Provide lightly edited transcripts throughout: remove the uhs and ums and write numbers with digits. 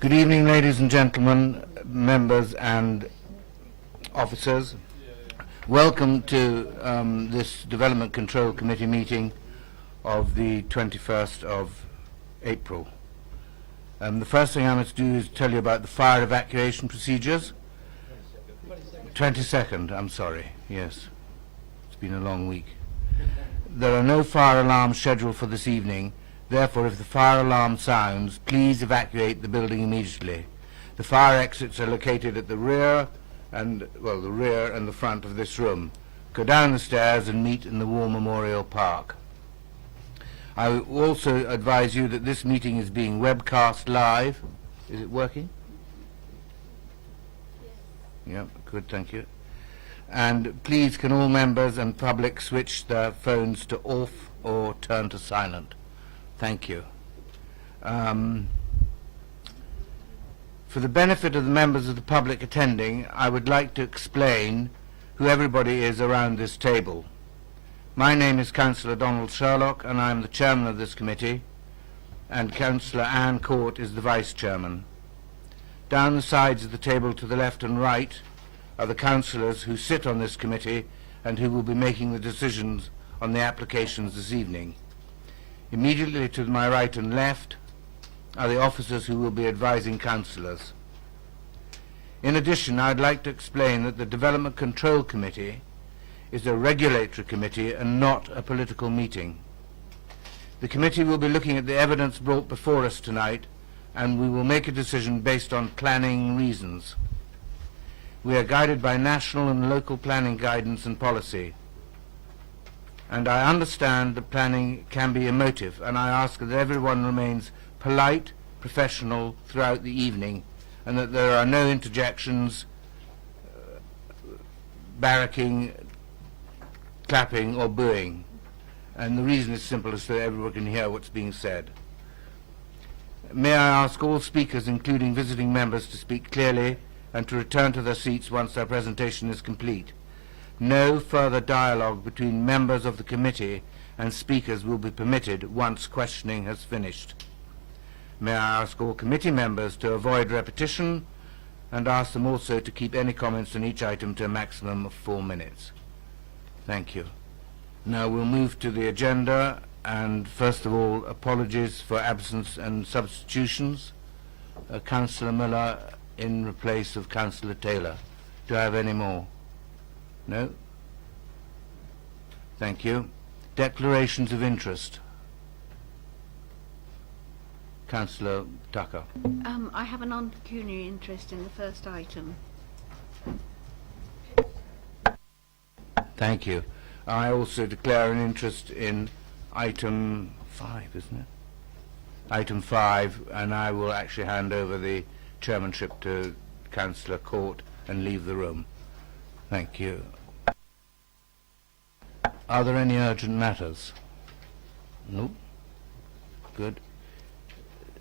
Good evening, ladies and gentlemen, members and officers. Welcome to this Development Control Committee meeting of the 21st of April. The first thing I must do is tell you about the fire evacuation procedures. 22nd, I'm sorry, yes. It's been a long week. There are no fire alarms scheduled for this evening. Therefore, if the fire alarm sounds, please evacuate the building immediately. The fire exits are located at the rear and the front of this room. Go down the stairs and meet in the War Memorial Park. I also advise you that this meeting is being webcast live. Is it working? Yes. Yeah, good, thank you. And please, can all members and public switch their phones to off or turn to silent? Thank you. For the benefit of the members of the public attending, I would like to explain who everybody is around this table. My name is Councillor Donald Sherlock, and I am the chairman of this committee, and Councillor Anne Court is the vice chairman. Down the sides of the table to the left and right are the councillors who sit on this committee and who will be making the decisions on the applications this evening. Immediately to my right and left are the officers who will be advising councillors. In addition, I'd like to explain that the Development Control Committee is a regulatory committee and not a political meeting. The committee will be looking at the evidence brought before us tonight, and we will make a decision based on planning reasons. We are guided by national and local planning guidance and policy. And I understand that planning can be emotive, and I ask that everyone remains polite, professional throughout the evening, and that there are no interjections, barracking, clapping or booing. And the reason is simple, is so that everyone can hear what's being said. May I ask all speakers, including visiting members, to speak clearly and to return to their seats once their presentation is complete. No further dialogue between members of the committee and speakers will be permitted once questioning has finished. May I ask all committee members to avoid repetition and ask them also to keep any comments on each item to a maximum of 4 minutes. Thank you. Now we'll move to the agenda, and first of all, apologies for absence and substitutions. Councillor Miller in place of Councillor Taylor. Do I have any more? No? Thank you. Declarations of interest. Councillor Tucker. I have a non-pecuniary interest in the first item. Thank you. I also declare an interest in item 5, isn't it? Item 5, and I will actually hand over the chairmanship to Councillor Court and leave the room. Thank you. Are there any urgent matters? No? Good.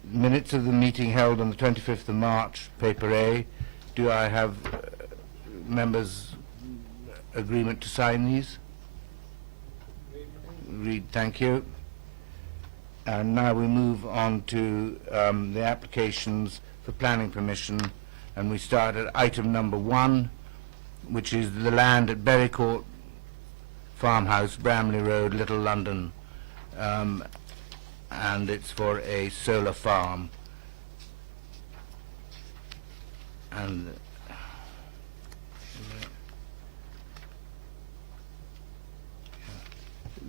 Minutes of the meeting held on the 25th of March, paper A. Do I have members' agreement to sign these? Read, thank you. And now we move on to the applications for planning permission, and we start at item number 1, which is the land at Berry Court Farmhouse, Bramley Road, Little London, and it's for a solar farm. And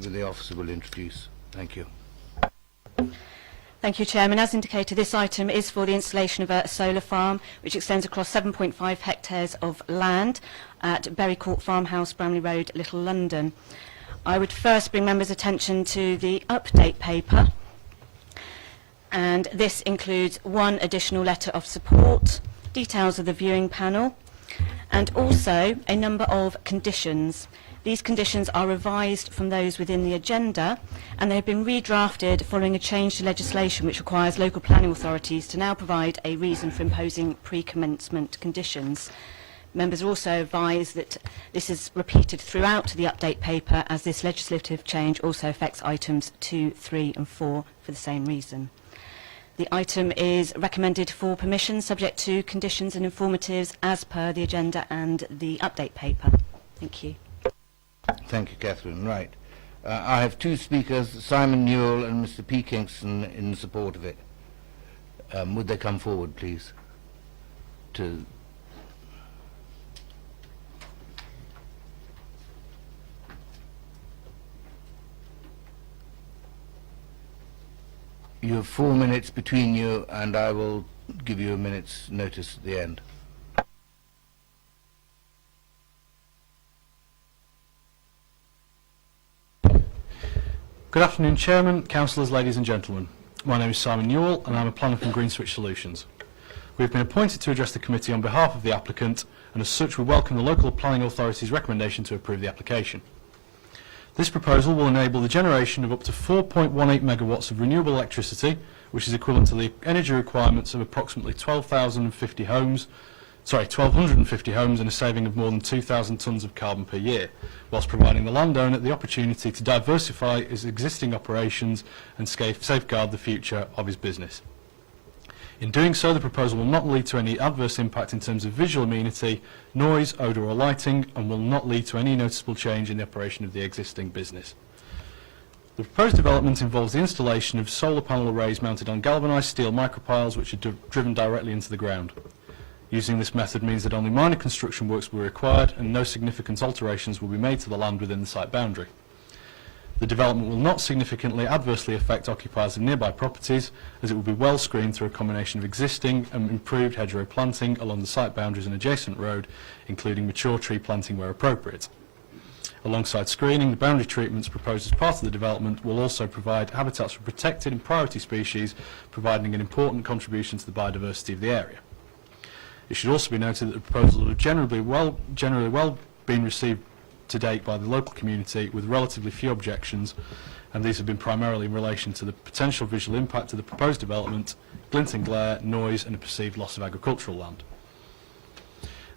the officer will introduce. Thank you. Thank you, Chairman. As indicated, this item is for the installation of a solar farm which extends across 7.5 hectares of land at Berry Court Farmhouse, Bramley Road, Little London. I would first bring members' attention to the update paper, and this includes one additional letter of support, details of the viewing panel, and also a number of conditions. These conditions are revised from those within the agenda, and they have been redrafted following a change to legislation which requires local planning authorities to now provide a reason for imposing pre-commencement conditions. Members are also advised that this is repeated throughout the update paper, as this legislative change also affects items 2, 3 and 4 for the same reason. The item is recommended for permission, subject to conditions and informatives as per the agenda and the update paper. Thank you. Thank you, Catherine. Right. I have two speakers, Simon Newell and Mr. P. Kingston, in support of it. Would they come forward, please? You have 4 minutes between you, and I will give you a minute's notice at the end. Good afternoon, Chairman, Councillors, ladies and gentlemen. My name is Simon Newell and I'm a planner from Green Switch Solutions. We have been appointed to address the committee on behalf of the applicant, and as such we welcome the local planning authority's recommendation to approve the application. This proposal will enable the generation of up to 4.18 megawatts of renewable electricity, which is equivalent to the energy requirements of approximately 1,250 homes and a saving of more than 2,000 tonnes of carbon per year, whilst providing the landowner the opportunity to diversify his existing operations and safeguard the future of his business. In doing so, the proposal will not lead to any adverse impact in terms of visual amenity, noise, odour or lighting, and will not lead to any noticeable change in the operation of the existing business. The proposed development involves the installation of solar panel arrays mounted on galvanised steel micropiles which are driven directly into the ground. Using this method means that only minor construction works will be required and no significant alterations will be made to the land within the site boundary. The development will not significantly adversely affect occupiers of nearby properties, as it will be well screened through a combination of existing and improved hedgerow planting along the site boundaries and adjacent road, including mature tree planting where appropriate. Alongside screening, the boundary treatments proposed as part of the development will also provide habitats for protected and priority species, providing an important contribution to the biodiversity of the area. It should also be noted that the proposal has generally well been received to date by the local community with relatively few objections, and these have been primarily in relation to the potential visual impact of the proposed development, glint and glare, noise and a perceived loss of agricultural land.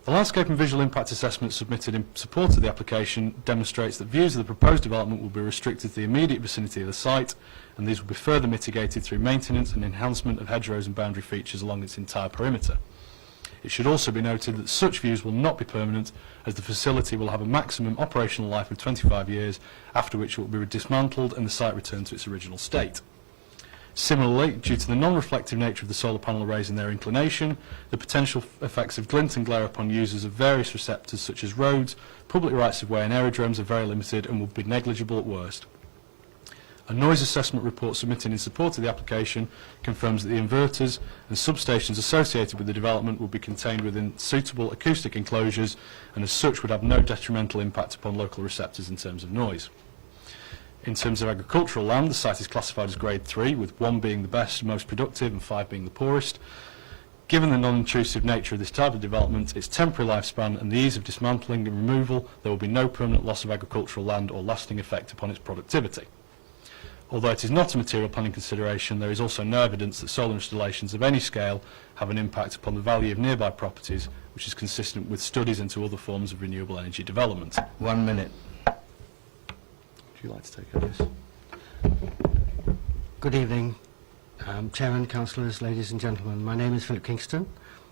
The landscape and visual impact assessment submitted in support of the application demonstrates that views of the proposed development will be restricted to the immediate vicinity of the site, and these will be further mitigated through maintenance and enhancement of hedgerows and boundary features along its entire perimeter. It should also be noted that such views will not be permanent, as the facility will have a maximum operational life of 25 years, after which it will be dismantled and the site returned to its original state. Similarly, due to the non-reflective nature of the solar panel arrays and their inclination, the potential effects of glint and glare upon users of various receptors such as roads, public rights of way and aerodromes are very limited and will be negligible at worst. A noise assessment report submitted in support of the application confirms that the inverters and substations associated with the development will be contained within suitable acoustic enclosures and as such would have no detrimental impact upon local receptors in terms of noise. In terms of agricultural land, the site is classified as grade 3, with 1 being the best, most productive and 5 being the poorest. Given the non-intrusive nature of this type of development, its temporary lifespan and the ease of dismantling and removal, there will be no permanent loss of agricultural land or lasting effect upon its productivity. Although it is not a material planning consideration, there is also no evidence that solar installations of any scale have an impact upon the value of nearby properties, which is consistent with studies into other forms of renewable energy development. 1 minute. Would you like to take over this? Good evening, Chairman, Councillors, ladies and gentlemen. My name is Philip Kingston.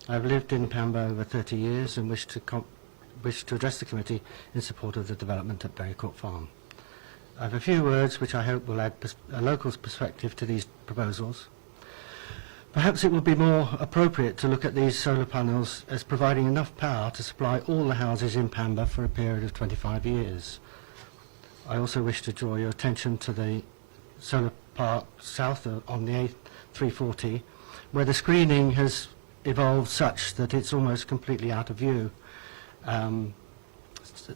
I've lived in Pamba over 30 years and wish to address the committee in support of the development at Berry Court Farm. I have a few words which I hope will add a local perspective to these proposals. Perhaps it would be more appropriate to look at these solar panels as providing enough power to supply all the houses in Pamba for a period of 25 years. I also wish to draw your attention to the solar park south on the A340, where the screening has evolved such that it's almost completely out of view.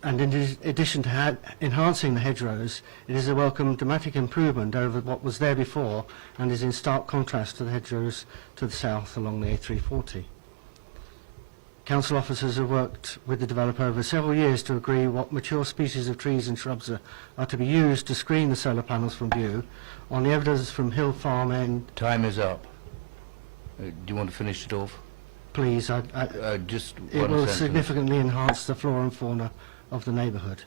And in addition to enhancing the hedgerows, it is a welcome dramatic improvement over what was there before and is in stark contrast to the hedgerows to the south along the A340. Council officers have worked with the developer over several years to agree what mature species of trees and shrubs are to be used to screen the solar panels from view. On the evidence from Hill Farm End... Time is up. Do you want to finish it off? Please, Just it one will sentence. significantly enhance the flora and fauna of the neighbourhood.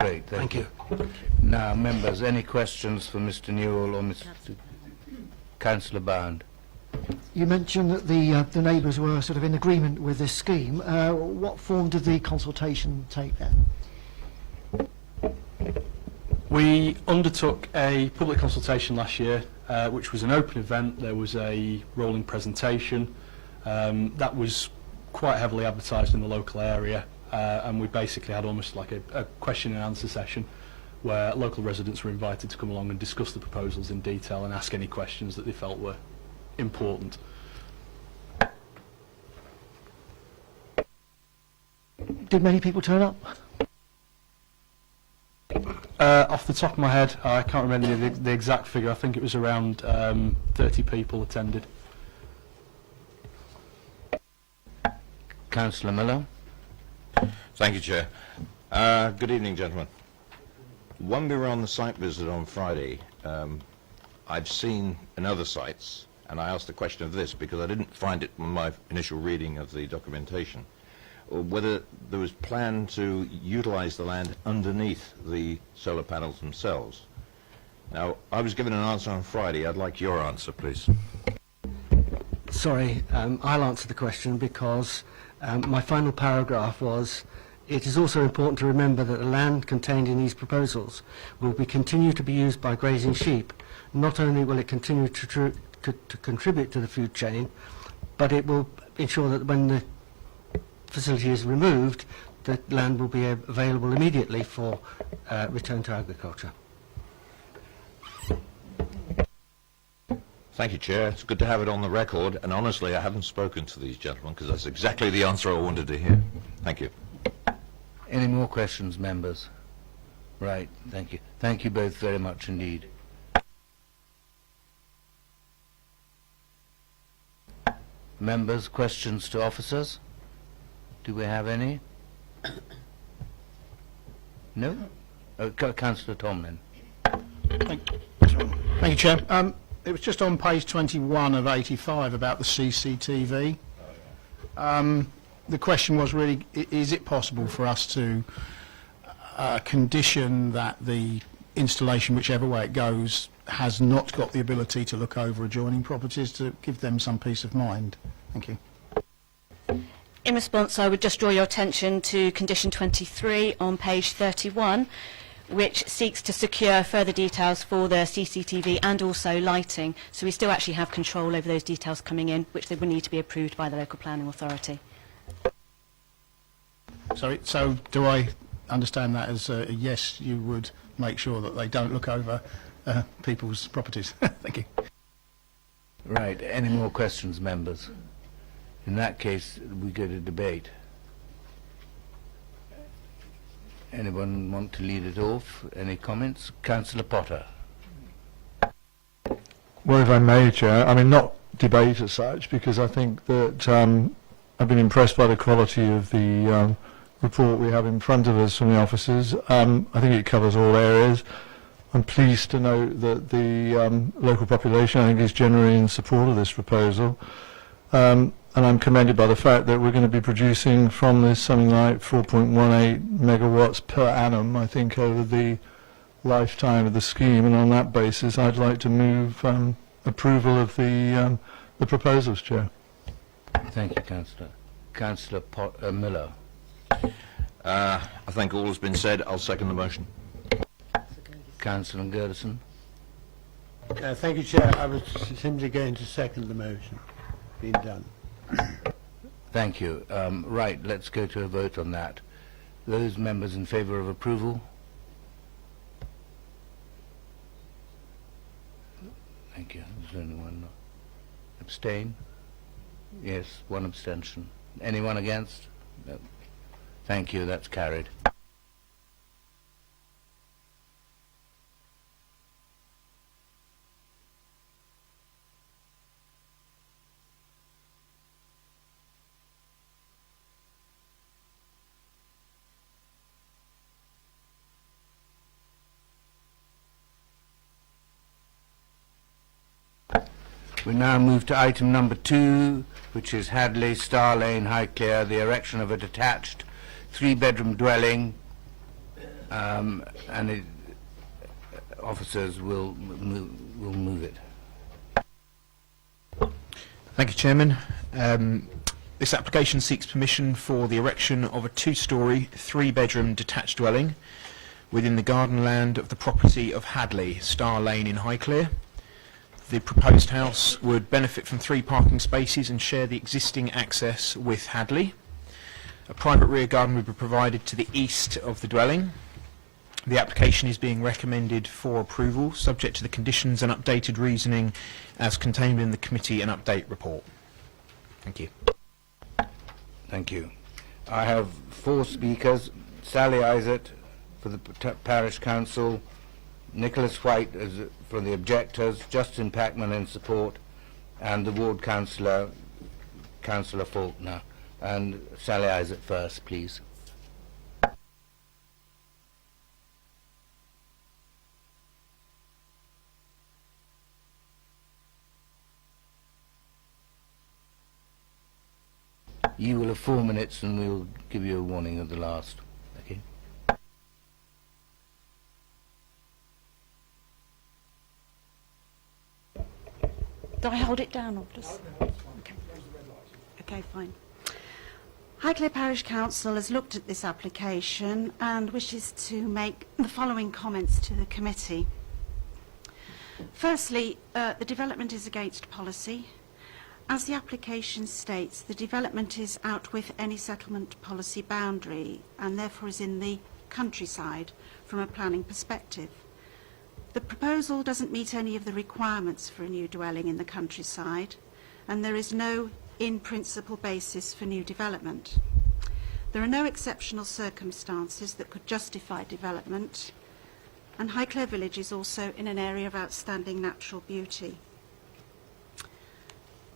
Great, thank you. Now, members, any questions for Mr. Newell or Mr. Councillor Bound. You mentioned that the neighbours were sort of in agreement with this scheme. What form did the consultation take then? We undertook a public consultation last year, which was an open event. There was a rolling presentation that was quite heavily advertised in the local area, and we basically had almost like a question and answer session where local residents were invited to come along and discuss the proposals in detail and ask any questions that they felt were important. Did many people turn up? Off the top of my head, I can't remember the exact figure. I think it was around 30 people attended. Councillor Miller. Thank you, Chair. Good evening, gentlemen. When we were on the site visit on Friday, I've seen in other sites, and I asked the question of this because I didn't find it in my initial reading of the documentation, whether there was plan to utilise the land underneath the solar panels themselves. Now, I was given an answer on Friday. I'd like your answer, please. Sorry, I'll answer the question because my final paragraph was, it is also important to remember that the land contained in these proposals will continue to be used by grazing sheep. Not only will it continue to contribute to the food chain, but it will ensure that when the facility is removed, the land will be available immediately for return to agriculture. Thank you, Chair. It's good to have it on the record, and honestly, I haven't spoken to these gentlemen because that's exactly the answer I wanted to hear. Thank you. Any more questions, members? Right, thank you. Thank you both very much indeed. Members, questions to officers? Do we have any? No? Councillor Tomlin. Thank you, Chair. It was just on page 21 of 85 about the CCTV. The question was really, is it possible for us to condition that the installation, whichever way it goes, has not got the ability to look over adjoining properties to give them some peace of mind? Thank you. In response, I would just draw your attention to condition 23 on page 31, which seeks to secure further details for the CCTV and also lighting. So we still actually have control over those details coming in, which they would need to be approved by the local planning authority. So do I understand that as a yes, you would make sure that they don't look over people's properties? Thank you. Right, any more questions, members? In that case, we go to debate. Anyone want to lead it off? Any comments? Councillor Potter. Well, if I may, Chair, I mean, not debate as such, because I think that I've been impressed by the quality of the report we have in front of us from the officers. I think it covers all areas. I'm pleased to note that the local population, I think, is generally in support of this proposal. And I'm commended by the fact that we're going to be producing from this something like 4.18 megawatts per annum, I think, over the lifetime of the scheme. And on that basis, I'd like to move approval of the proposals, Chair. Thank you, Councillor. Councillor Miller. I think all has been said. I'll second the motion. Councillor Gerson. Thank you, Chair. I was simply going to second the motion. Been done. Thank you. Right, let's go to a vote on that. Those members in favour of approval? Thank you. There's only one. Abstain? Yes, one abstention. Anyone against? No. Thank you, that's carried. We now move to item number 2, which is Hadley, Star Lane, Highclere, the erection of a detached 3-bedroom dwelling, and officers will move it. Thank you, Chairman. This application seeks permission for the erection of a two-storey, three-bedroom detached dwelling within the garden land of the property of Hadley, Star Lane in Highclere. The proposed house would benefit from 3 parking spaces and share the existing access with Hadley. A private rear garden would be provided to the east of the dwelling. The application is being recommended for approval, subject to the conditions and updated reasoning as contained in the committee and update report. Thank you. Thank you. I have 4 speakers: Sally Isett for the Parish Council, Nicholas White as for the objectors, Justin Packman in support, and the Ward Councillor, Councillor Faulkner. And Sally Isett first, please. You will have 4 minutes and we'll give you a warning at the last. Okay. Do I hold it down or just... Okay, fine. Highclere Parish Council has looked at this application and wishes to make the following comments to the committee. Firstly, the development is against policy. As the application states, the development is out with any settlement policy boundary and therefore is in the countryside from a planning perspective. The proposal doesn't meet any of the requirements for a new dwelling in the countryside, and there is no in-principle basis for new development. There are no exceptional circumstances that could justify development, and Highclere Village is also in an area of outstanding natural beauty.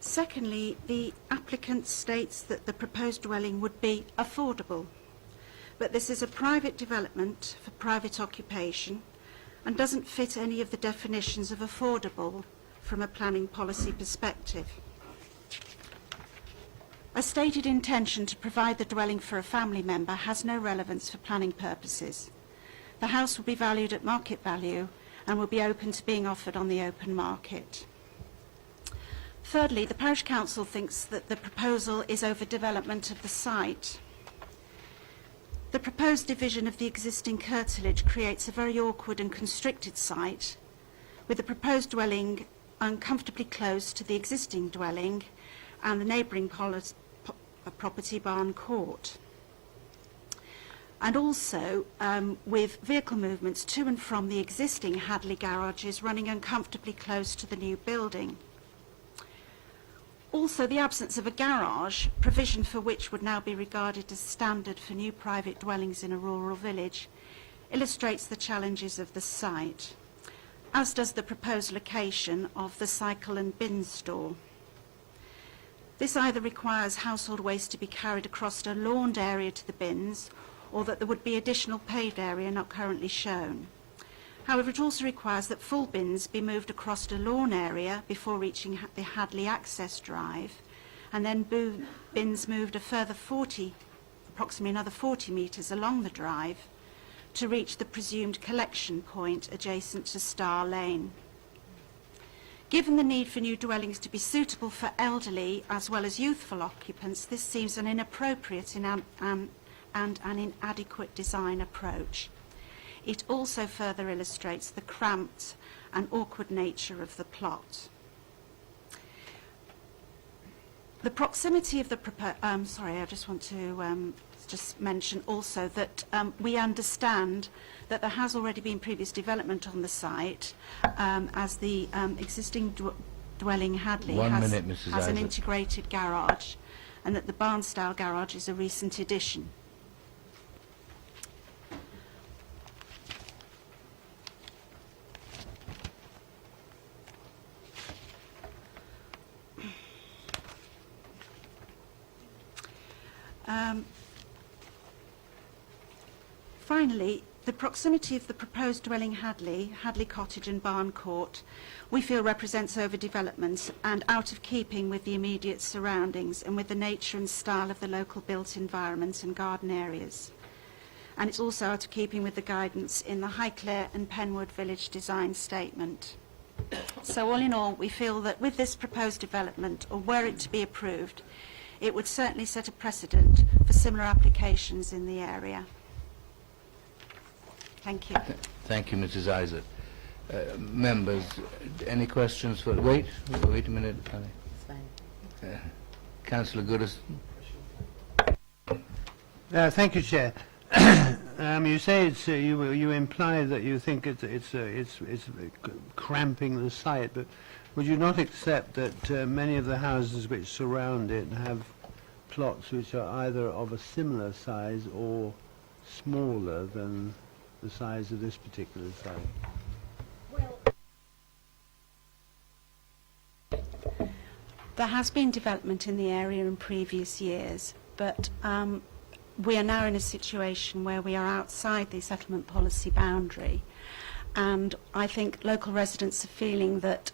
Secondly, the applicant states that the proposed dwelling would be affordable, but this is a private development for private occupation and doesn't fit any of the definitions of affordable from a planning policy perspective. A stated intention to provide the dwelling for a family member has no relevance for planning purposes. The house will be valued at market value and will be open to being offered on the open market. Thirdly, the Parish Council thinks that the proposal is overdevelopment of the site. The proposed division of the existing curtilage creates a very awkward and constricted site, with the proposed dwelling uncomfortably close to the existing dwelling and the neighbouring property Barn Court. And also with vehicle movements to and from the existing Hadley garages running uncomfortably close to the new building. Also, the absence of a garage, provision for which would now be regarded as standard for new private dwellings in a rural village, illustrates the challenges of the site, as does the proposed location of the cycle and bin store. This either requires household waste to be carried across a lawned area to the bins, or that there would be additional paved area not currently shown. However, it also requires that full bins be moved across a lawn area before reaching the Hadley access drive, and then bins moved a further approximately another 40 metres along the drive to reach the presumed collection point adjacent to Star Lane. Given the need for new dwellings to be suitable for elderly as well as youthful occupants, this seems an inappropriate and an inadequate design approach. It also further illustrates the cramped and awkward nature of the plot. The proximity of the I just want to just mention also that we understand that there has already been previous development on the site, as the existing dwelling Hadley has an integrated garage, and that the barn-style garage is a recent addition. Finally, the proximity of the proposed dwelling Hadley Cottage and Barn Court, we feel represents overdevelopment and out of keeping with the immediate surroundings and with the nature and style of the local built environment and garden areas. And it's also out of keeping with the guidance in the Highclere and Penwood Village Design Statement. So all in all, we feel that with this proposed development, or were it to be approved, it would certainly set a precedent for similar applications in the area. Thank you. Thank you, Mrs. Isaac. Members, any questions for... Wait a minute. Councillor Goodis. Thank you, Chair. You say it's you imply that you think it's cramping the site, but would you not accept that many of the houses which surround it have plots which are either of a similar size or smaller than the size of this particular site? There has been development in the area in previous years, but we are now in a situation where we are outside the settlement policy boundary, and I think local residents are feeling that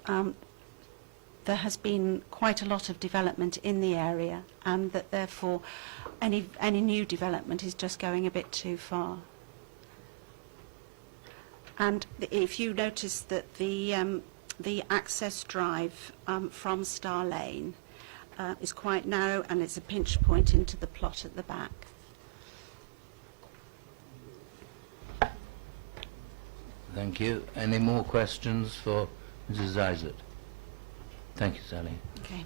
there has been quite a lot of development in the area, and that therefore any new development is just going a bit too far. And if you notice that the access drive from Star Lane is quite narrow, and it's a pinch point into the plot at the back. Thank you. Any more questions for Mrs. Isaac? Thank you, Sally. Okay.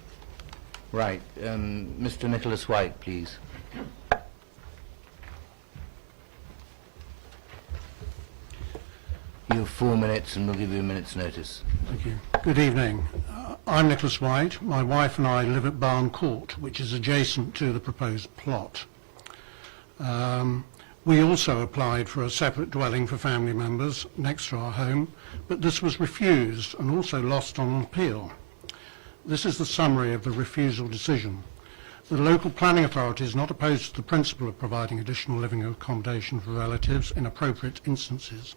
Right. Mr. Nicholas White, please. You have 4 minutes, and we'll give you a minute's notice. Thank you. Good evening. I'm Nicholas White. My wife and I live at Barn Court, which is adjacent to the proposed plot. We also applied for a separate dwelling for family members next to our home, but this was refused and also lost on appeal. This is the summary of the refusal decision. The local planning authority is not opposed to the principle of providing additional living accommodation for relatives in appropriate instances.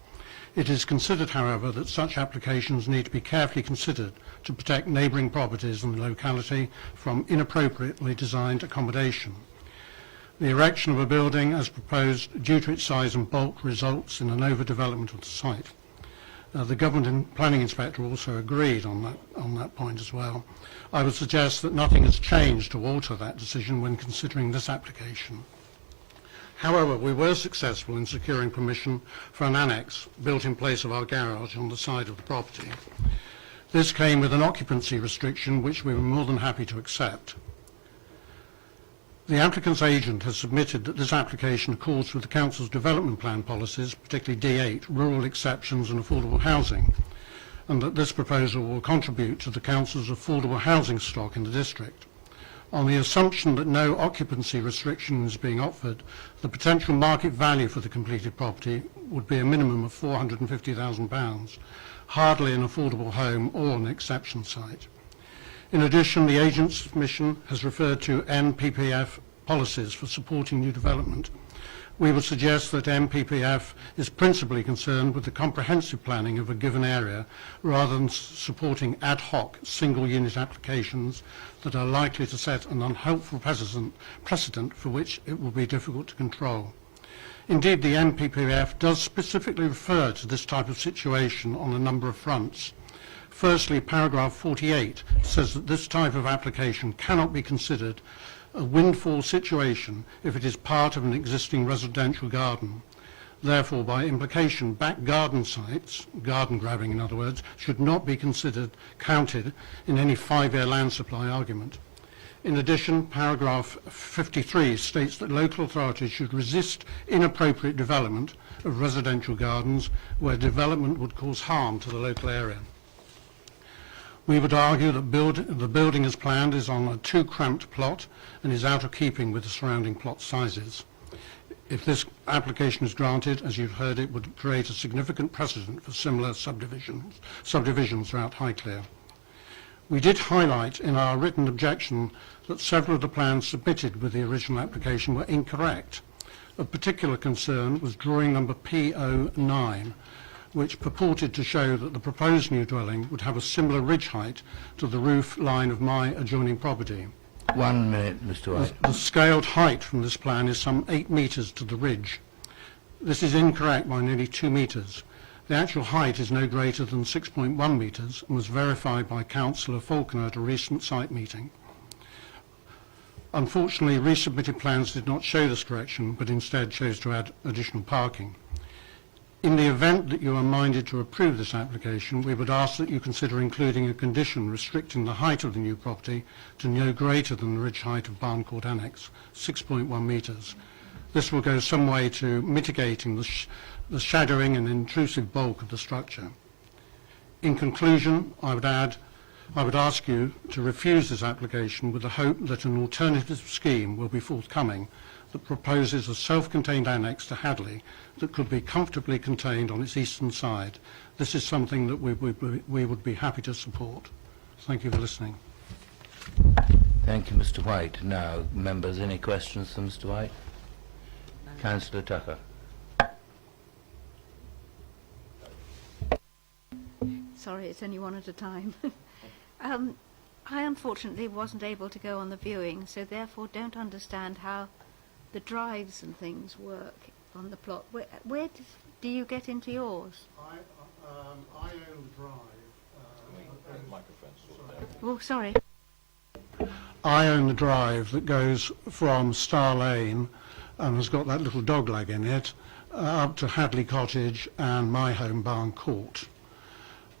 It is considered, however, that such applications need to be carefully considered to protect neighbouring properties in the locality from inappropriately designed accommodation. The erection of a building as proposed due to its size and bulk results in an overdevelopment of the site. The Government Planning Inspector also agreed on that point as well. I would suggest that nothing has changed to alter that decision when considering this application. However, we were successful in securing permission for an annex built in place of our garage on the side of the property. This came with an occupancy restriction which we were more than happy to accept. The applicant's agent has submitted that this application accords with the Council's development plan policies, particularly D8, rural exceptions and affordable housing, and that this proposal will contribute to the Council's affordable housing stock in the district. On the assumption that no occupancy restriction is being offered, the potential market value for the completed property would be a minimum of £450,000, hardly an affordable home or an exception site. In addition, the agent's submission has referred to NPPF policies for supporting new development. We would suggest that NPPF is principally concerned with the comprehensive planning of a given area rather than supporting ad hoc single-unit applications that are likely to set an unhelpful precedent for which it will be difficult to control. Indeed, the NPPF does specifically refer to this type of situation on a number of fronts. Firstly, paragraph 48 says that this type of application cannot be considered a windfall situation if it is part of an existing residential garden. Therefore, by implication, back garden sites, garden grabbing in other words, should not be counted in any 5-year land supply argument. In addition, paragraph 53 states that local authorities should resist inappropriate development of residential gardens where development would cause harm to the local area. We would argue that the building as planned is on a too cramped plot and is out of keeping with the surrounding plot sizes. If this application is granted, as you've heard, it would create a significant precedent for similar subdivisions throughout Highclere. We did highlight in our written objection that several of the plans submitted with the original application were incorrect. Of particular concern was drawing number P09, which purported to show that the proposed new dwelling would have a similar ridge height to the roof line of my adjoining property. 1 minute, Mr. White. The scaled height from this plan is some 8 metres to the ridge. This is incorrect by nearly 2 metres, The actual height is no greater than 6.1 metres and was verified by Councillor Falconer at a recent site meeting. Unfortunately, resubmitted plans did not show this correction, but instead chose to add additional parking. In the event that you are minded to approve this application, we would ask that you consider including a condition restricting the height of the new property to no greater than the ridge height of Barn Court Annex, 6.1 metres. This will go some way to mitigating the shadowing and intrusive bulk of the structure. In conclusion, I would ask you to refuse this application with the hope that an alternative scheme will be forthcoming that proposes a self-contained annex to Hadley that could be comfortably contained on its eastern side. This is something that we would be happy to support. Thank you for listening. Thank you, Mr. White. Now, members, any questions for Mr. White? Councillor Tucker. Sorry, it's only one at a time. I unfortunately wasn't able to go on the viewing, so therefore don't understand how the drives and things work on the plot. Where do you get into yours? I own the drive. Oh, sorry. I own the drive that goes from Star Lane and has got that little dogleg in it up to Hadley Cottage and my home, Barn Court.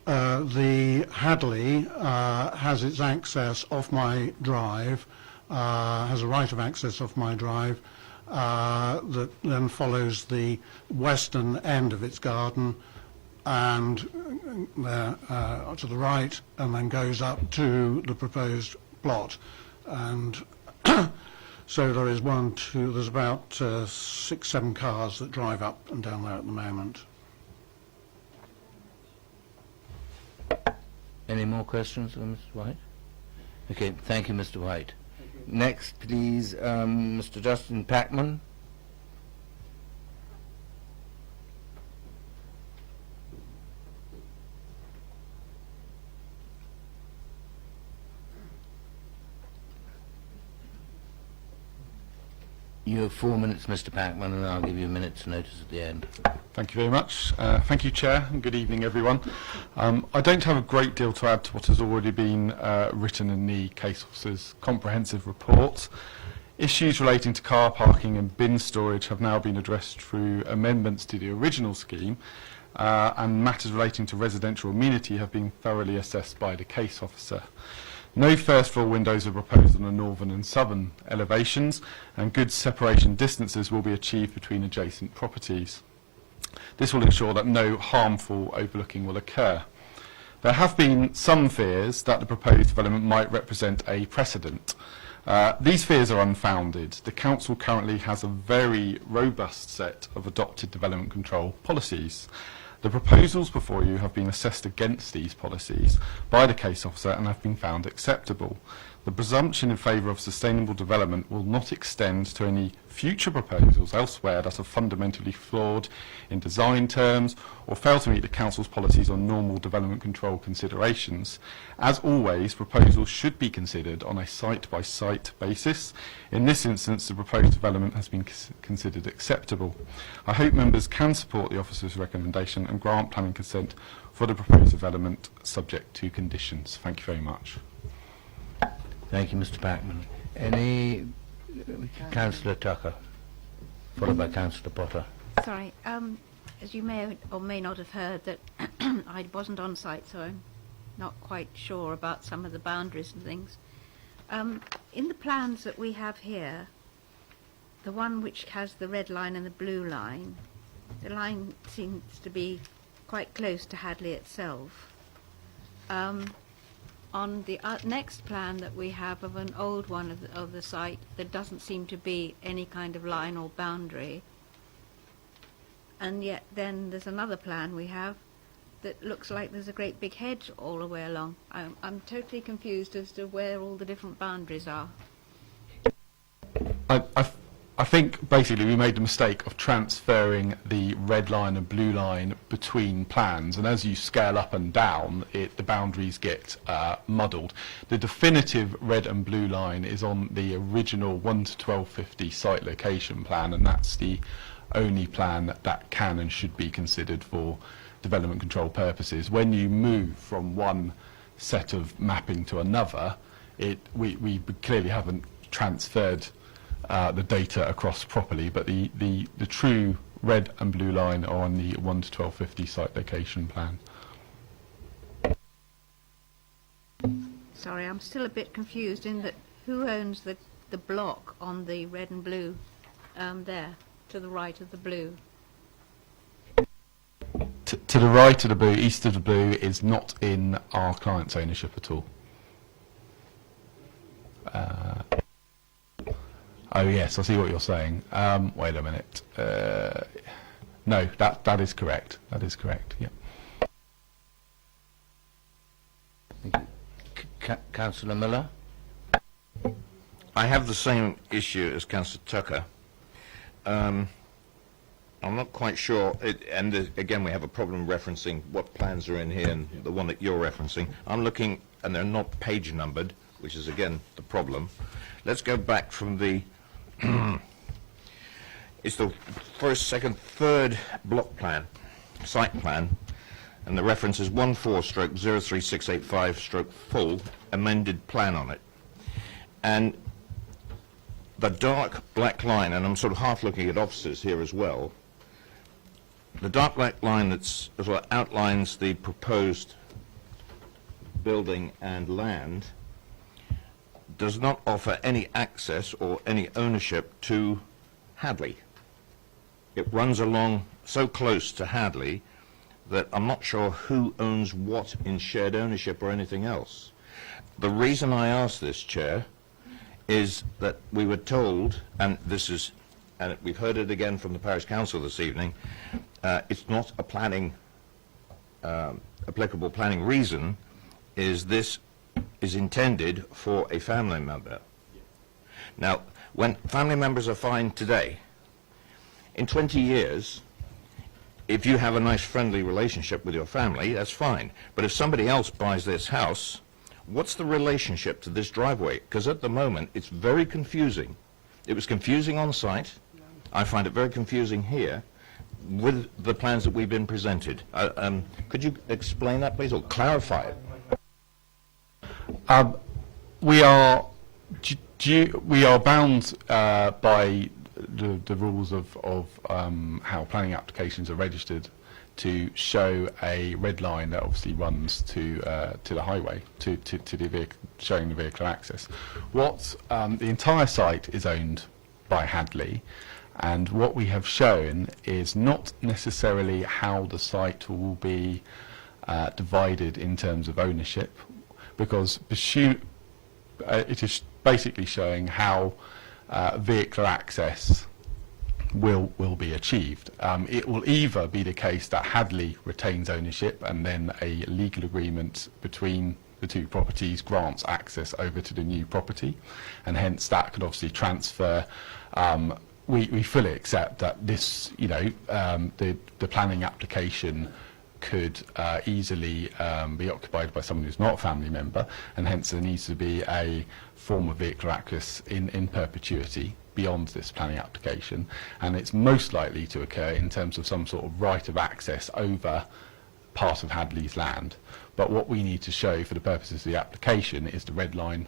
The Hadley has its access off my drive, has a right of access off my drive that then follows the western end of its garden and to the right, and then goes up to the proposed plot. And so there is there's about 6-7 cars that drive up and down there at the moment. Any more questions for Mr. White? Okay, thank you, Mr. White. Next, please, Mr. Justin Packman. You have 4 minutes, Mr. Packman, and I'll give you a minute's notice at the end. Thank you very much. Thank you, Chair, and good evening, everyone. I don't have a great deal to add to what has already been written in the case officer's comprehensive report. Issues relating to car parking and bin storage have now been addressed through amendments to the original scheme, and matters relating to residential amenity have been thoroughly assessed by the case officer. No first floor windows are proposed on the northern and southern elevations, and good separation distances will be achieved between adjacent properties. This will ensure that no harmful overlooking will occur. There have been some fears that the proposed development might represent a precedent. These fears are unfounded. The Council currently has a very robust set of adopted development control policies. The proposals before you have been assessed against these policies by the case officer and have been found acceptable. The presumption in favour of sustainable development will not extend to any future proposals elsewhere that are fundamentally flawed in design terms or fail to meet the Council's policies on normal development control considerations. As always, proposals should be considered on a site-by-site basis. In this instance, the proposed development has been considered acceptable. I hope members can support the officer's recommendation and grant planning consent for the proposed development subject to conditions. Thank you very much. Thank you, Mr. Packman. Any Councillor Tucker, followed by Councillor Potter. Sorry. As you may or may not have heard, that I wasn't on site, so I'm not quite sure about some of the boundaries and things. In the plans that we have here, the one which has the red line and the blue line, the line seems to be quite close to Hadley itself. On the next plan that we have of an old one of the site, there doesn't seem to be any kind of line or boundary. And yet then there's another plan we have that looks like there's a great big hedge all the way along. I'm totally confused as to where all the different boundaries are. I think basically we made the mistake of transferring the red line and blue line between plans, and as you scale up and down, the boundaries get muddled. The definitive red and blue line is on the original 1 to 1250 site location plan, and that's the only plan that can and should be considered for development control purposes, when you move from one set of mapping to another, we clearly haven't transferred the data across properly, but the true red and blue line are on the 1 to 1250 site location plan. Sorry, I'm still a bit confused in that who owns the block on the red and blue there, to the right of the blue? To the right of the blue, east of the blue, is not in our client's ownership at all. Oh yes, I see what you're saying. Wait a minute. No, that is correct. That is correct. Yeah. Councillor Miller. I have the same issue as Councillor Tucker. I'm not quite sure, again we have a problem referencing what plans are in here and the one that you're referencing. I'm looking, and they're not page numbered, which is again the problem. Let's go back from the, it's the first, second, third block plan, site plan, and the reference is 14/03685/full amended plan on it. And the dark black line, and I'm sort of half looking at offices here as well, the dark black line that's sort of outlines the proposed building and land does not offer any access or any ownership to Hadley. It runs along so close to Hadley that I'm not sure who owns what in shared ownership or anything else. The reason I ask this, Chair, is that we were told, and this is, and we've heard it again from the Parish Council this evening, it's not a planning, applicable planning reason, is this is intended for a family member. Now, when family members are fine today, in 20 years, if you have a nice friendly relationship with your family, that's fine. But if somebody else buys this house, what's the relationship to this driveway? Because at the moment, it's very confusing. It was confusing on site. I find it very confusing here with the plans that we've been presented. Could you explain that, please, or clarify it? We are bound by the rules of how planning applications are registered to show a red line that obviously runs to the highway, to the vehicle, showing the vehicle access. The entire site is owned by Hadley, and what we have shown is not necessarily how the site will be divided in terms of ownership, because it is basically showing how vehicular access will be achieved. It will either be the case that Hadley retains ownership and then a legal agreement between the two properties grants access over to the new property, and hence that could obviously transfer. We fully accept that this, the planning application could easily be occupied by someone who's not a family member, and hence there needs to be a form of vehicular access in perpetuity beyond this planning application, and it's most likely to occur in terms of some sort of right of access over part of Hadley's land. But what we need to show for the purposes of the application is the red line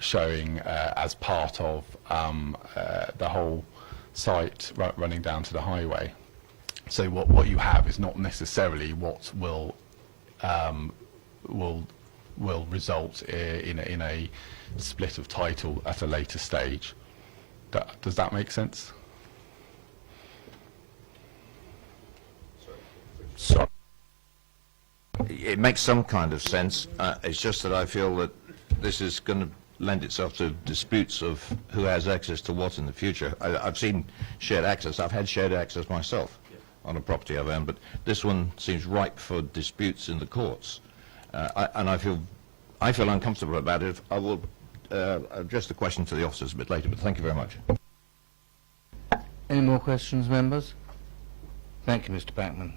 showing as part of the whole site running down to the highway. So what you have is not necessarily what will result in a split of title at a later stage. Does that make sense? Sorry. It makes some kind of sense. It's just that I feel that this is going to lend itself to disputes of who has access to what in the future. I've seen shared access. I've had shared access myself on a property I've owned, but this one seems ripe for disputes in the courts. And I feel uncomfortable about it. I will address the question to the officers a bit later, but thank you very much. Any more questions, members? Thank you, Mr. Backman.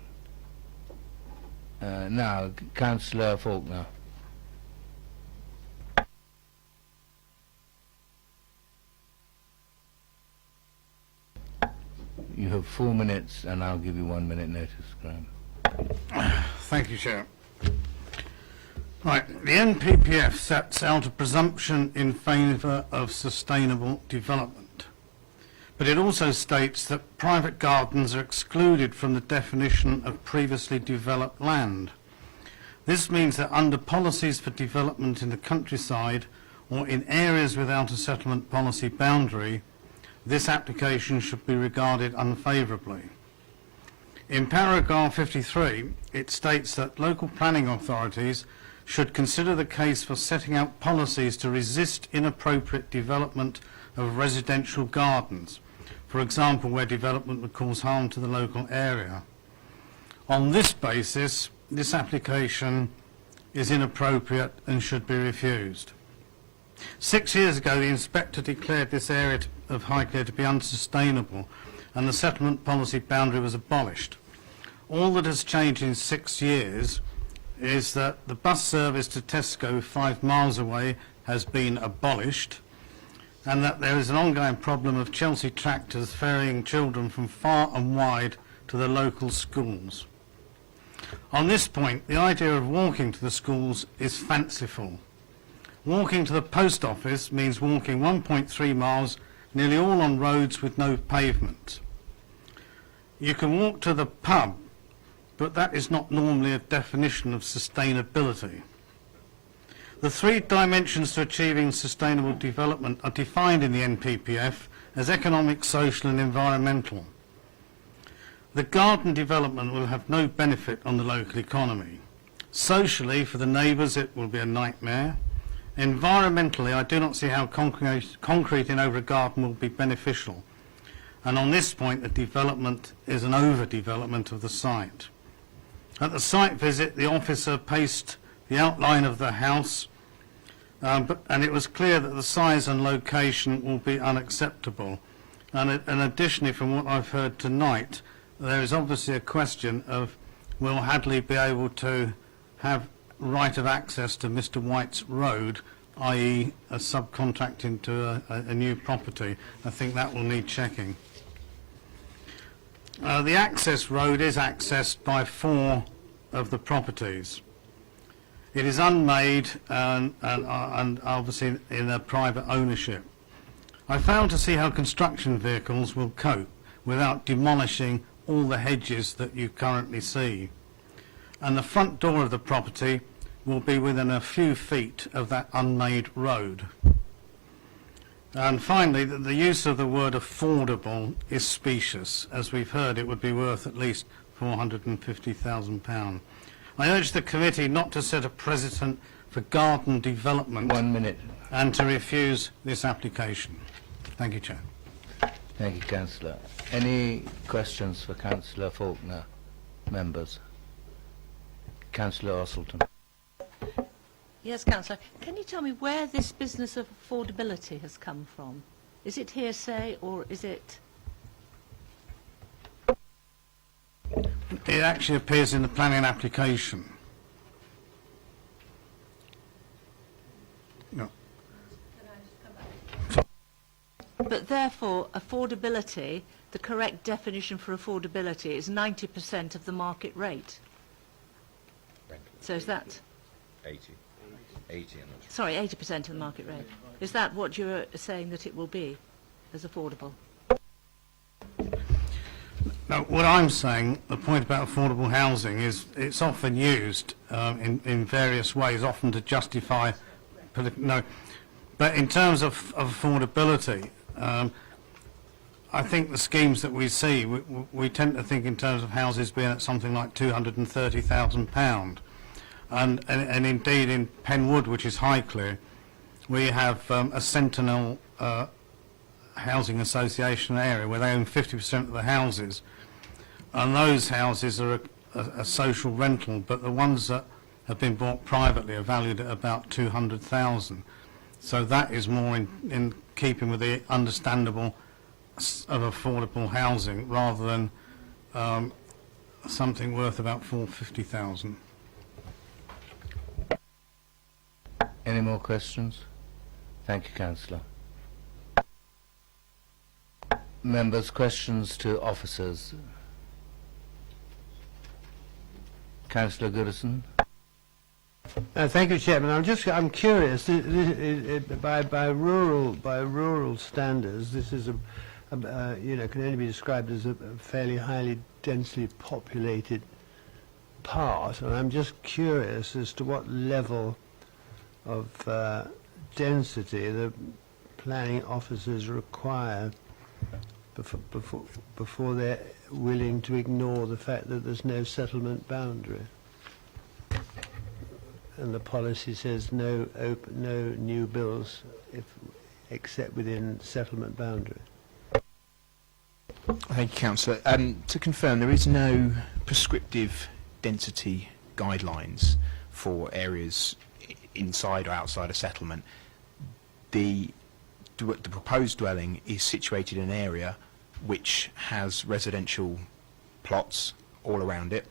Now, Councillor Faulkner. You have 4 minutes, and I'll give you 1 minute notice, Graham. Thank you, Chair. Right, the NPPF sets out a presumption in favour of sustainable development, but it also states that private gardens are excluded from the definition of previously developed land. This means that under policies for development in the countryside or in areas without a settlement policy boundary, this application should be regarded unfavourably. In paragraph 53, it states that local planning authorities should consider the case for setting out policies to resist inappropriate development of residential gardens, for example, where development would cause harm to the local area. On this basis, this application is inappropriate and should be refused. 6 years ago, the inspector declared this area of Highclere to be unsustainable, and the settlement policy boundary was abolished. All that has changed in 6 years is that the bus service to Tesco 5 miles away has been abolished, and that there is an ongoing problem of Chelsea tractors ferrying children from far and wide to the local schools. On this point, the idea of walking to the schools is fanciful. Walking to the post office means walking 1.3 miles, nearly all on roads with no pavement. You can walk to the pub, but that is not normally a definition of sustainability. The 3 dimensions to achieving sustainable development are defined in the NPPF as economic, social and environmental. The garden development will have no benefit on the local economy. Socially, for the neighbours, it will be a nightmare. Environmentally, I do not see how concreting over a garden will be beneficial. And on this point, the development is an overdevelopment of the site. At the site visit, the officer paced the outline of the house, and it was clear that the size and location will be unacceptable. And additionally, from what I've heard tonight, there is obviously a question of will Hadley be able to have right of access to Mr White's road, i.e. a subcontracting to a new property. I think that will need checking. The access road is accessed by 4 of the properties. It is unmade and obviously in a private ownership. I fail to see how construction vehicles will cope without demolishing all the hedges that you currently see. And the front door of the property will be within a few feet of that unmade road. And finally, the use of the word affordable is specious. As we've heard, it would be worth at least £450,000. I urge the committee not to set a precedent for garden development. 1 minute. And to refuse this application. Thank you, Chair. Thank you, Councillor. Any questions for Councillor Faulkner? Members? Councillor Osselton. Yes, Councillor. Can you tell me where this business of affordability has come from? Is it hearsay or is it... It actually appears in the planning application. No. But therefore, affordability, the correct definition for affordability is 90% of the market rate. So is that... 80. 80 Sorry, 80% of the market rate. Is that what you're saying that it will be as affordable? No, what I'm saying, the point about affordable housing is it's often used in various ways, often to justify... But in terms of affordability, I think the schemes that we see, we tend to think in terms of houses being at something like £230,000. And indeed in Penwood, which is Highclere, we have a Sentinel housing association area where they own 50% of the houses, and those houses are a social rental, but the ones that have been bought privately are valued at about 200,000. So that is more in keeping with the understandable of affordable housing rather than something worth about 450,000. Any more questions? Thank you, Councillor. Members, questions to officers? Councillor Goodison. Thank you, Chairman. I'm curious. By rural standards, this is can only be described as a fairly highly densely populated part, and I'm just curious as to what level of density the planning officers require before they're willing to ignore the fact that there's no settlement boundary. And the policy says no new bills except within settlement boundary. Thank you, Councillor. To confirm, there is no prescriptive density guidelines for areas inside or outside a settlement. The proposed dwelling is situated in an area which has residential plots all around it.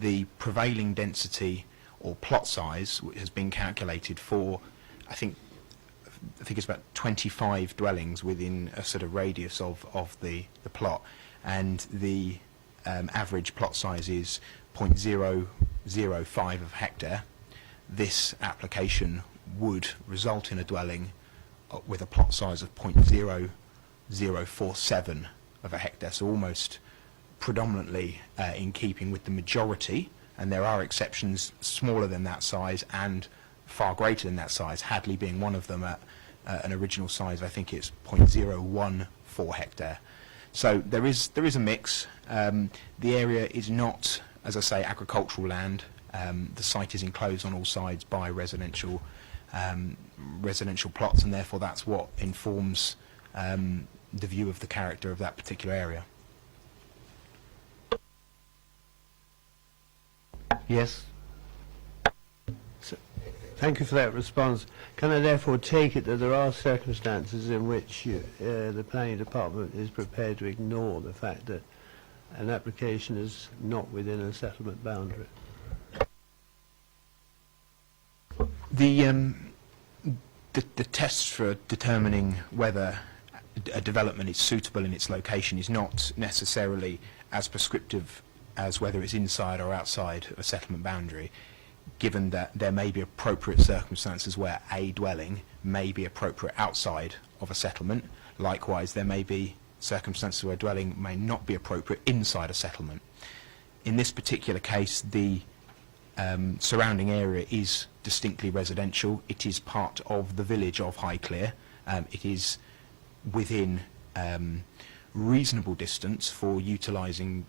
The prevailing density or plot size has been calculated for, I think it's about 25 dwellings within a sort of radius of the plot, and the average plot size is 0.005 of hectare. This application would result in a dwelling with a plot size of 0.0047 of a hectare, so almost predominantly in keeping with the majority, and there are exceptions smaller than that size and far greater than that size, Hadley being one of them at an original size, I think it's 0.014 hectare. So there is a mix. The area is not, as I say, agricultural land. The site is enclosed on all sides by residential plots, and therefore that's what informs the view of the character of that particular area. Yes. Thank you for that response. Can I therefore take it that there are circumstances in which the planning department is prepared to ignore the fact that an application is not within a settlement boundary? The test for determining whether a development is suitable in its location is not necessarily as prescriptive as whether it's inside or outside a settlement boundary, given that there may be appropriate circumstances where a dwelling may be appropriate outside of a settlement. Likewise, there may be circumstances where a dwelling may not be appropriate inside a settlement. In this particular case, the surrounding area is distinctly residential. It is part of the village of Highclere. It is within reasonable distance for utilising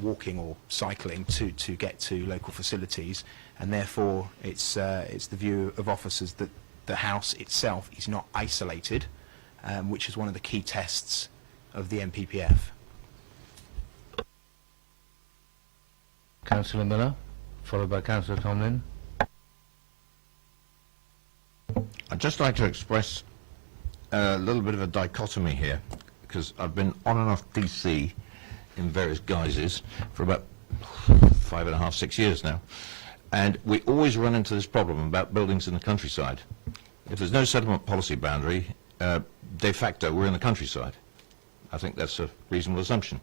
walking or cycling to get to local facilities, and therefore it's the view of officers that the house itself is not isolated, which is one of the key tests of the MPPF. Councillor Miller, followed by Councillor Tomlin. I'd just like to express a little bit of a dichotomy here, because I've been on and off DC in various guises for about 5.5, 6 years now, and we always run into this problem about buildings in the countryside. If there's no settlement policy boundary, de facto we're in the countryside. I think that's a reasonable assumption.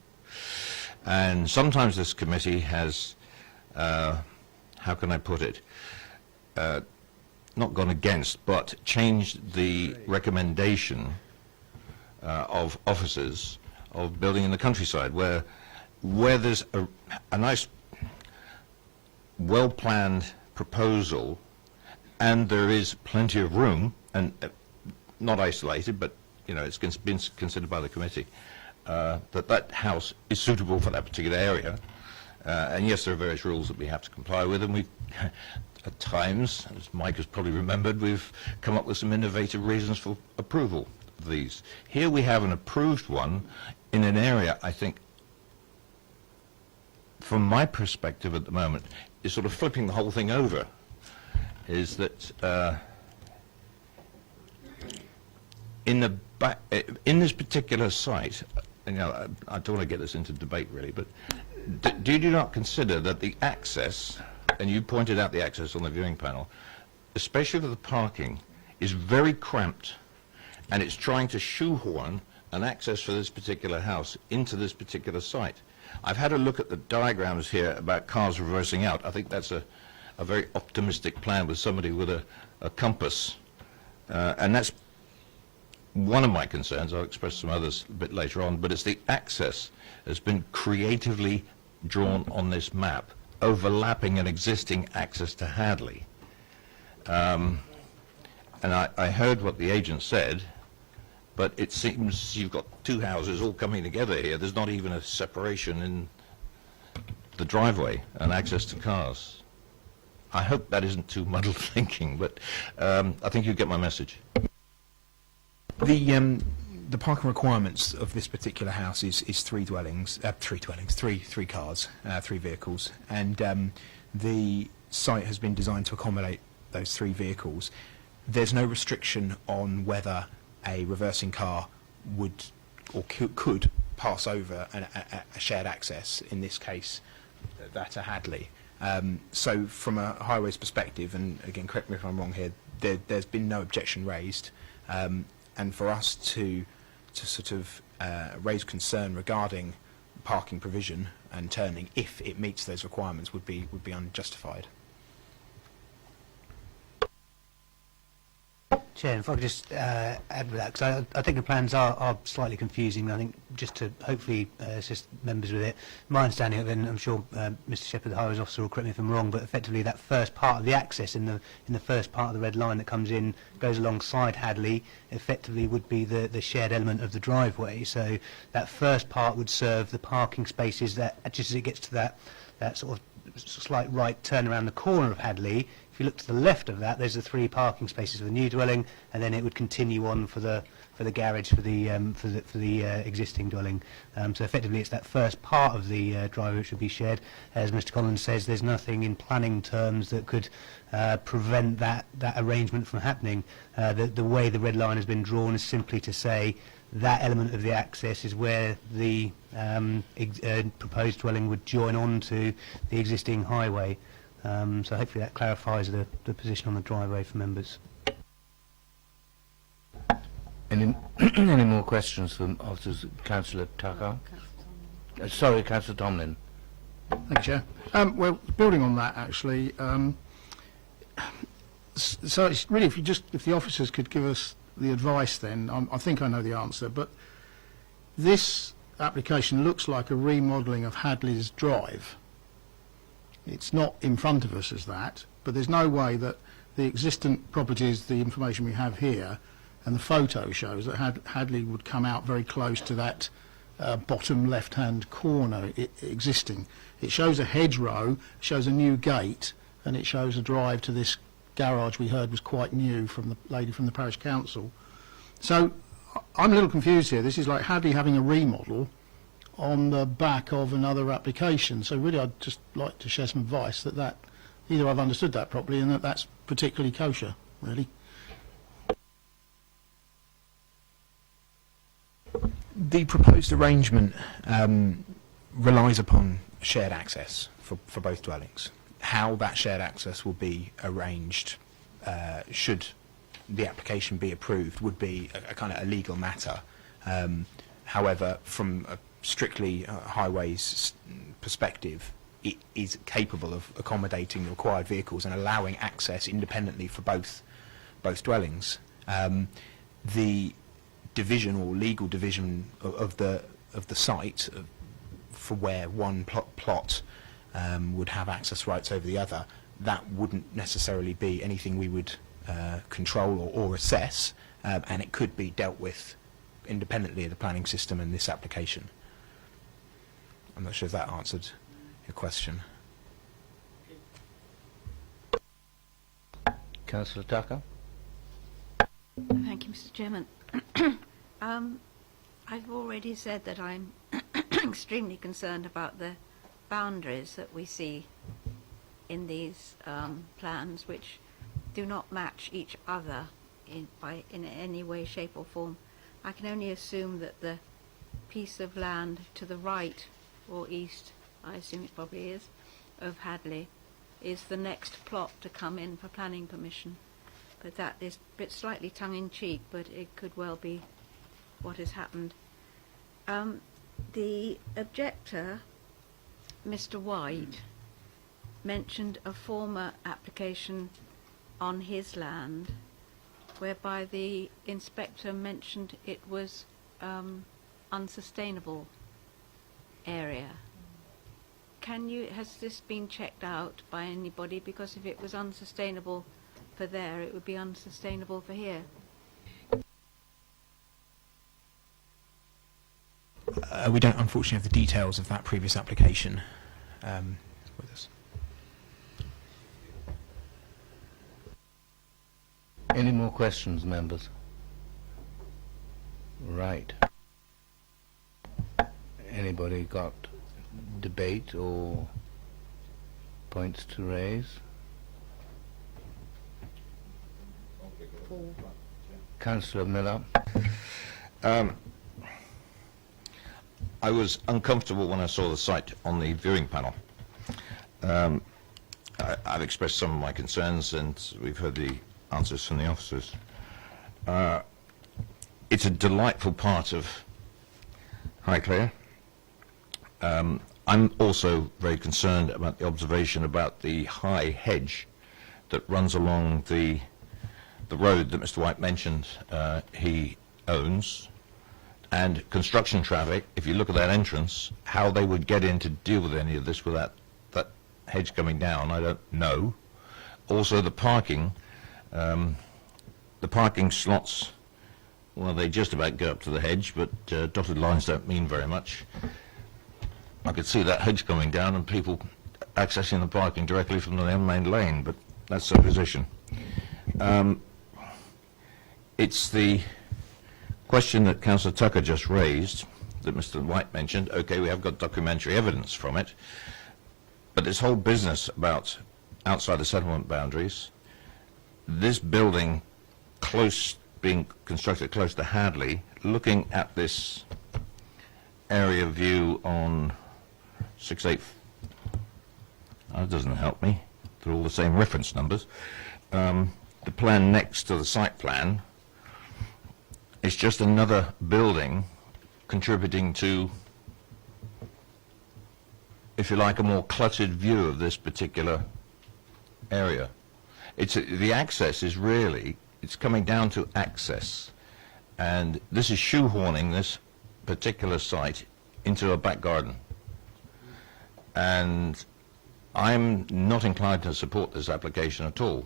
And sometimes this committee has, how can I put it, not gone against, but changed the recommendation of officers of building in the countryside, where there's a nice, well-planned proposal, and there is plenty of room, and not isolated, but it's been considered by the committee that house is suitable for that particular area. And yes, there are various rules that we have to comply with, and we, at times, as Mike has probably remembered, we've come up with some innovative reasons for approval of these. Here we have an approved one in an area, I think, from my perspective at the moment, is sort of flipping the whole thing over, is that in this particular site, I don't want to get this into debate really, but do you not consider that the access, and you pointed out the access on the viewing panel, especially for the parking, is very cramped, and it's trying to shoehorn an access for this particular house into this particular site. I've had a look at the diagrams here about cars reversing out. I think that's a very optimistic plan with somebody with a compass. And that's one of my concerns. I'll express some others a bit later on, but it's the access that's been creatively drawn on this map, overlapping an existing access to Hadley. And I heard what the agent said, but it seems you've got two houses all coming together here. There's not even a separation in the driveway and access to cars. I hope that isn't too muddled thinking, but I think you get my message. The parking requirements of this particular house is three cars, three vehicles, and the site has been designed to accommodate those three vehicles. There's no restriction on whether a reversing car would or could pass over a shared access, in this case that to Hadley. So from a highways perspective, and again correct me if I'm wrong here, there's been no objection raised, and for us to sort of raise concern regarding parking provision and turning, if it meets those requirements, would be unjustified. Chair, if I could just add with that, because I think the plans are slightly confusing. I think just to hopefully assist members with it, my understanding of it, and I'm sure Mr Shepherd, the highways officer, will correct me if I'm wrong, but effectively that first part of the access in the first part of the red line that comes in, goes alongside Hadley, effectively would be the shared element of the driveway. So that first part would serve the parking spaces that, just as it gets to that sort of slight right turn around the corner of Hadley. If you look to the left of that, there's the three parking spaces for the new dwelling, and then it would continue on for the garage for the existing dwelling. So effectively, it's that first part of the driveway which would be shared. As Mr. Collins says, there's nothing in planning terms that could prevent that arrangement from happening. The way the red line has been drawn is simply to say that element of the access is where the proposed dwelling would join on to the existing highway. So hopefully that clarifies the position on the driveway for members. Any more questions from officers? Councillor Tucker? Sorry, Councillor Tomlin. Thank you, Chair. Well, building on that, actually, so it's really, if the officers could give us the advice, then I think I know the answer. But this application looks like a remodelling of Hadley's Drive. It's not in front of us as that, but there's no way that the existing properties, the information we have here, and the photo shows that Hadley would come out very close to that bottom left-hand corner existing. It shows a hedgerow, shows a new gate, and it shows a drive to this garage we heard was quite new from the lady from the parish council. So I'm a little confused here. This is like Hadley having a remodel on the back of another application. So really I'd just like to share some advice that either I've understood that properly and that's particularly kosher, really. The proposed arrangement relies upon shared access for both dwellings. How that shared access will be arranged, should the application be approved, would be a kind of a legal matter. However, from a strictly highways perspective, it is capable of accommodating the required vehicles and allowing access independently for both dwellings. The division or legal division of the site for where one plot would have access rights over the other, that wouldn't necessarily be anything we would control or assess, and it could be dealt with independently of the planning system and this application. I'm not sure if that answered your question. Councillor Tucker? Thank you, Mr. Chairman. I've already said that I'm extremely concerned about the boundaries that we see in these plans, which do not match each other in any way, shape or form. I can only assume that the piece of land to the right or east, I assume it probably is, of Hadley is the next plot to come in for planning permission. But that is a bit slightly tongue-in-cheek, but it could well be what has happened. The objector Mr. White mentioned a former application on his land whereby the inspector mentioned it was unsustainable area. Has this been checked out by anybody? Because if it was unsustainable for there, it would be unsustainable for here. We don't unfortunately have the details of that previous application with us. Any more questions, members? Right. Anybody got debate or points to raise? Councillor Miller. I was uncomfortable when I saw the site on the viewing panel. I've expressed some of my concerns, and we've heard the answers from the officers. It's a delightful part of Highclere. I'm also very concerned about the observation about the high hedge that runs along the road that Mr. White mentioned he owns, and construction traffic. If you look at that entrance, how they would get in to deal with any of this without that hedge coming down, I don't know. Also the parking slots, well, they just about go up to the hedge, but dotted lines don't mean very much. I could see that hedge coming down and people accessing the parking directly from the main lane, but that's their position. It's the question that Councillor Tucker just raised, that Mr. White mentioned. Okay, we have got documentary evidence from it, but this whole business about outside the settlement boundaries, this building being constructed close to Hadley, looking at this area view on 6/8, that doesn't help me, they're all the same reference numbers. The plan next to the site plan, it's just another building contributing to, if you like, a more cluttered view of this particular area. The access is really, it's coming down to access, and this is shoehorning this particular site into a back garden. And I'm not inclined to support this application at all.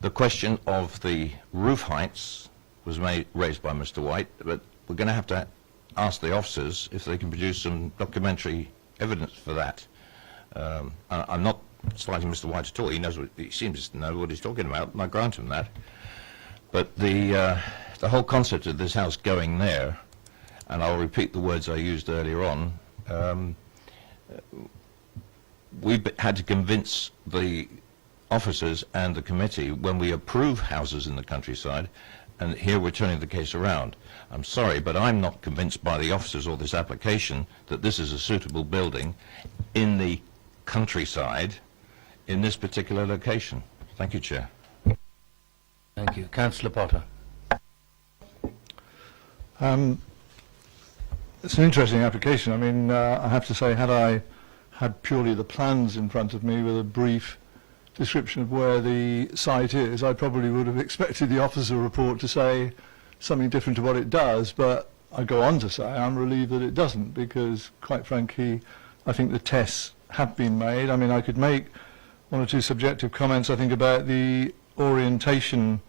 The question of the roof heights was raised by Mr. White, but we're going to have to ask the officers if they can produce some documentary evidence for that. I'm not slighting Mr. White at all. He seems to know what he's talking about, and I grant him that. But the whole concept of this house going there, and I'll repeat the words I used earlier on, we've had to convince the officers and the committee when we approve houses in the countryside, and here we're turning the case around. I'm sorry, but I'm not convinced by the officers or this application that this is a suitable building in the countryside in this particular location. Thank you, Chair. Thank you. Councillor Potter. It's an interesting application. I mean, I have to say, had I had purely the plans in front of me with a brief description of where the site is, I probably would have expected the officer report to say something different to what it does, but I go on to say I'm relieved that it doesn't, because quite frankly I think the tests have been made. I mean, I could make one or two subjective comments, I think, about the orientation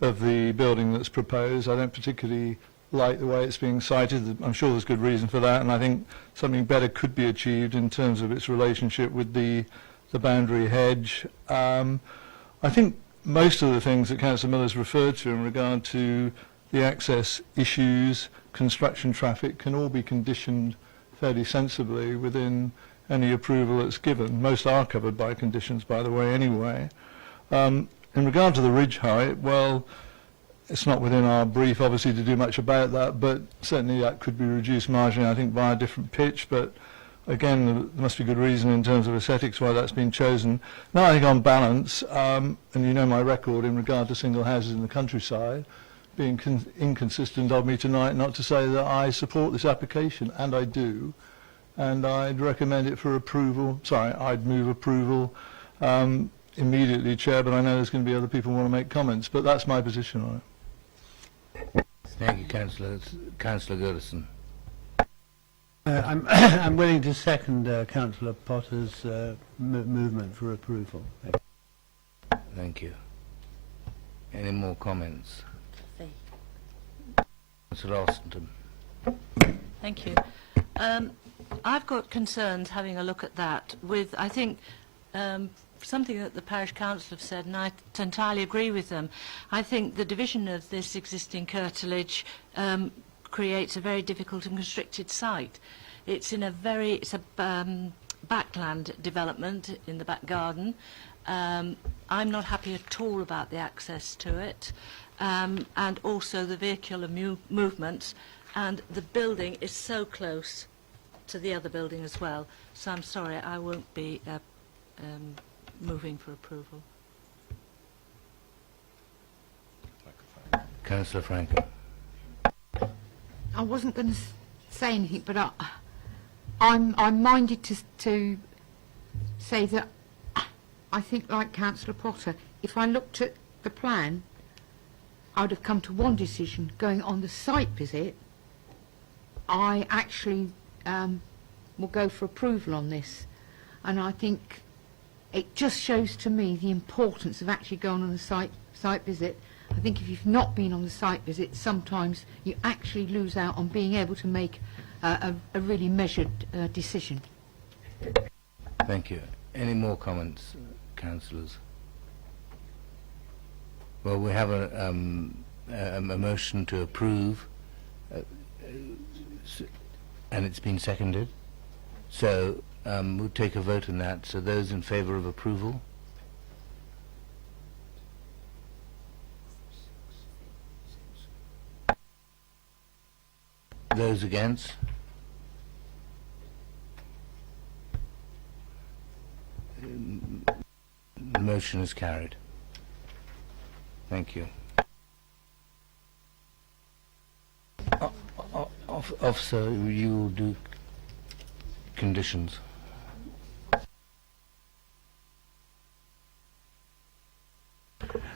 of the building that's proposed. I don't particularly like the way it's being sited. I'm sure there's good reason for that, and I think something better could be achieved in terms of its relationship with the boundary hedge. I think most of the things that Councillor Miller's referred to in regard to the access issues, construction traffic, can all be conditioned fairly sensibly within any approval that's given. Most are covered by conditions, by the way, anyway. In regard to the ridge height, well, it's not within our brief, obviously, to do much about that, but certainly that could be reduced marginally, I think, by a different pitch. But again, there must be good reason in terms of aesthetics why that's been chosen. Now, I think on balance, and you know my record in regard to single houses in the countryside, being inconsistent of me tonight not to say that I support this application, and I do. and I'd recommend it for approval. Sorry, I'd move approval immediately, Chair, but I know there's going to be other people who want to make comments, but that's my position on it. Thank you, Councillor. Councillor Goodison. I'm willing to second Councillor Potter's movement for approval. Thank you. Any more comments? Councillor Austin. Thank you. I've got concerns having a look at that with, I think, something that the parish council have said, and I entirely agree with them. I think the division of this existing curtilage creates a very difficult and constricted site. It's in a backland development in the back garden. I'm not happy at all about the access to it, and also the vehicular movements, and the building is so close to the other building as well. So I'm sorry, I won't be moving for approval. Councillor Franklin. I wasn't going to say anything, but I'm minded to say that I think, like Councillor Potter, if I looked at the plan, I'd have come to one decision. Going on the site visit, I actually will go for approval on this, and I think it just shows to me the importance of actually going on the site visit. I think if you've not been on the site visit, sometimes you actually lose out on being able to make a really measured decision. Thank you. Any more comments, councillors? Well, we have a motion to approve, and it's been seconded. So we'll take a vote on that. So those in favour of approval? Those against? The motion is carried. Thank you. Officer, you will do conditions.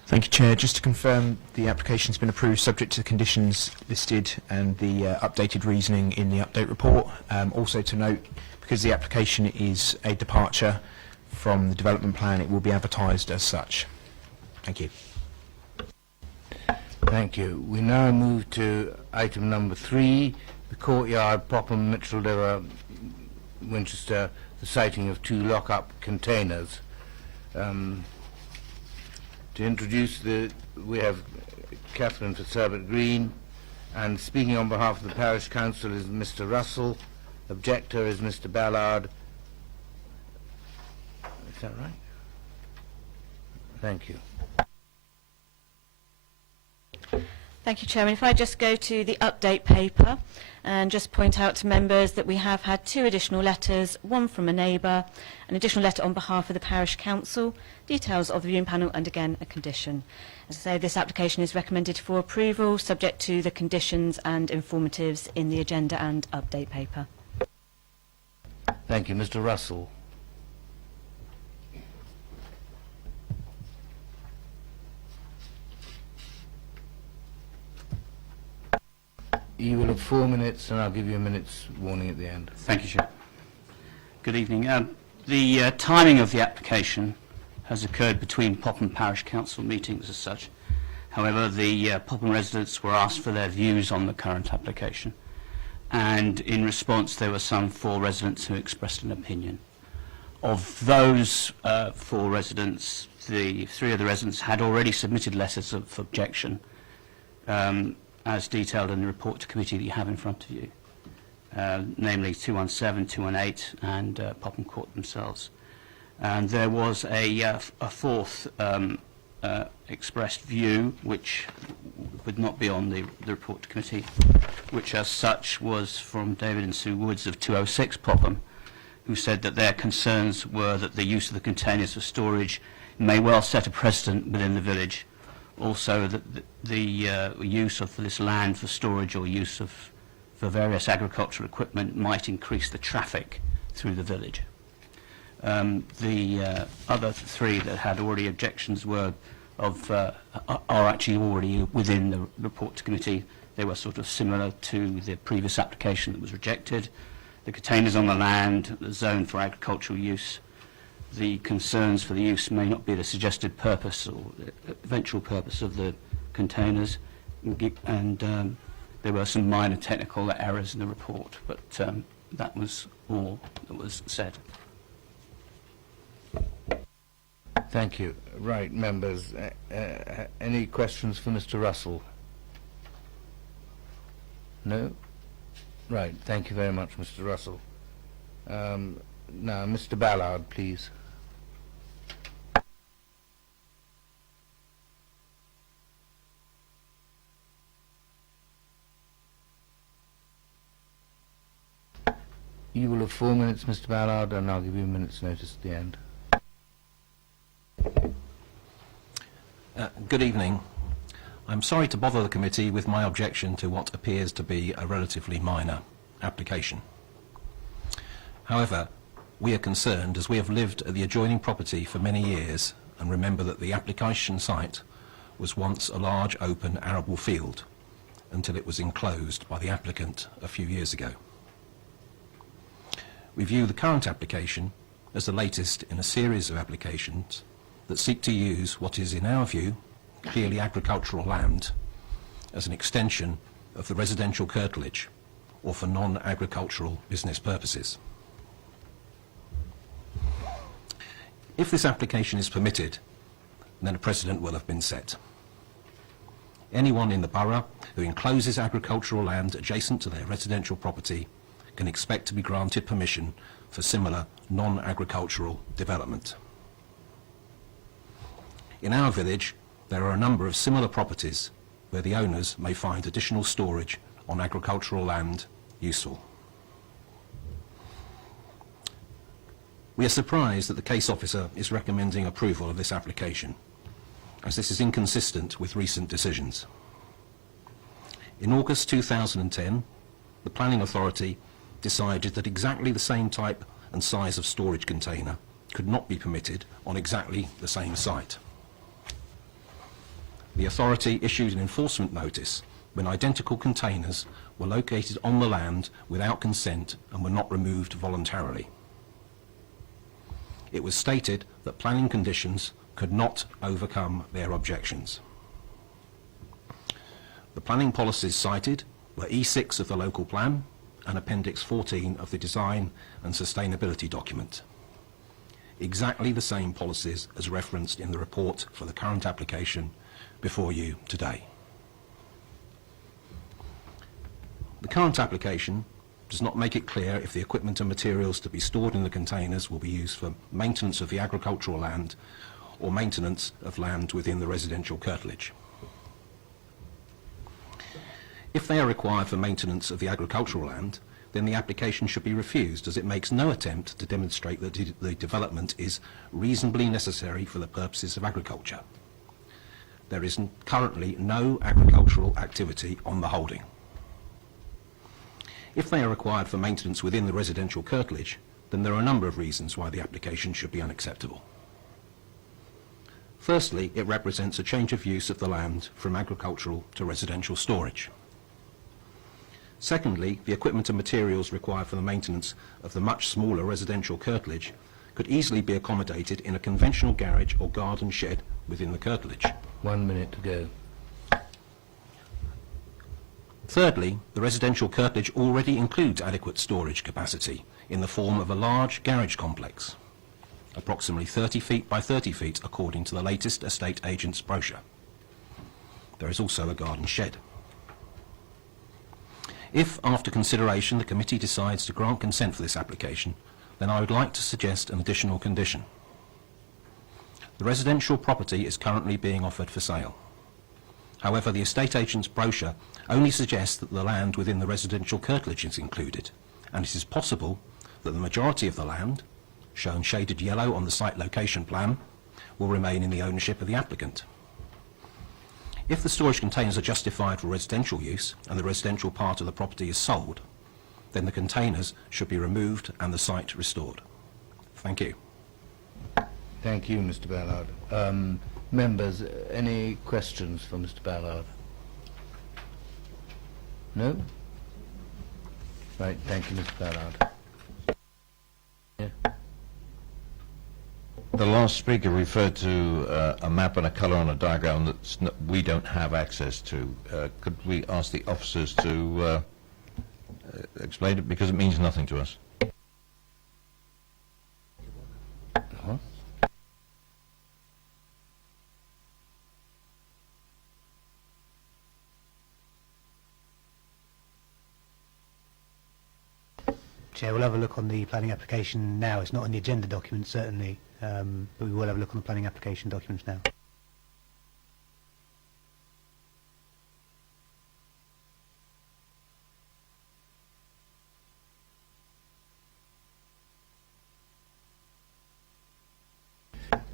Thank you, Chair. Just to confirm, the application's been approved subject to the conditions listed and the updated reasoning in the update report. Also to note, because the application is a departure from the development plan, it will be advertised as such. Thank you. Thank you. We now move to item number 3, the courtyard, Popham, Micheldever, Winchester, the siting of 2 lock-up containers. To introduce we have Catherine Fitzherbert Green, and speaking on behalf of the Parish Council is Mr. Russell. Objector is Mr. Ballard. Is that right? Thank you. Thank you, Chairman. If I just go to the update paper and just point out to members that we have had 2 additional letters, one from a neighbour, an additional letter on behalf of the Parish Council, details of the viewing panel, and again a condition. As I say, this application is recommended for approval subject to the conditions and informatives in the agenda and update paper. Thank you. Mr. Russell. You will have 4 minutes, and I'll give you a minute's warning at the end. Thank you, Chair. Good evening. The timing of the application has occurred between Popham Parish Council meetings as such. However, the Popham residents were asked for their views on the current application, and in response there were some 4 residents who expressed an opinion. Of those 4 residents, the 3 of the residents had already submitted letters of objection, as detailed in the report to committee that you have in front of you, namely 217, 218 and Popham Court themselves. And there was a 4th expressed view, which would not be on the report to committee, which as such was from David and Sue Woods of 206 Popham, who said that their concerns were that the use of the containers for storage may well set a precedent within the village. Also, that the use of this land for storage or use of for various agricultural equipment might increase the traffic through the village. The other three that had already objections were are actually already within the report to committee. They were sort of similar to the previous application that was rejected. The containers on the land, the zone for agricultural use, the concerns for the use may not be the suggested purpose or the eventual purpose of the containers, and there were some minor technical errors in the report, but that was all that was said. Thank you. Right, members, any questions for Mr. Russell? No? Right, thank you very much, Mr. Russell. Now, Mr. Ballard, please. You will have 4 minutes, Mr. Ballard, and I'll give you a minute's notice at the end. Good evening. I'm sorry to bother the committee with my objection to what appears to be a relatively minor application. However, we are concerned as we have lived at the adjoining property for many years and remember that the application site was once a large open arable field until it was enclosed by the applicant a few years ago. We view the current application as the latest in a series of applications that seek to use what is, in our view, clearly agricultural land as an extension of the residential curtilage or for non-agricultural business purposes. If this application is permitted, then a precedent will have been set. Anyone in the borough who encloses agricultural land adjacent to their residential property can expect to be granted permission for similar non-agricultural development. In our village, there are a number of similar properties where the owners may find additional storage on agricultural land useful. We are surprised that the case officer is recommending approval of this application, as this is inconsistent with recent decisions. In August 2010, the Planning Authority decided that exactly the same type and size of storage container could not be permitted on exactly the same site. The authority issued an enforcement notice when identical containers were located on the land without consent and were not removed voluntarily. It was stated that planning conditions could not overcome their objections. The planning policies cited were E6 of the local plan and Appendix 14 of the Design and Sustainability document. Exactly the same policies as referenced in the report for the current application before you today. The current application does not make it clear if the equipment and materials to be stored in the containers will be used for maintenance of the agricultural land or maintenance of land within the residential curtilage. If they are required for maintenance of the agricultural land, then the application should be refused, as it makes no attempt to demonstrate that the development is reasonably necessary for the purposes of agriculture. There is currently no agricultural activity on the holding. If they are required for maintenance within the residential curtilage, then there are a number of reasons why the application should be unacceptable. Firstly, it represents a change of use of the land from agricultural to residential storage. Secondly, the equipment and materials required for the maintenance of the much smaller residential curtilage could easily be accommodated in a conventional garage or garden shed within the curtilage. 1 minute to go. Thirdly, the residential curtilage already includes adequate storage capacity in the form of a large garage complex, approximately 30 feet by 30 feet according to the latest estate agent's brochure. There is also a garden shed. If, after consideration, the committee decides to grant consent for this application, then I would like to suggest an additional condition. The residential property is currently being offered for sale. However, the estate agent's brochure only suggests that the land within the residential curtilage is included, and it is possible that the majority of the land, shown shaded yellow on the site location plan, will remain in the ownership of the applicant. If the storage containers are justified for residential use and the residential part of the property is sold, then the containers should be removed and the site restored. Thank you. Thank you, Mr. Ballard. Members, any questions for Mr. Ballard? No? Right, thank you, Mr. Ballard. Yeah. The last speaker referred to a map and a colour on a diagram that we don't have access to. Could we ask the officers to explain it, because it means nothing to us? Chair, we'll have a look on the planning application now. It's not on the agenda document, certainly, but we will have a look on the planning application documents now.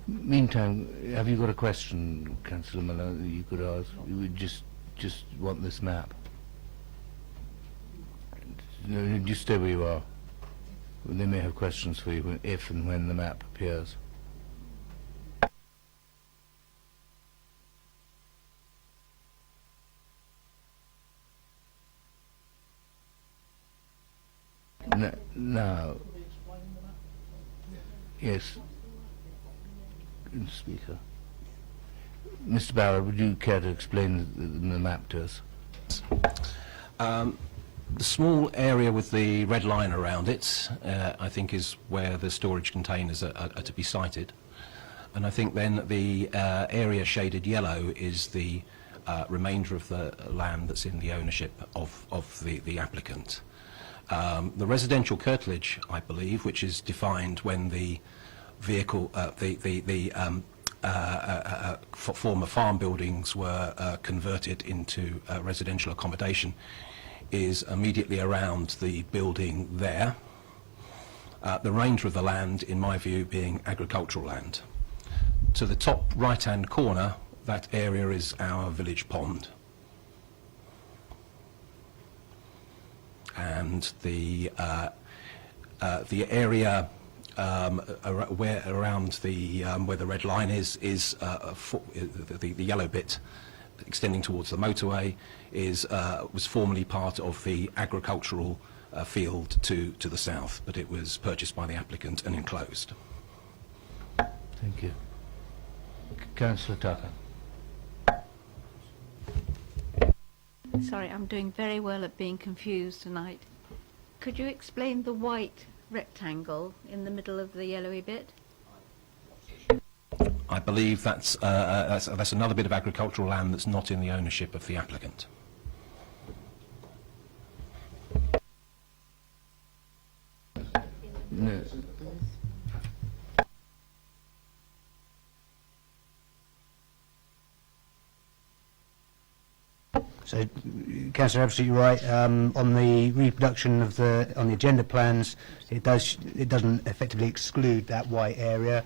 Meantime, have you got a question, Councillor Miller, that you could ask? You would just want this map. No, just stay where you are. They may have questions for you if and when the map appears. Now, yes, Speaker. Mr. Ballard, would you care to explain the map to us? The small area with the red line around it, I think, is where the storage containers are to be sited. And I think then the area shaded yellow is the remainder of the land that's in the ownership of the applicant. The residential curtilage, I believe, which is defined when the vehicle, former farm buildings were converted into residential accommodation, is immediately around the building there. The remainder of the land, in my view, being agricultural land. To the top right-hand corner, that area is our village pond. And the area where around the where the red line is the yellow bit extending towards the motorway was formerly part of the agricultural field to the south, but it was purchased by the applicant and enclosed. Thank you. Councillor Tucker. Sorry, I'm doing very well at being confused tonight. Could you explain the white rectangle in the middle of the yellowy bit? I believe that's another bit of agricultural land that's not in the ownership of the applicant. No. So, Councillor, absolutely right. On the reproduction of on the agenda plans, it doesn't effectively exclude that white area,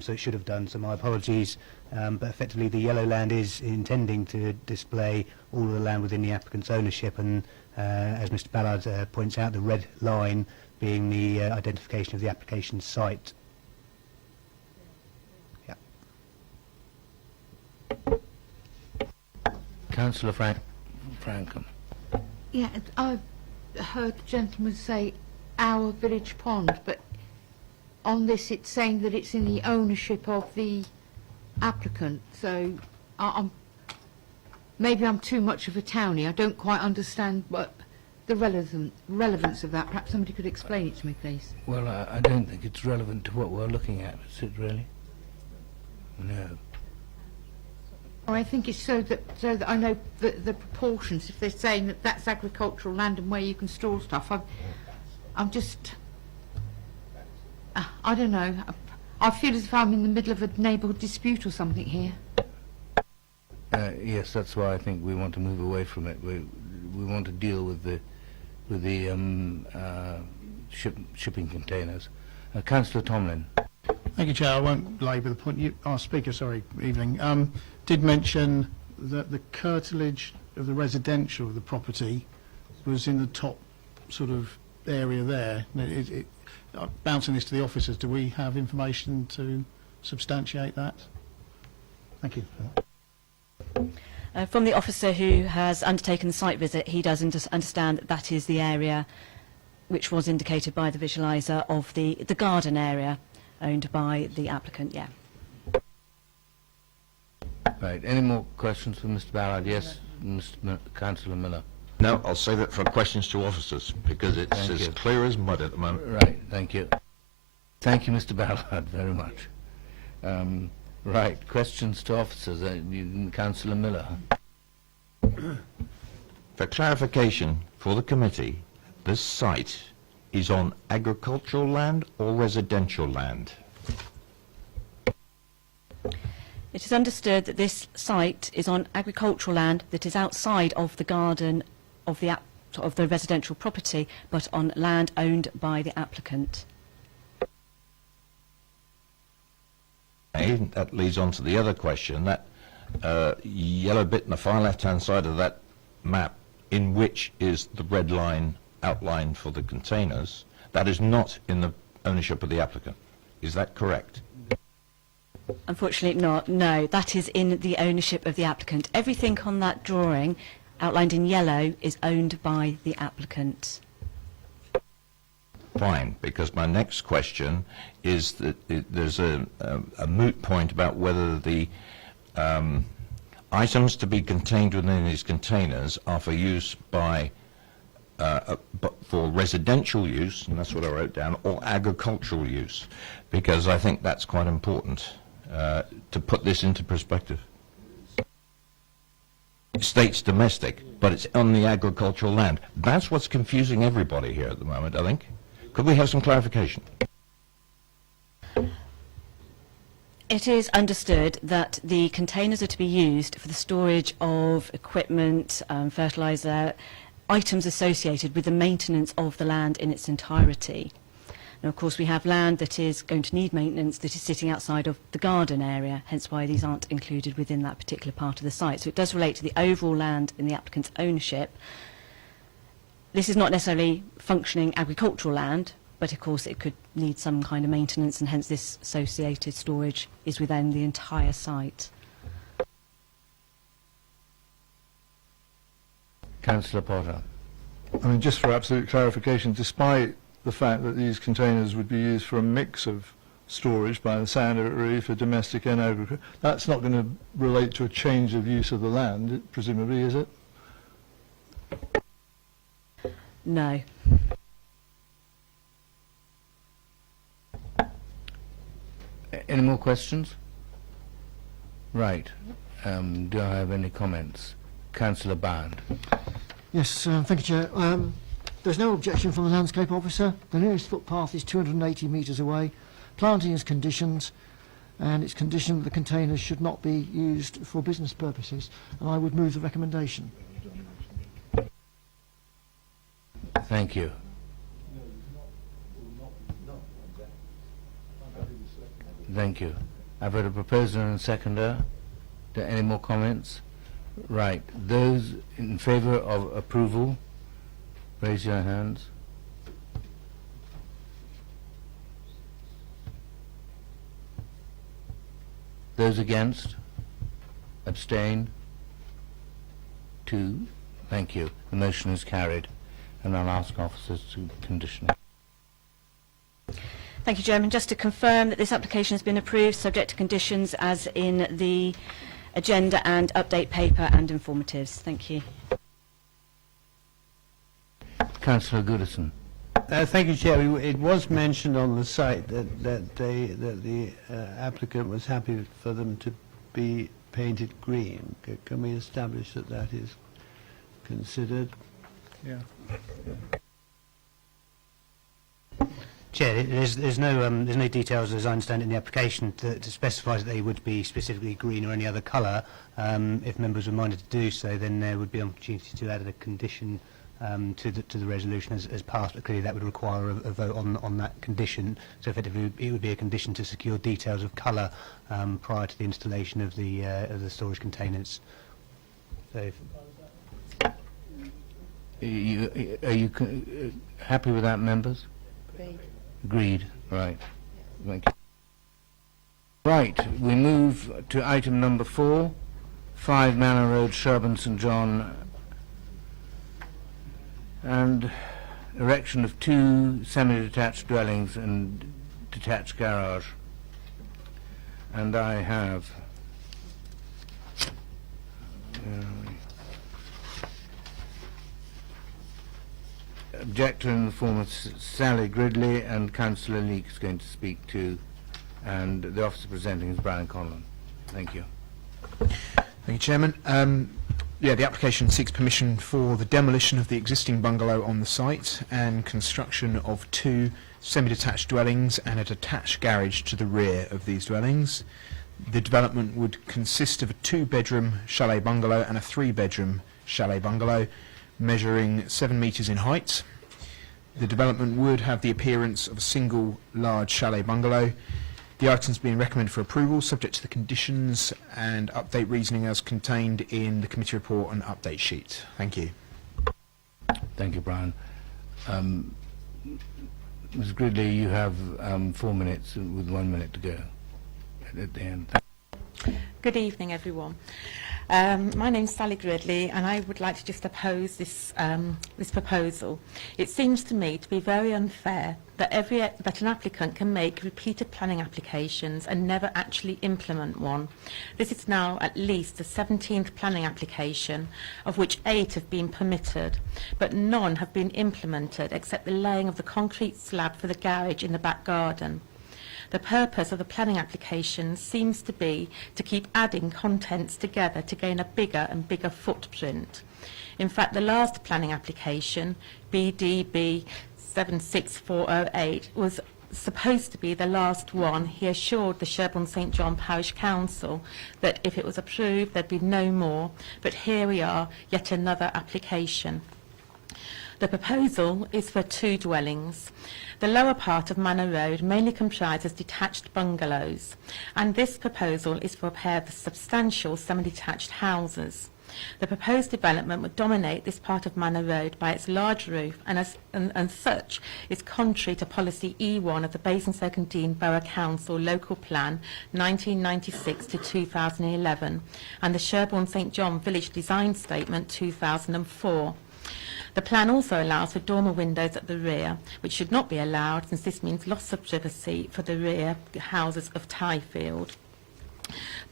so it should have done. So my apologies. But effectively, the yellow land is intending to display all of the land within the applicant's ownership, and as Mr. Ballard points out, the red line being the identification of the application site. Yeah. Councillor Frankham. Yeah, I've heard the gentleman say our village pond, but on this it's saying that it's in the ownership of the applicant, so maybe I'm too much of a townie. I don't quite understand what the relevance of that. Perhaps somebody could explain it to me, please. Well, I don't think it's relevant to what we're looking at, is it really? No. I think it's so that I know the proportions. If they're saying that that's agricultural land and where you can store stuff, I'm just, I don't know. I feel as if I'm in the middle of a neighbourhood dispute or something here. Yes, that's why I think we want to move away from it. We want to deal with the shipping containers. Councillor Tomlin. Thank you, Chair. I won't labour the point. Our speaker, sorry, evening, did mention that the curtilage of the residential of the property was in the top sort of area there. Bouncing this to the officers, do we have information to substantiate that? Thank you. From the officer who has undertaken the site visit, he does understand that that is the area which was indicated by the visualiser of the garden area owned by the applicant, yeah. Right. Any more questions for Mr. Ballard? Yes, Councillor Miller. No, I'll save it for questions to officers, because it's Thank as you. clear as mud at the moment. Right. Thank you. Thank you, Mr. Ballard, very much. Right. Questions to officers. Councillor Miller. For clarification for the committee, this site is on agricultural land or residential land? It is understood that this site is on agricultural land that is outside of the garden of the residential property, but on land owned by the applicant. That leads on to the other question. That yellow bit in the far left-hand side of that map, in which is the red line outlined for the containers, that is not in the ownership of the applicant. Is that correct? Unfortunately not, no. That is in the ownership of the applicant. Everything on that drawing, outlined in yellow, is owned by the applicant. Fine, because my next question is that there's a moot point about whether the items to be contained within these containers are for use by for residential use, and that's what I wrote down, or agricultural use, because I think that's quite important to put this into perspective. It states domestic, but it's on the agricultural land. That's what's confusing everybody here at the moment, I think. Could we have some clarification? It is understood that the containers are to be used for the storage of equipment, fertiliser, items associated with the maintenance of the land in its entirety. Now, of course, we have land that is going to need maintenance that is sitting outside of the garden area, hence why these aren't included within that particular part of the site. So it does relate to the overall land in the applicant's ownership. This is not necessarily functioning agricultural land, but of course it could need some kind of maintenance, and hence this associated storage is within the entire site. Councillor Potter. I mean, just for absolute clarification, despite the fact that these containers would be used for a mix of storage by the sound of it really for domestic and agriculture, that's not going to relate to a change of use of the land, presumably, is it? No. Any more questions? Right. Do I have any comments? Councillor Band. Yes, thank you, Chair. There's no objection from the landscape officer. The nearest footpath is 280 metres away. Planting is conditioned, and it's conditioned that the containers should not be used for business purposes, and I would move the recommendation. Thank you. Thank you. I've heard a proposer and a seconder. Any more comments? Right. Those in favour of approval, raise your hands. Those against? Abstain? 2. Thank you. The motion is carried, and I'll ask officers to condition it. Thank you, Chairman. Just to confirm that this application has been approved, subject to conditions as in the agenda and update paper and informatives. Thank you. Councillor Goodison. Thank you, Chair. It was mentioned on the site that the applicant was happy for them to be painted green. Can we establish that that is considered? Yeah. Chair, there's no details, as I understand it, in the application to specify that they would be specifically green or any other colour. If members were minded to do so, then there would be an opportunity to add a condition to the resolution as passed, but clearly that would require a vote on that condition. So effectively, it would be a condition to secure details of colour prior to the installation of the storage containers. So if, Are you happy with that, members? Agreed. Right. Thank you. Right, we move to item number 4, 5 Manor Road, Sherborne St John, and erection of 2 semi-detached dwellings and detached garage. And I have objector in the form of Sally Gridley, and Councillor Leake is going to speak to, and the officer presenting is Brian Conlon. Thank you. Thank you, Chairman. The application seeks permission for the demolition of the existing bungalow on the site and construction of 2 semi-detached dwellings and a detached garage to the rear of these dwellings. The development would consist of a 2-bedroom chalet bungalow and a 3-bedroom chalet bungalow, measuring 7 metres in height. The development would have the appearance of a single large chalet bungalow. The items being recommended for approval, subject to the conditions and update reasoning as contained in the committee report and update sheet. Thank you. Thank you, Brian. Ms Gridley, you have 4 minutes with 1 minute to go at the end. Good evening, everyone. My name's Sally Gridley, and I would like to just oppose this proposal. It seems to me to be very unfair that an applicant can make repeated planning applications and never actually implement one. This is now at least the 17th planning application, of which 8 have been permitted, but none have been implemented except the laying of the concrete slab for the garage in the back garden. The purpose of the planning application seems to be to keep adding contents together to gain a bigger and bigger footprint. In fact, the last planning application, BDB 76408, was supposed to be the last one. He assured the Sherborne St John Parish Council that if it was approved there'd be no more, but here we are, yet another application. The proposal is for 2 dwellings. The lower part of Manor Road mainly comprises detached bungalows, and this proposal is for a pair of substantial semi-detached houses. The proposed development would dominate this part of Manor Road by its large roof, and such is contrary to Policy E1 of the Basingstoke Borough Council Local Plan 1996 to 2011 and the Sherborne St John Village Design Statement 2004. The plan also allows for dormer windows at the rear, which should not be allowed since this means loss of privacy for the rear houses of Tyfield.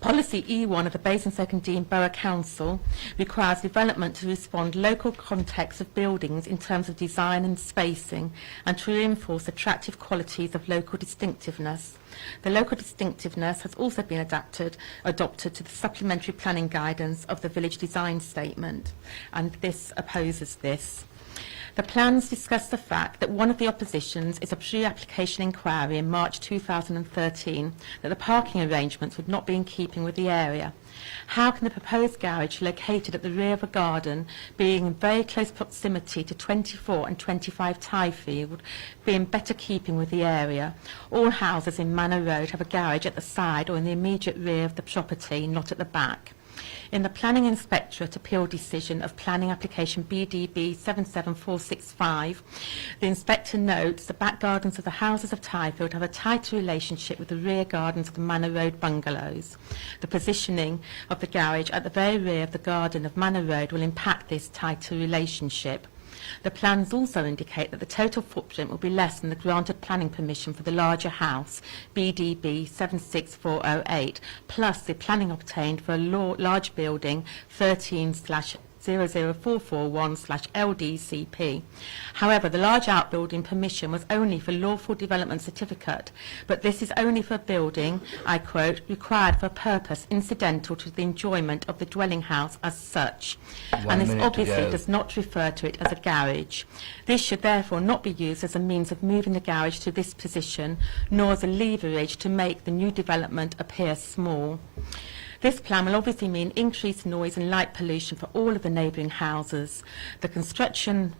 Policy E1 of the Basingstoke Borough Council requires development to respond local context of buildings in terms of design and spacing and to reinforce attractive qualities of local distinctiveness. The local distinctiveness has also been adopted to the supplementary planning guidance of the Village Design Statement, and this opposes this. The plans discuss the fact that one of the oppositions is a pre-application inquiry in March 2013 that the parking arrangements would not be in keeping with the area. How can the proposed garage located at the rear of a garden, being in very close proximity to 24 and 25 Tyfield, be in better keeping with the area? All houses in Manor Road have a garage at the side or in the immediate rear of the property, not at the back. In the Planning Inspectorate Appeal Decision of Planning Application BDB 77465, the inspector notes the back gardens of the houses of Tyfield have a tighter relationship with the rear gardens of the Manor Road bungalows. The positioning of the garage at the very rear of the garden of Manor Road will impact this tighter relationship. The plans also indicate that the total footprint will be less than the granted planning permission for the larger house, BDB 76408, plus the planning obtained for a large building 13/00441/LDCP. However, the large outbuilding permission was only for lawful development certificate, but this is only for a building, I quote, required for a purpose incidental to the enjoyment of the dwelling house as such. And this obviously does not refer to it as a garage. This should therefore not be used as a means of moving the garage to this position, nor as a leverage to make the new development appear small. This plan will obviously mean increased noise and light pollution for all of the neighbouring houses. The construction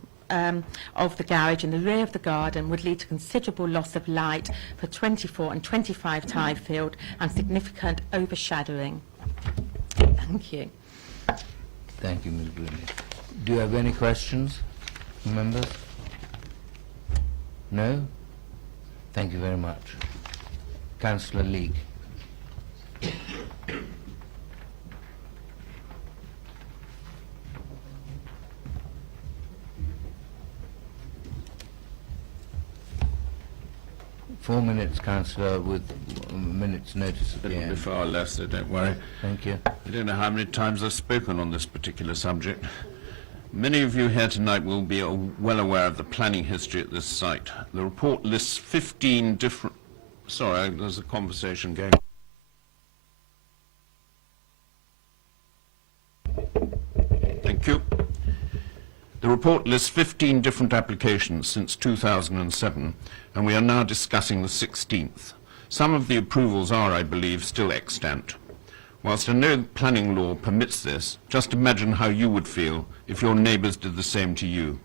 of the garage in the rear of the garden would lead to considerable loss of light for 24 and 25 Tyfield and significant overshadowing. Thank you. Thank you, Ms. Gridley. Do you have any questions from members? No? Thank you very much. Councillor Leake. Four minutes, Councillor, with a minute's notice at the It'll be end. far less, so don't worry. Thank you. I don't know how many times I've spoken on this particular subject. Many of you here tonight will be well aware of the planning history at this site. The report lists 15 different... Sorry, there's a conversation going. Thank you. The report lists 15 different applications since 2007, and we are now discussing the 16th. Some of the approvals are, I believe, still extant. Whilst I know planning law permits this, just imagine how you would feel if your neighbours did the same to you.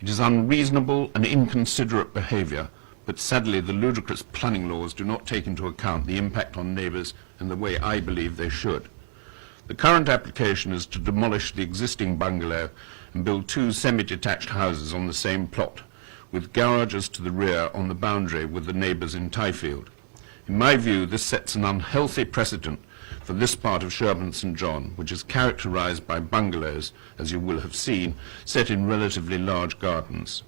It is unreasonable and inconsiderate behaviour, but sadly the ludicrous planning laws do not take into account the impact on neighbours in the way I believe they should. The current application is to demolish the existing bungalow and build 2 semi-detached houses on the same plot, with garages to the rear on the boundary with the neighbours in Tyfield. In my view, this sets an unhealthy precedent for this part of Sherburn St John, which is characterised by bungalows, as you will have seen, set in relatively large gardens.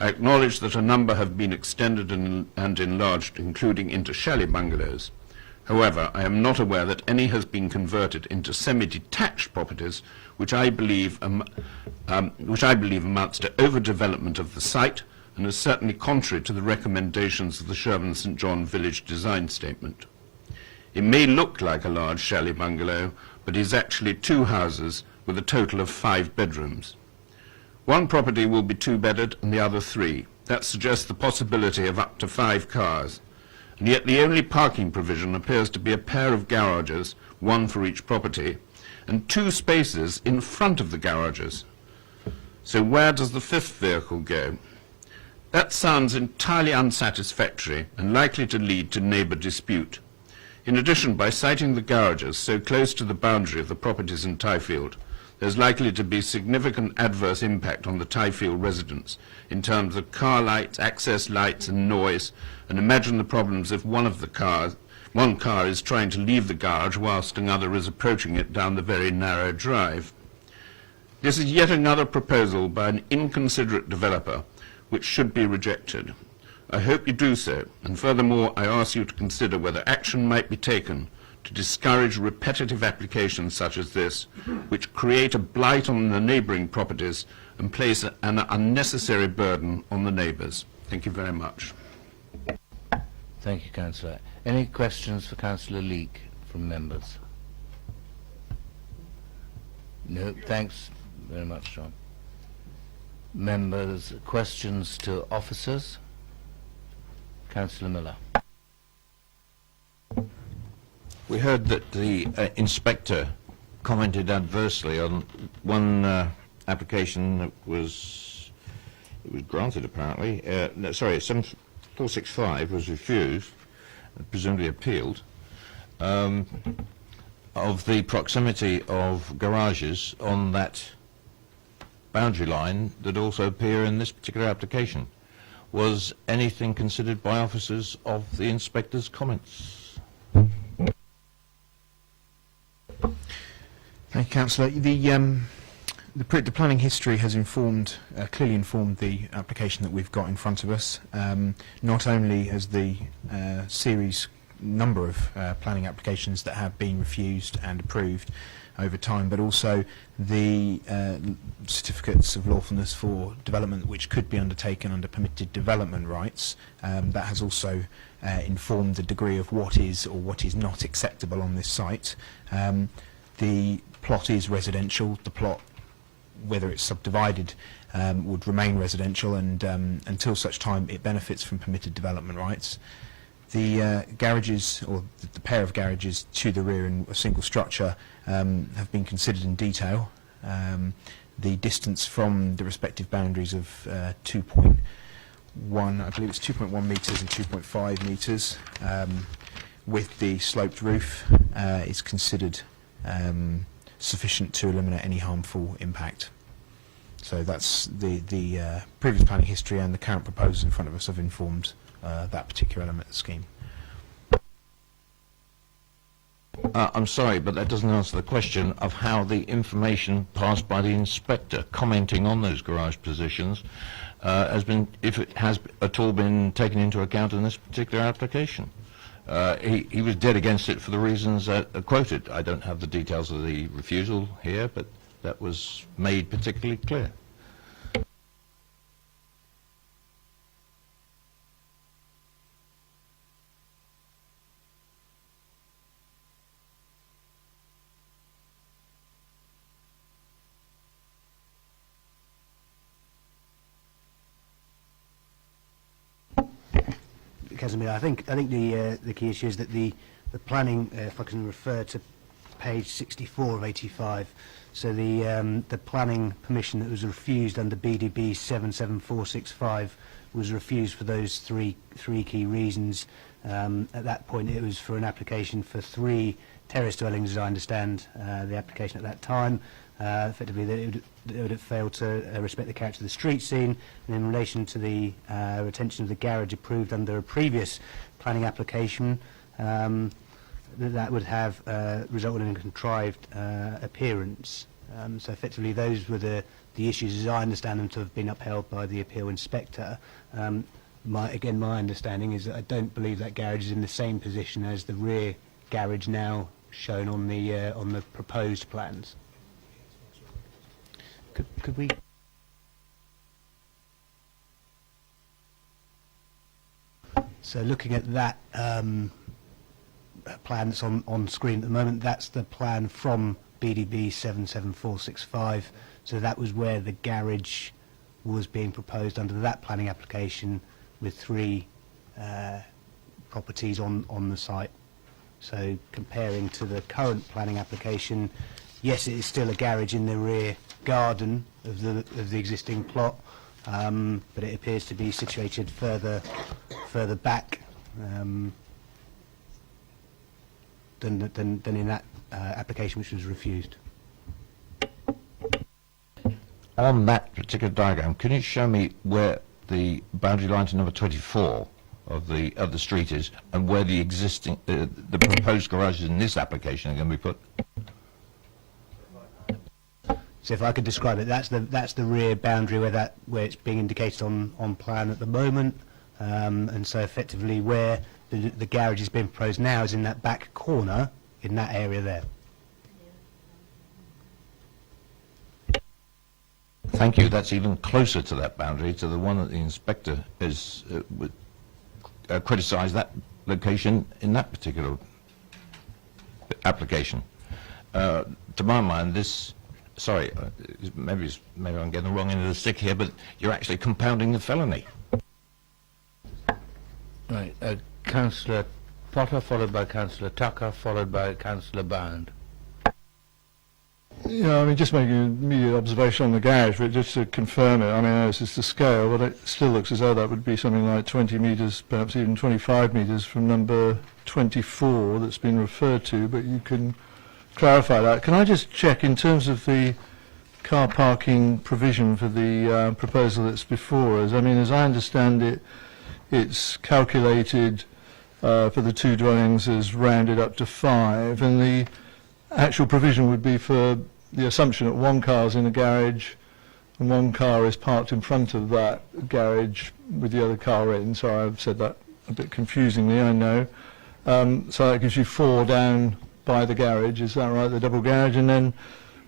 I acknowledge that a number have been extended and enlarged, including into chalet bungalows. However, I am not aware that any has been converted into semi-detached properties, which I believe amounts to overdevelopment of the site and is certainly contrary to the recommendations of the Sherburn St John Village Design Statement. It may look like a large chalet bungalow, but is actually 2 houses with a total of 5 bedrooms. One property will be 2-bedded and the other 3. That suggests the possibility of up to 5 cars. And yet the only parking provision appears to be a pair of garages, 1 for each property, and 2 spaces in front of the garages. So where does the 5th vehicle go? That sounds entirely unsatisfactory and likely to lead to neighbour dispute. In addition, by siting the garages so close to the boundary of the properties in Tyfield, there's likely to be significant adverse impact on the Tyfield residents in terms of car lights, access lights and noise, and imagine the problems if one car is trying to leave the garage whilst another is approaching it down the very narrow drive. This is yet another proposal by an inconsiderate developer which should be rejected. I hope you do so, and furthermore I ask you to consider whether action might be taken to discourage repetitive applications such as this, which create a blight on the neighbouring properties and place an unnecessary burden on the neighbours. Thank you very much. Thank you, Councillor. Any questions for Councillor Leake from members? No, thanks very much, John. Members, questions to officers? Councillor Miller. We heard that the inspector commented adversely on one application that was granted apparently. No, sorry, 465 was refused, presumably appealed, of the proximity of garages on that boundary line that also appear in this particular application. Was anything considered by officers of the inspector's comments? Thank you, Councillor. The planning history has clearly informed the application that we've got in front of us. Not only has the number of planning applications that have been refused and approved over time, but also the certificates of lawfulness for development which could be undertaken under permitted development rights. That has also informed the degree of what is or what is not acceptable on this site. The plot is residential. The plot, whether it's subdivided, would remain residential, and until such time it benefits from permitted development rights. The garages, or the pair of garages to the rear in a single structure, have been considered in detail. The distance from the respective boundaries of 2.1, I believe it's 2.1 metres and 2.5 metres, with the sloped roof is considered sufficient to eliminate any harmful impact. So that's the previous planning history and the current proposals in front of us have informed that particular element of the scheme. I'm sorry, but that doesn't answer the question of how the information passed by the inspector commenting on those garage positions has been, if it has at all been taken into account in this particular application. He was dead against it for the reasons quoted. I don't have the details of the refusal here, but that was made particularly clear. Casimir, I think the key issue is that the planning, if I can refer to page 64 of 85, so the planning permission that was refused under BDB 77465 was refused for those three key reasons. At that point, it was for an application for 3 terrace dwellings, as I understand the application at that time. Effectively, it would have failed to respect the character of the street scene, and in relation to the retention of the garage approved under a previous planning application, that would have resulted in a contrived appearance. So effectively, those were the issues, as I understand them, to have been upheld by the appeal inspector. My understanding is that I don't believe that garage is in the same position as the rear garage now shown on the proposed plans. Could we? So looking at that plan that's on screen at the moment, that's the plan from BDB 77465. So that was where the garage was being proposed under that planning application, with 3 properties on the site. So comparing to the current planning application, yes, it is still a garage in the rear garden of the existing plot, but it appears to be situated further back than in that application, which was refused. On that particular diagram, can you show me where the boundary line to number 24 of the street is, and where the existing the proposed garages in this application are going to be put? So if I could describe it, that's the rear boundary where it's being indicated on plan at the moment, and so effectively where the garage is being proposed now is in that back corner, in that area there. Thank you. That's even closer to that boundary, to the one that the inspector has criticised that location in that particular application. To my mind, this. Sorry, maybe I'm getting the wrong end of the stick here, but you're actually compounding the felony. Right. Councillor Potter, followed by Councillor Tucker, followed by Councillor Bound. Yeah, I mean, just making an immediate observation on the garage, but just to confirm it, I mean, this is the scale, but it still looks as though that would be something like 20 metres, perhaps even 25 metres from number 24 that's been referred to, but you can clarify that. Can I just check, in terms of the car parking provision for the proposal that's before us, I mean, as I understand it, it's calculated for the 2 dwellings as rounded up to 5, and the actual provision would be for the assumption that 1 car's in a garage and 1 car is parked in front of that garage with the other car in. Sorry, I've said that a bit confusingly, I know. So that gives you 4 down by the garage, is that right, the double garage, and then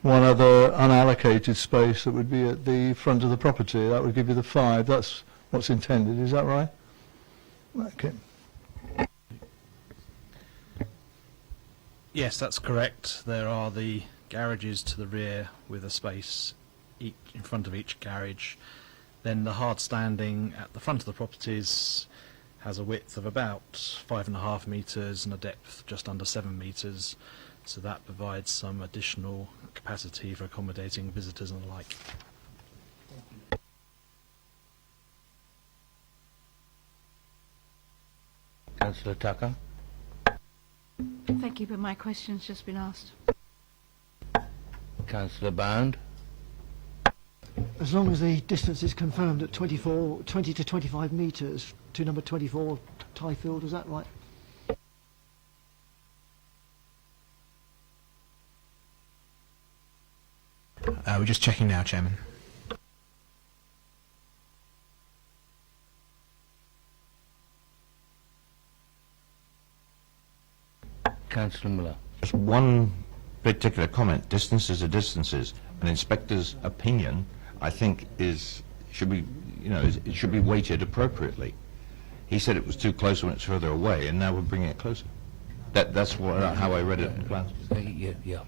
1 other unallocated space that would be at the front of the property. That would give you the 5. That's what's intended, is that right? Okay. Yes, that's correct. There are the garages to the rear with a space in front of each garage. Then the hard standing at the front of the properties has a width of about 5.5 metres and a depth just under 7 metres, so that provides some additional capacity for accommodating visitors and the like. Councillor Tucker. Thank you, but my question's just been asked. Councillor Bound. As long as the distance is confirmed at 20 to 25 metres to number 24 Tyfield, is that right? We're just checking now, Chairman. Councillor Miller. Just one particular comment. Distances are distances. An inspector's opinion, I think, should be weighted appropriately. He said it was too close when it's further away, and now we're bringing it closer. That's how I read it in the plan. Yeah.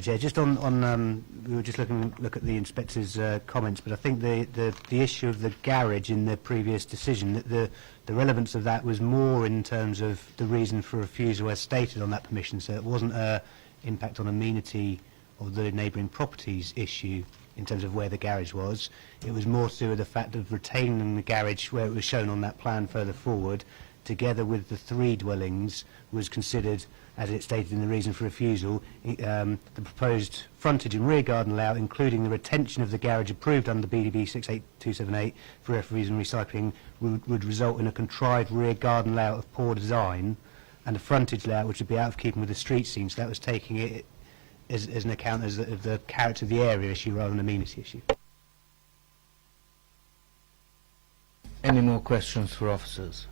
Chair, just on we were just look at the inspector's comments, but I think the issue of the garage in the previous decision, that the relevance of that was more in terms of the reason for refusal as stated on that permission, so it wasn't an impact on amenity of the neighbouring properties issue in terms of where the garage was. It was more to do with the fact of retaining the garage where it was shown on that plan further forward, together with the 3 dwellings, was considered, as it stated in the reason for refusal, the proposed frontage and rear garden layout, including the retention of the garage approved under BDB 68278 for refuse and recycling, would result in a contrived rear garden layout of poor design, and a frontage layout which would be out of keeping with the street scene. So that was taking it as an account of the character of the area issue rather than an amenity issue. Any more questions for officers?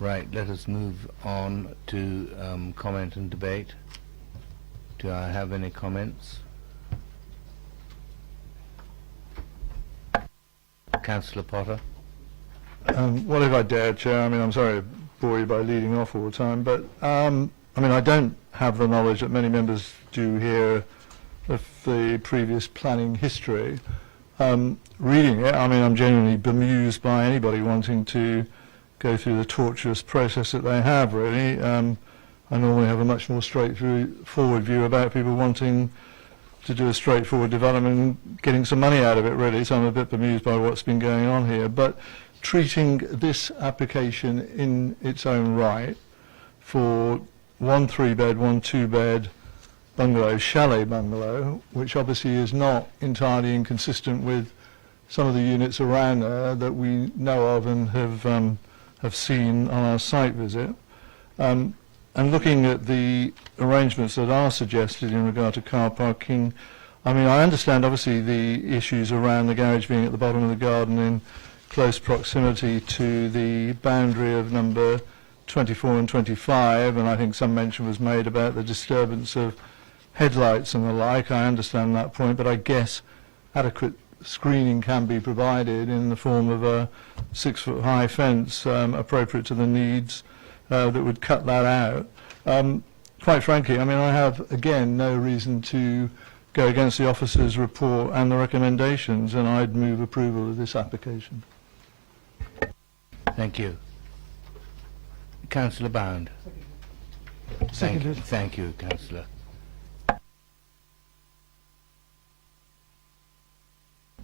Right, let us move on to comment and debate. Do I have any comments? Councillor Potter. What if I dare, Chair? I mean, I'm sorry to bore you by leading off all the time, but I mean, I don't have the knowledge that many members do here of the previous planning history. Reading it, I mean, I'm genuinely bemused by anybody wanting to go through the tortuous process that they have, really. I normally have a much more straightforward view about people wanting to do a straightforward development and getting some money out of it, really, so I'm a bit bemused by what's been going on here. But treating this application in its own right for 1 3-bed, 1 2-bed bungalow, chalet bungalow, which obviously is not entirely inconsistent with some of the units around there that we know of and have seen on our site visit. And looking at the arrangements that are suggested in regard to car parking, I mean, I understand obviously the issues around the garage being at the bottom of the garden in close proximity to the boundary of number 24 and 25, and I think some mention was made about the disturbance of headlights and the like. I understand that point, but I guess adequate screening can be provided in the form of a 6-foot-high fence appropriate to the needs that would cut that out. Quite frankly, I mean, I have, again, no reason to go against the officer's report and the recommendations, and I'd move approval of this application. Thank you. Councillor Bound. Seconded. Thank you, Councillor.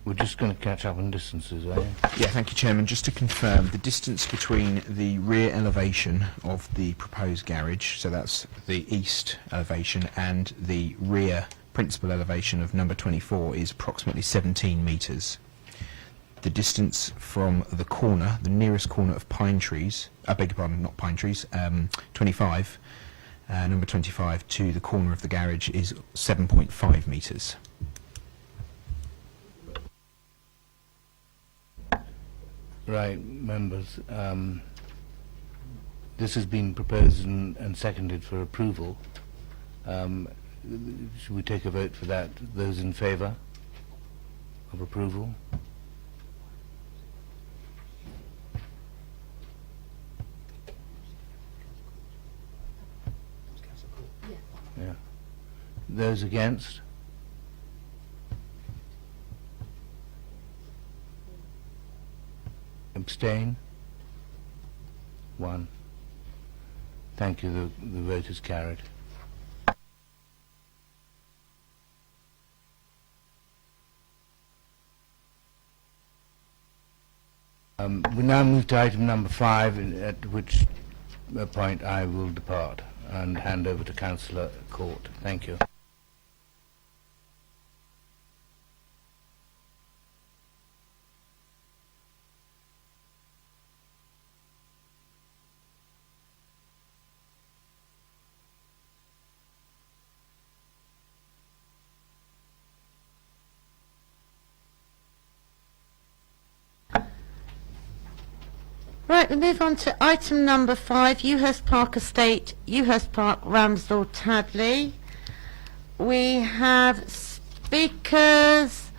We're just going to catch up on distances, are you? Yeah, thank you, Chairman. Just to confirm, the distance between the rear elevation of the proposed garage, so that's the east elevation, and the rear principal elevation of number 24 is approximately 17 metres. The distance from the corner, the nearest corner of pine trees, I beg your pardon, not pine trees, 25, number 25 to the corner of the garage is 7.5 metres. Right, members. This has been proposed and seconded for approval. Should we take a vote for that? Those in favour of approval? Yeah. Those against? Abstain? 1. Thank you. The vote is carried. We now move to item number 5, at which point I will depart and hand over to Councillor Court. Thank you. Right, we move on to item number 5, Ewhurst Park Estate, Ewhurst Park, Ramsdale, Tadley. We have speakers,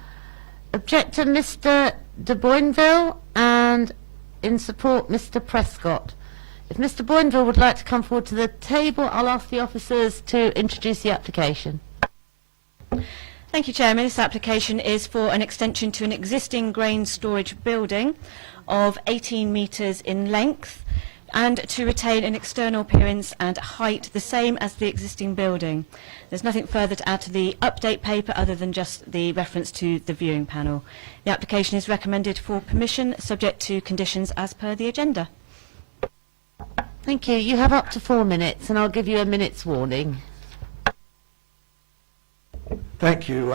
objector Mr de Boinville, and in support Mr Prescott. If Mr Boinville would like to come forward to the table, I'll ask the officers to introduce the application. Thank you, Chairman. This application is for an extension to an existing grain storage building of 18 metres in length and to retain an external appearance and height the same as the existing building. There's nothing further to add to the update paper other than just the reference to the viewing panel. The application is recommended for permission subject to conditions as per the agenda. Thank you. You have up to 4 minutes, and I'll give you a minute's warning. Thank you,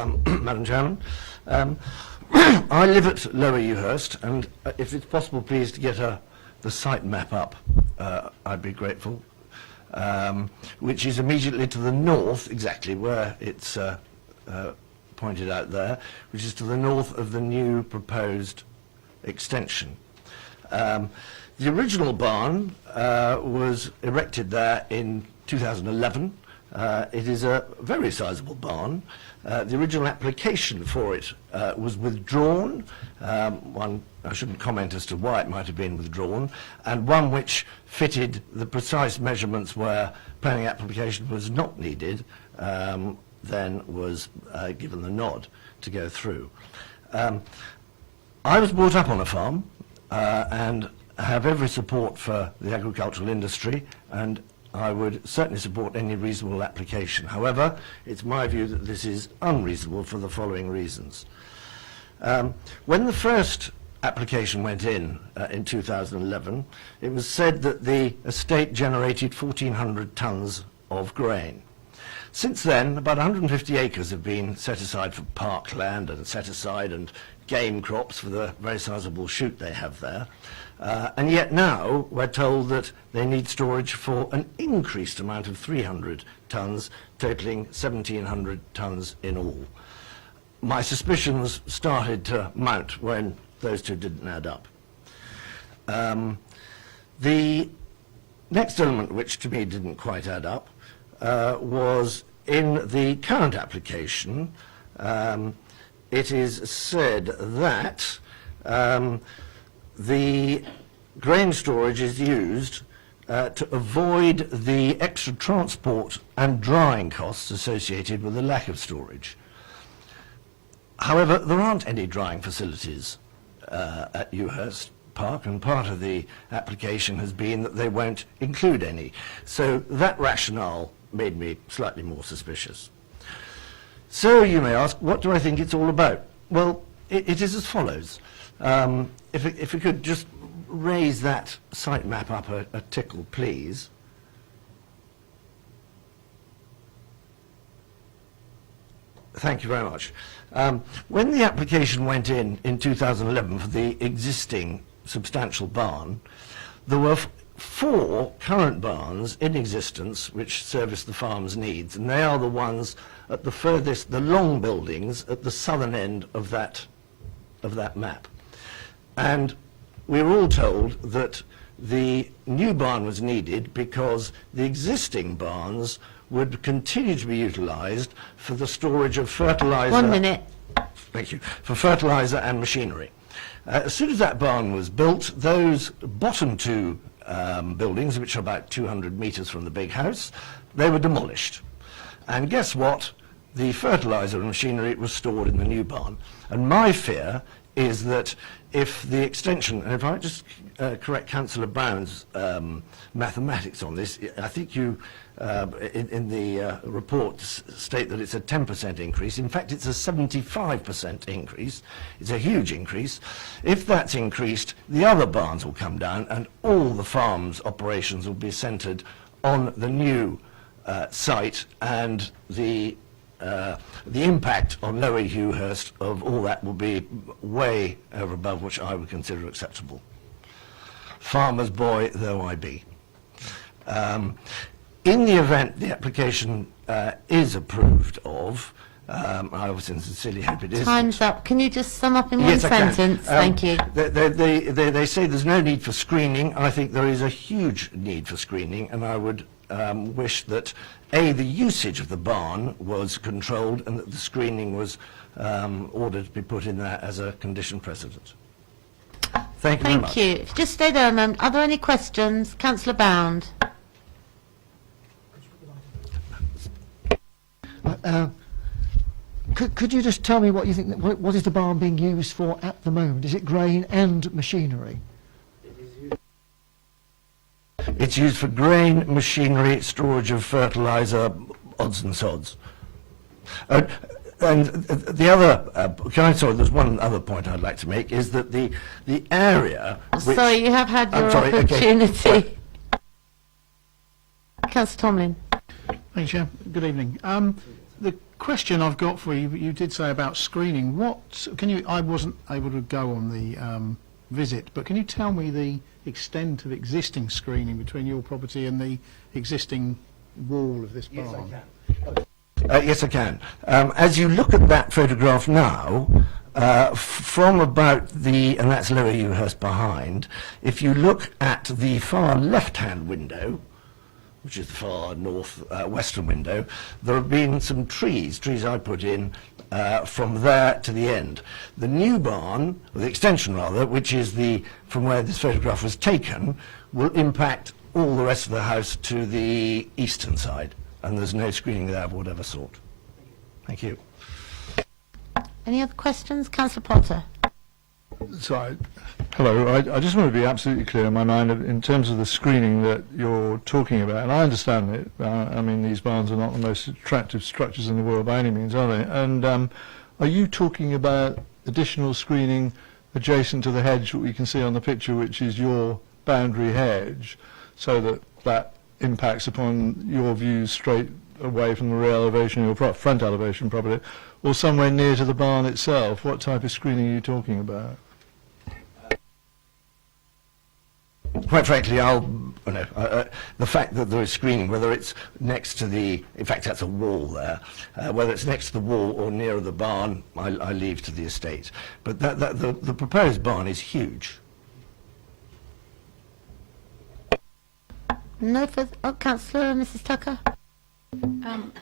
Madam Chairman. I live at Lower Ewhurst, and if it's possible, please, to get the site map up, I'd be grateful, which is immediately to the north, exactly where it's pointed out there, which is to the north of the new proposed extension. The original barn was erected there in 2011. It is a very sizable barn. The original application for it was withdrawn. I shouldn't comment as to why it might have been withdrawn, and one which fitted the precise measurements where planning application was not needed, then was given the nod to go through. I was brought up on a farm and have every support for the agricultural industry, and I would certainly support any reasonable application. However, it's my view that this is unreasonable for the following reasons. When the first application went in 2011, it was said that the estate generated 1,400 tonnes of grain. Since then, about 150 acres have been set aside for parkland and set aside and game crops for the very sizable shoot they have there. And yet now we're told that they need storage for an increased amount of 300 tonnes, totalling 1,700 tonnes in all. My suspicions started to mount when those two didn't add up. The next element, which to me didn't quite add up, was in the current application. It is said that the grain storage is used to avoid the extra transport and drying costs associated with the lack of storage. However, there aren't any drying facilities at Ewhurst Park, and part of the application has been that they won't include any. So that rationale made me slightly more suspicious. So you may ask, what do I think it's all about? Well, it is as follows. If we could just raise that site map up a tickle, please. Thank you very much. When the application went in 2011 for the existing substantial barn, there were 4 current barns in existence which service the farm's needs, and they are the ones at the furthest, the long buildings at the southern end of that map. And we were all told that the new barn was needed because the existing barns would continue to be utilised for the storage of fertiliser. 1 minute. Thank you. For fertiliser and machinery. As soon as that barn was built, those bottom 2 buildings, which are about 200 metres from the big house, they were demolished. And guess what? The fertiliser and machinery was stored in the new barn. And my fear is that if the extension, and if I just correct Councillor Brown's mathematics on this, I think you, in the report, state that it's a 10% increase. In fact, it's a 75% increase. It's a huge increase. If that's increased, the other barns will come down, and all the farm's operations will be centred on the new site, and the impact on Lower Ewhurst of all that will be way over above which I would consider acceptable. Farmer's boy though I be. In the event the application is approved of, I obviously sincerely hope it is. Time's up. Can you just sum up in one Yes, I can. sentence? Thank you. They say there's no need for screening. I think there is a huge need for screening, and I would wish that, A, the usage of the barn was controlled and that the screening was ordered to be put in there as a condition precedent. Thank you very much. Thank you. Just stay there a moment. Are there any questions? Councillor Bound. Could you just tell me what you think, what is the barn being used for at the moment? Is it grain and machinery? It's used for grain, machinery, storage of fertiliser, odds and sods. And the other, sorry, there's one other point I'd like to make, is that the area which... Sorry, you have had your opportunity. Okay. Councillor Tomlin. Thank you, Chair. Good evening. The question I've got for you, you did say about screening. I wasn't able to go on the visit, but can you tell me the extent of existing screening between your property and the existing wall of this barn? Yes, I can. As you look at that photograph now, from about and that's Lower Ewhurst behind, if you look at the far left-hand window, which is the far north western window, there have been some trees I put in from there to the end. The new barn, or the extension rather, which is from where this photograph was taken, will impact all the rest of the house to the eastern side, and there's no screening there of whatever sort. Thank you. Any other questions? Councillor Potter. Sorry. Hello. I just want to be absolutely clear in my mind in terms of the screening that you're talking about, and I understand it. I mean, these barns are not the most attractive structures in the world by any means, are they? And are you talking about additional screening adjacent to the hedge that we can see on the picture, which is your boundary hedge, so that impacts upon your views straight away from the rear elevation of your front elevation property, or somewhere near to the barn itself? What type of screening are you talking about? Quite frankly, the fact that there is screening, whether it's next to in fact that's a wall there, whether it's next to the wall or nearer the barn, I leave to the estate. But the proposed barn is huge. No further... Oh, Councillor, Mrs Tucker.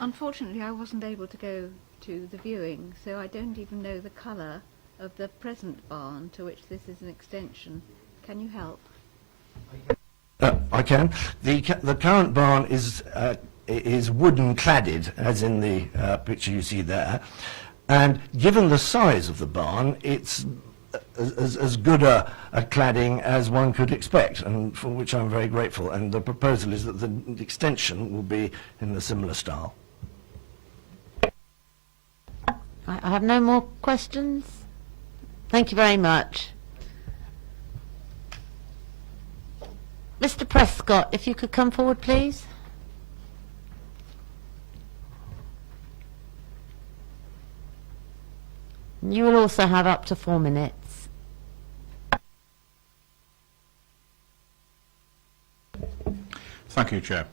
Unfortunately, I wasn't able to go to the viewing, so I don't even know the colour of the present barn to which this is an extension. Can you help? I can. The current barn is wooden cladded, as in the picture you see there, and given the size of the barn, it's as good a cladding as one could expect, and for which I'm very grateful. And the proposal is that the extension will be in a similar style. I have no more questions. Thank you very much. Mr Prescott, if you could come forward, please. You will also have up to 4 minutes. Thank you, Chair.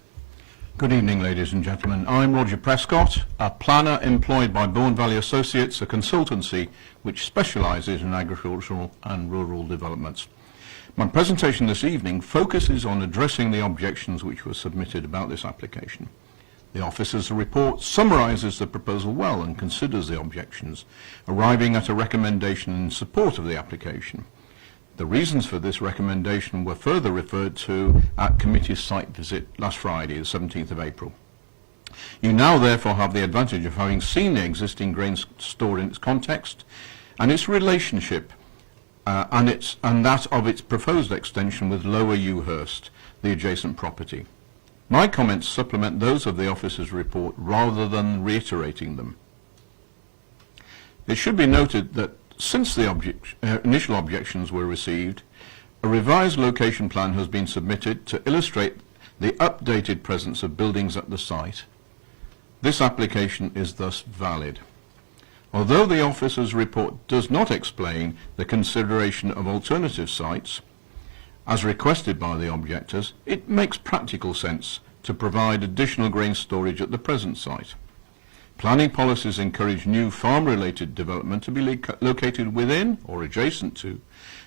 Good evening, ladies and gentlemen. I'm Roger Prescott, a planner employed by Bourne Valley Associates, a consultancy which specialises in agricultural and rural developments. My presentation this evening focuses on addressing the objections which were submitted about this application. The officer's report summarises the proposal well and considers the objections, arriving at a recommendation in support of the application. The reasons for this recommendation were further referred to at committee's site visit last Friday, the 17th of April. You now therefore have the advantage of having seen the existing grain stored in its context and its relationship and that of its proposed extension with Lower Ewhurst, the adjacent property. My comments supplement those of the officer's report rather than reiterating them. It should be noted that since the initial objections were received, a revised location plan has been submitted to illustrate the updated presence of buildings at the site. This application is thus valid. Although the officer's report does not explain the consideration of alternative sites, as requested by the objectors, it makes practical sense to provide additional grain storage at the present site. Planning policies encourage new farm-related development to be located within or adjacent to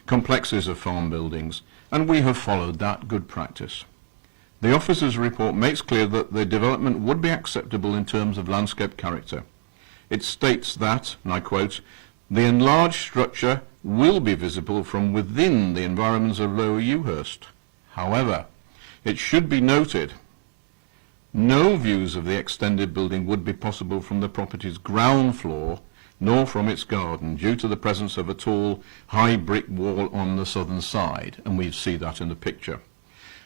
complexes of farm buildings, and we have followed that good practice. The officer's report makes clear that the development would be acceptable in terms of landscape character. It states that, and I quote, "The enlarged structure will be visible from within the environments of Lower Ewhurst. However, it should be noted no views of the extended building would be possible from the property's ground floor nor from its garden due to the presence of a tall, high brick wall on the southern side," and we see that in the picture.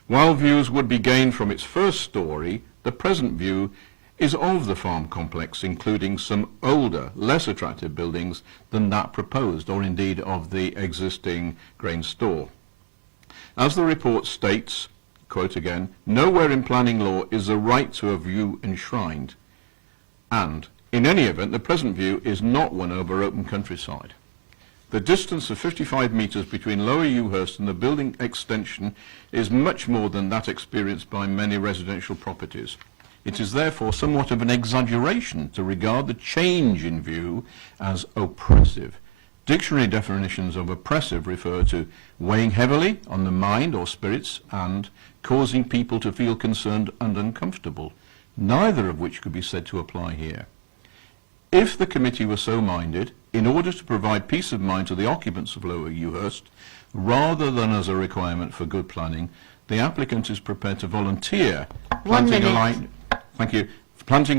While views would be gained from its first story, the present view is of the farm complex, including some older, less attractive buildings than that proposed, or indeed of the existing grain store. As the report states, quote again, "Nowhere in planning law is the right to a view enshrined, and, in any event, the present view is not one over open countryside. The distance of 55 metres between Lower Ewhurst and the building extension is much more than that experienced by many residential properties. It is therefore somewhat of an exaggeration to regard the change in view as oppressive. Dictionary definitions of oppressive refer to weighing heavily on the mind or spirits and causing people to feel concerned and uncomfortable, neither of which could be said to apply here. If the committee were so minded, in order to provide peace of mind to the occupants of Lower Ewhurst, rather than as a requirement for good planning, the applicant is prepared to volunteer planting a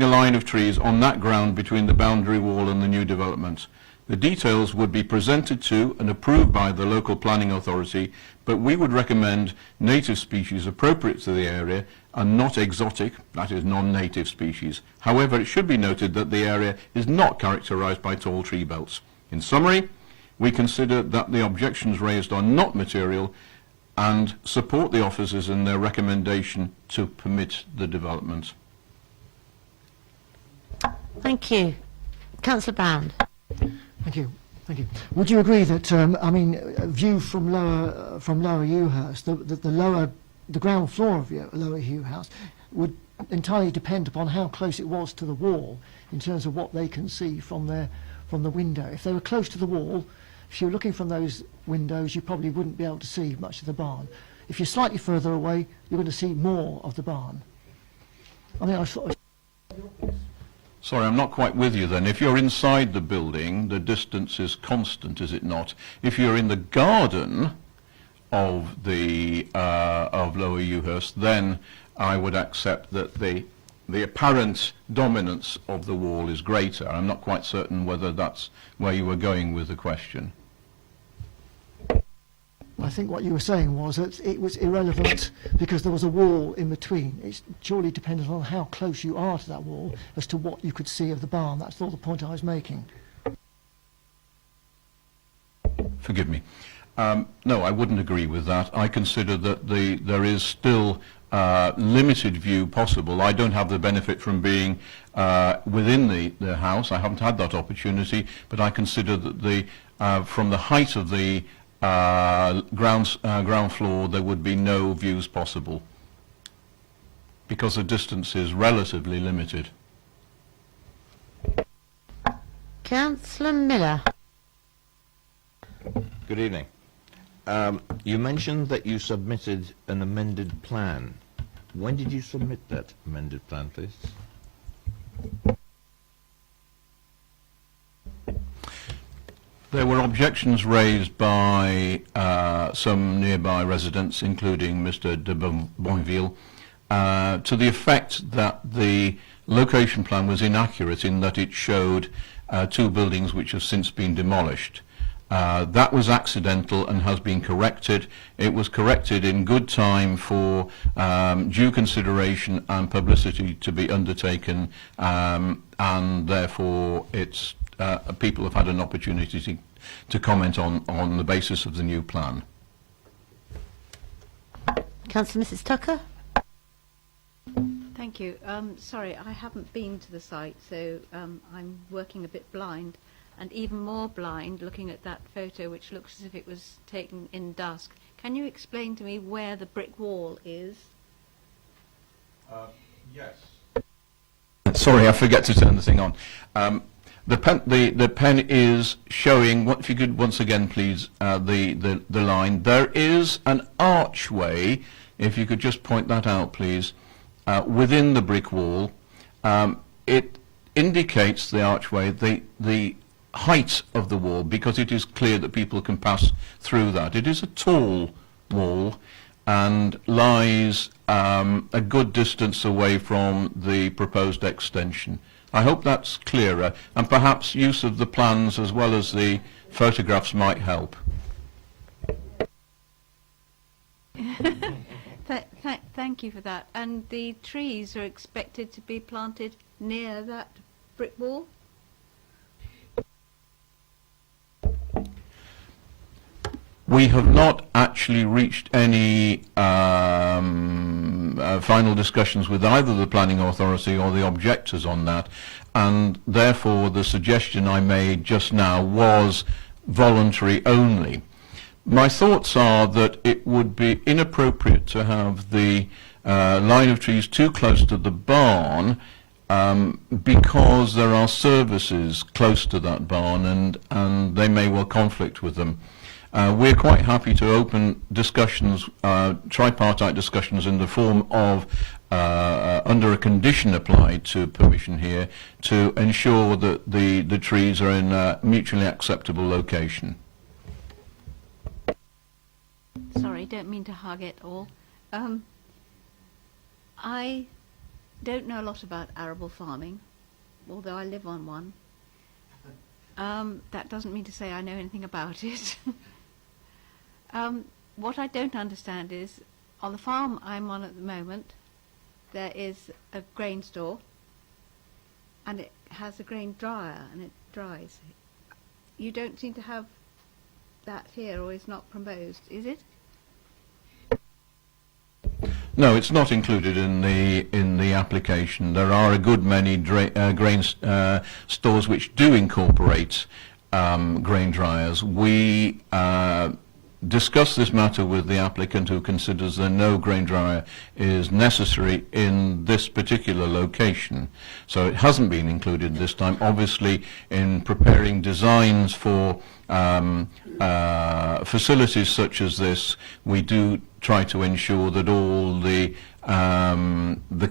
line of trees on that ground between the boundary wall and the new development. The details would be presented to and approved by the local planning authority, but we would recommend native species appropriate to the area and not exotic, that is non-native species. However, it should be noted that the area is not characterised by tall tree belts. In summary, we consider that the objections raised are not material and support the officers in their recommendation to permit the development." Thank you. Councillor Brown. Thank you. Thank you. Would you agree that, I mean, a view from Lower Ewhurst, the ground floor of Lower Ewhurst would entirely depend upon how close it was to the wall in terms of what they can see from the window. If they were close to the wall, if you're looking from those windows, you probably wouldn't be able to see much of the barn. If you're slightly further away, you're going to see more of the barn. I mean, I sort of... Sorry, I'm not quite with you then. If you're inside the building, the distance is constant, is it not? If you're in the garden of Lower Ewhurst, then I would accept that the apparent dominance of the wall is greater. I'm not quite certain whether that's where you were going with the question. I think what you were saying was that it was irrelevant because there was a wall in between. It's surely dependent on how close you are to that wall as to what you could see of the barn. That's all the point I was making. Forgive me. No, I wouldn't agree with that. I consider that there is still limited view possible. I don't have the benefit from being within the house. I haven't had that opportunity, but I consider that from the height of the ground floor there would be no views possible because the distance is relatively limited. Councillor Miller. Good evening. You mentioned that you submitted an amended plan. When did you submit that amended plan, please? There were objections raised by some nearby residents, including Mr. de Bonville, to the effect that the location plan was inaccurate in that it showed two buildings which have since been demolished. That was accidental and has been corrected. It was corrected in good time for due consideration and publicity to be undertaken, and therefore it's people have had an opportunity to comment on the basis of the new plan. Councillor Mrs. Tucker. Thank you. Sorry, I haven't been to the site, so I'm working a bit blind, and even more blind looking at that photo, which looks as if it was taken in dusk. Can you explain to me where the brick wall is? Yes. Sorry, I forget to turn the thing on. The pen is showing, if you could once again please, the line. There is an archway, if you could just point that out please, within the brick wall. It indicates the archway, the height of the wall, because it is clear that people can pass through that. It is a tall wall and lies a good distance away from the proposed extension. I hope that's clearer, and perhaps use of the plans as well as the photographs might help. Thank you for that. And the trees are expected to be planted near that brick wall? We have not actually reached any final discussions with either the planning authority or the objectors on that, and therefore the suggestion I made just now was voluntary only. My thoughts are that it would be inappropriate to have the line of trees too close to the barn, because there are services close to that barn and they may well conflict with them. We're quite happy to open discussions, tripartite discussions in the form of under a condition applied to permission here to ensure that the trees are in a mutually acceptable location. Sorry, don't mean to hug it all. I don't know a lot about arable farming, although I live on one. That doesn't mean to say I know anything about it. What I don't understand is, on the farm I'm on at the moment, there is a grain store, and it has a grain dryer, and it dries. You don't seem to have that here, or is not proposed, is it? No, it's not included in the application. There are a good many grain stores which do incorporate grain dryers. We discuss this matter with the applicant, who considers that no grain dryer is necessary in this particular location. So it hasn't been included this time. Obviously, in preparing designs for facilities such as this, we do try to ensure that all the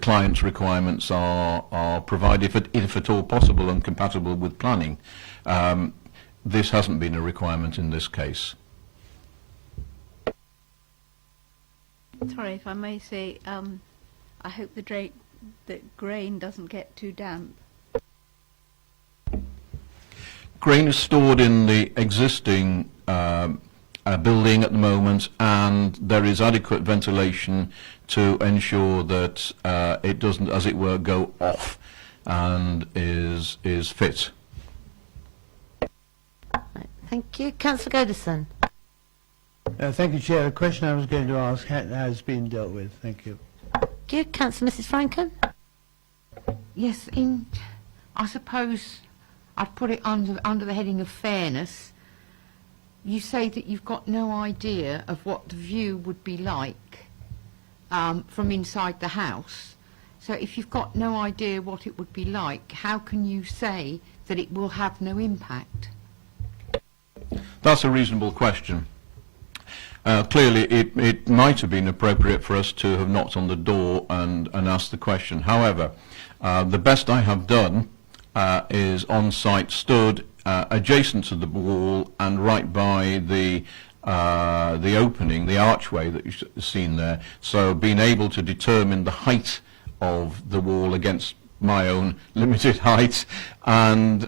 client's requirements are provided, if at all possible and compatible with planning. This hasn't been a requirement in this case. Sorry, if I may say, I hope the grain doesn't get too damp. Grain is stored in the existing building at the moment, and there is adequate ventilation to ensure that it doesn't, as it were, go off and is fit. Thank you. Councillor Godison. Thank you, Chair. The question I was going to ask has been dealt with. Thank you. Thank you. Councillor Mrs Franken. Yes, I suppose I'd put it under the heading of fairness. You say that you've got no idea of what the view would be like from inside the house. So if you've got no idea what it would be like, how can you say that it will have no impact? That's a reasonable question. Clearly, it might have been appropriate for us to have knocked on the door and asked the question. However, the best I have done is on site, stood adjacent to the wall and right by the opening, the archway that you've seen there. So being able to determine the height of the wall against my own limited height, and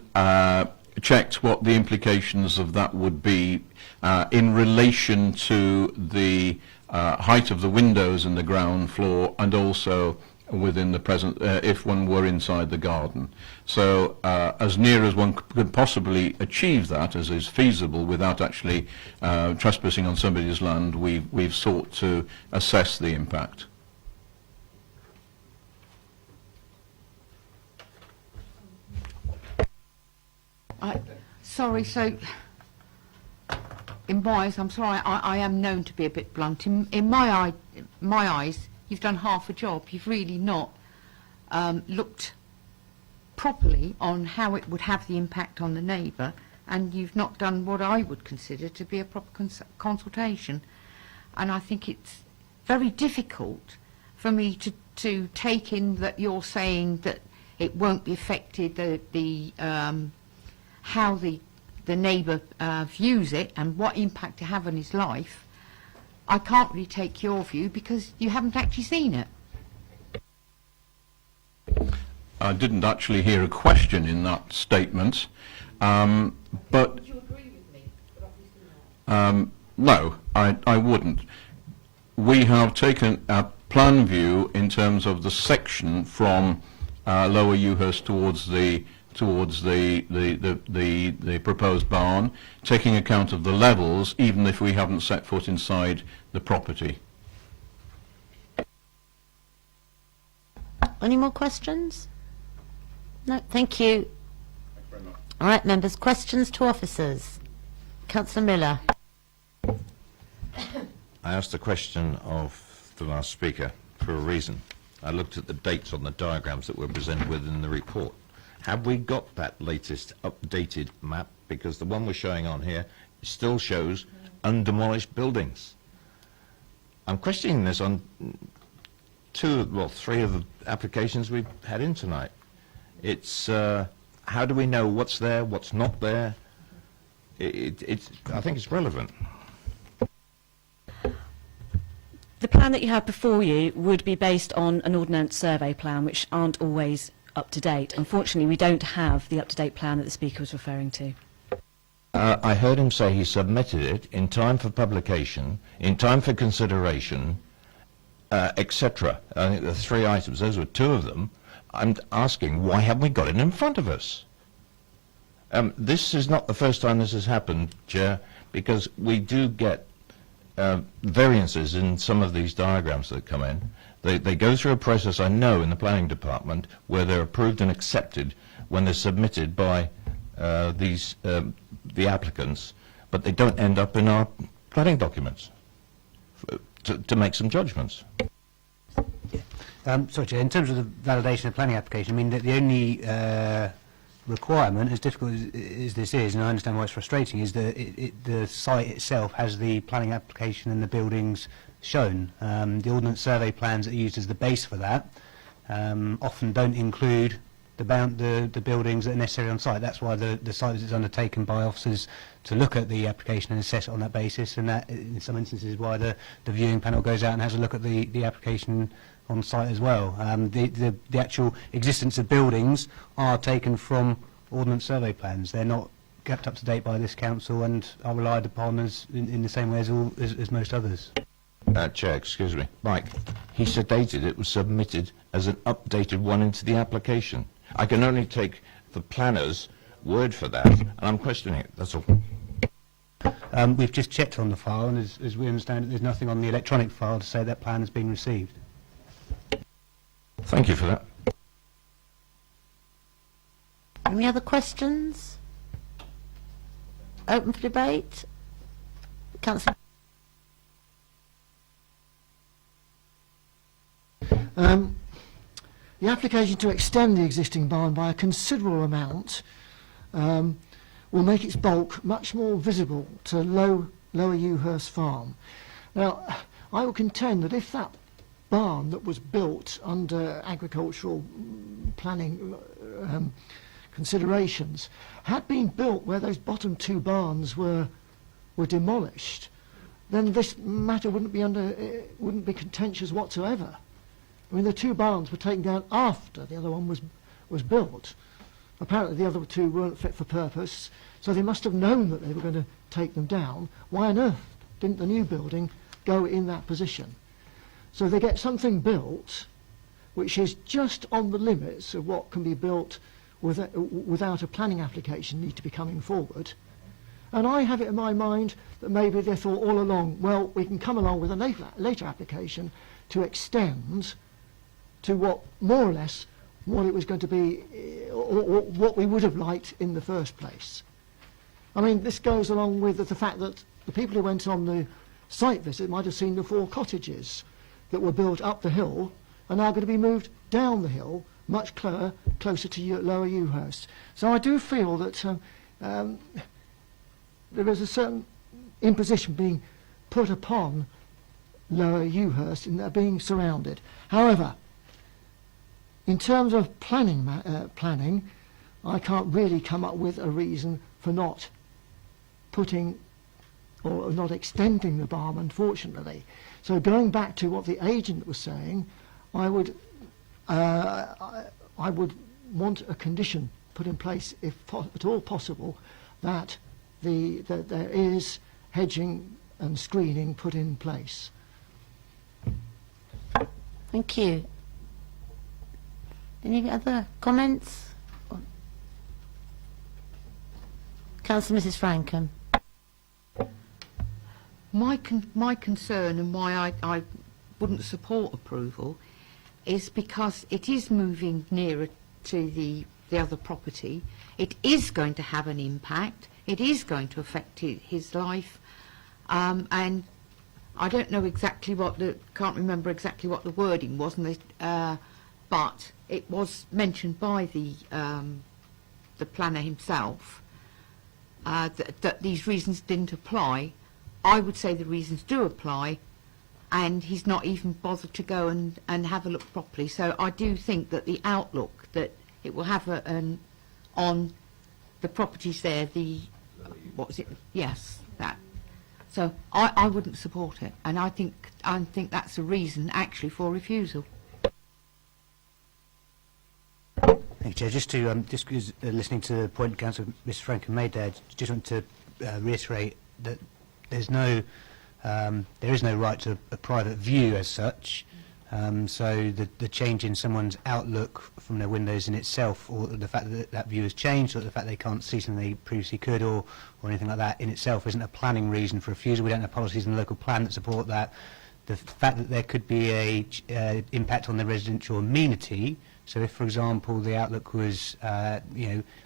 checked what the implications of that would be in relation to the height of the windows in the ground floor, and also within the present, if one were inside the garden. So as near as one could possibly achieve that, as is feasible without actually trespassing on somebody's land, we've sought to assess the impact. Sorry, so in my eyes, I'm sorry, I am known to be a bit blunt. In my eyes, you've done half a job. You've really not looked properly on how it would have the impact on the neighbour, and you've not done what I would consider to be a proper consultation. And I think it's very difficult for me to take in that you're saying that it won't be affected, how the neighbour views it and what impact it have on his life. I can't really take your view because you haven't actually seen it. I didn't actually hear a question in that statement, but Would you agree with me? But obviously not. no, I wouldn't. We have taken a plan view in terms of the section from Lower Ewhurst towards the proposed barn, taking account of the levels, even if we haven't set foot inside the property. Any more questions? No, thank you. All right, members, questions to officers. Councillor Miller. I asked the question of the last speaker for a reason. I looked at the dates on the diagrams that were presented within the report. Have we got that latest updated map? Because the one we're showing on here still shows undemolished buildings. I'm questioning this on three of the applications we've had in tonight. It's how do we know what's there, what's not there? I think it's relevant. The plan that you have before you would be based on an ordnance survey plan, which aren't always up to date. Unfortunately, we don't have the up-to-date plan that the speaker was referring to. I heard him say he submitted it in time for publication, in time for consideration, etc. I think the 3 items, those were 2 of them. I'm asking, why haven't we got it in front of us? This is not the first time this has happened, Chair, because we do get variances in some of these diagrams that come in. They go through a process, I know, in the planning department where they're approved and accepted when they're submitted by the applicants, but they don't end up in our planning documents to make some judgments. Sorry, Chair, in terms of the validation of planning application, I mean, the only requirement, as difficult as this is, and I understand why it's frustrating, is that the site itself has the planning application and the buildings shown. The ordnance survey plans that are used as the base for that often don't include the buildings that are necessary on site. That's why the site visit is undertaken by officers to look at the application and assess it on that basis, and that in some instances why the viewing panel goes out and has a look at the application on site as well. The actual existence of buildings are taken from ordnance survey plans. They're not kept up to date by this council and are relied upon as in the same way as most others. Chair, excuse me. Mike, he stated it was submitted as an updated one into the application. I can only take the planner's word for that, and I'm questioning it, that's all. We've just checked on the file, and as we understand it, there's nothing on the electronic file to say that plan has been received. Thank you for that. Any other questions? Open for debate. Councillor. The application to extend the existing barn by a considerable amount will make its bulk much more visible to Lower Ewhurst Farm. Now, I will contend that if that barn that was built under agricultural planning considerations had been built where those bottom 2 barns were demolished, then this matter wouldn't be contentious whatsoever. I mean, the 2 barns were taken down after the other one was built. Apparently the other 2 weren't fit for purpose, so they must have known that they were going to take them down. Why on earth didn't the new building go in that position? So they get something built which is just on the limits of what can be built without a planning application need to be coming forward. And I have it in my mind that maybe they thought all along, well, we can come along with a later application to extend to what, more or less, what it was going to be, or what we would have liked in the first place. I mean, this goes along with the fact that the people who went on the site visit might have seen the 4 cottages that were built up the hill are now going to be moved down the hill, much closer to Lower Ewhurst. So I do feel that there is a certain imposition being put upon Lower Ewhurst in their being surrounded. However, in terms of planning, I can't really come up with a reason for not putting or not extending the barn, unfortunately. So going back to what the agent was saying, I would want a condition put in place, if at all possible, that there is hedging and screening put in place. Thank you. Any other comments? Councillor Mrs Frankham. My concern and why I wouldn't support approval is because it is moving nearer to the other property. It is going to have an impact. It is going to affect his life, and I don't know exactly can't remember exactly what the wording was, but it was mentioned by the planner himself that these reasons didn't apply. I would say the reasons do apply, and he's not even bothered to go and have a look properly. So I do think that the outlook that it will have on the properties there, what was it? Yes, that. So I wouldn't support it, and I think that's a reason actually for refusal. Thank you, Chair. Just because listening to the point Councillor Mr Frankham made there, just want to reiterate that there is no right to a private view as such. So the change in someone's outlook from their windows in itself, or the fact that that view has changed, or the fact they can't see something they previously could, or anything like that in itself isn't a planning reason for refusal. We don't have policies in the local plan that support that. The fact that there could be a impact on the residential amenity. So if, for example, the outlook was,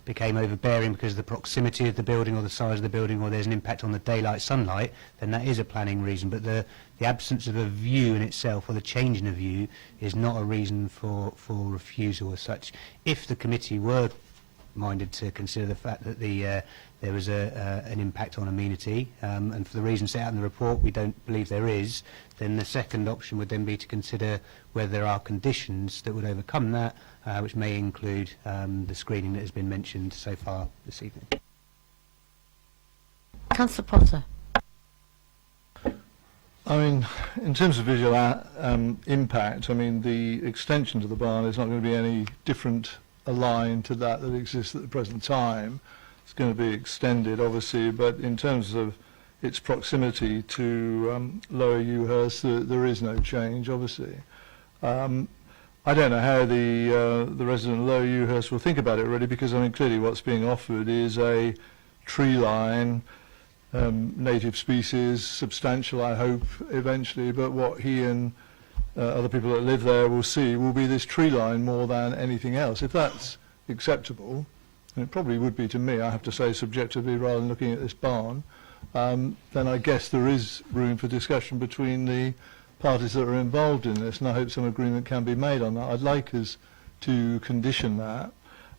became overbearing because of the proximity of the building or the size of the building, or there's an impact on the daylight sunlight, then that is a planning reason. But the absence of a view in itself, or the change in a view, is not a reason for refusal as such. If the committee were minded to consider the fact that there was an impact on amenity, and for the reasons set out in the report we don't believe there is, then the second option would then be to consider whether there are conditions that would overcome that, which may include the screening that has been mentioned so far this evening. Councillor Potter. I mean, in terms of visual impact, I mean, the extension to the barn is not going to be any different a line to that exists at the present time. It's going to be extended, obviously, but in terms of its proximity to Lower Ewhurst, there is no change, obviously. I don't know how the resident of Lower Ewhurst will think about it, really, because, I mean, clearly what's being offered is a tree line, native species, substantial, I hope, eventually, but what he and other people that live there will see will be this tree line more than anything else. If that's acceptable, and it probably would be to me, I have to say subjectively, rather than looking at this barn, then I guess there is room for discussion between the parties that are involved in this, and I hope some agreement can be made on that. I'd like us to condition that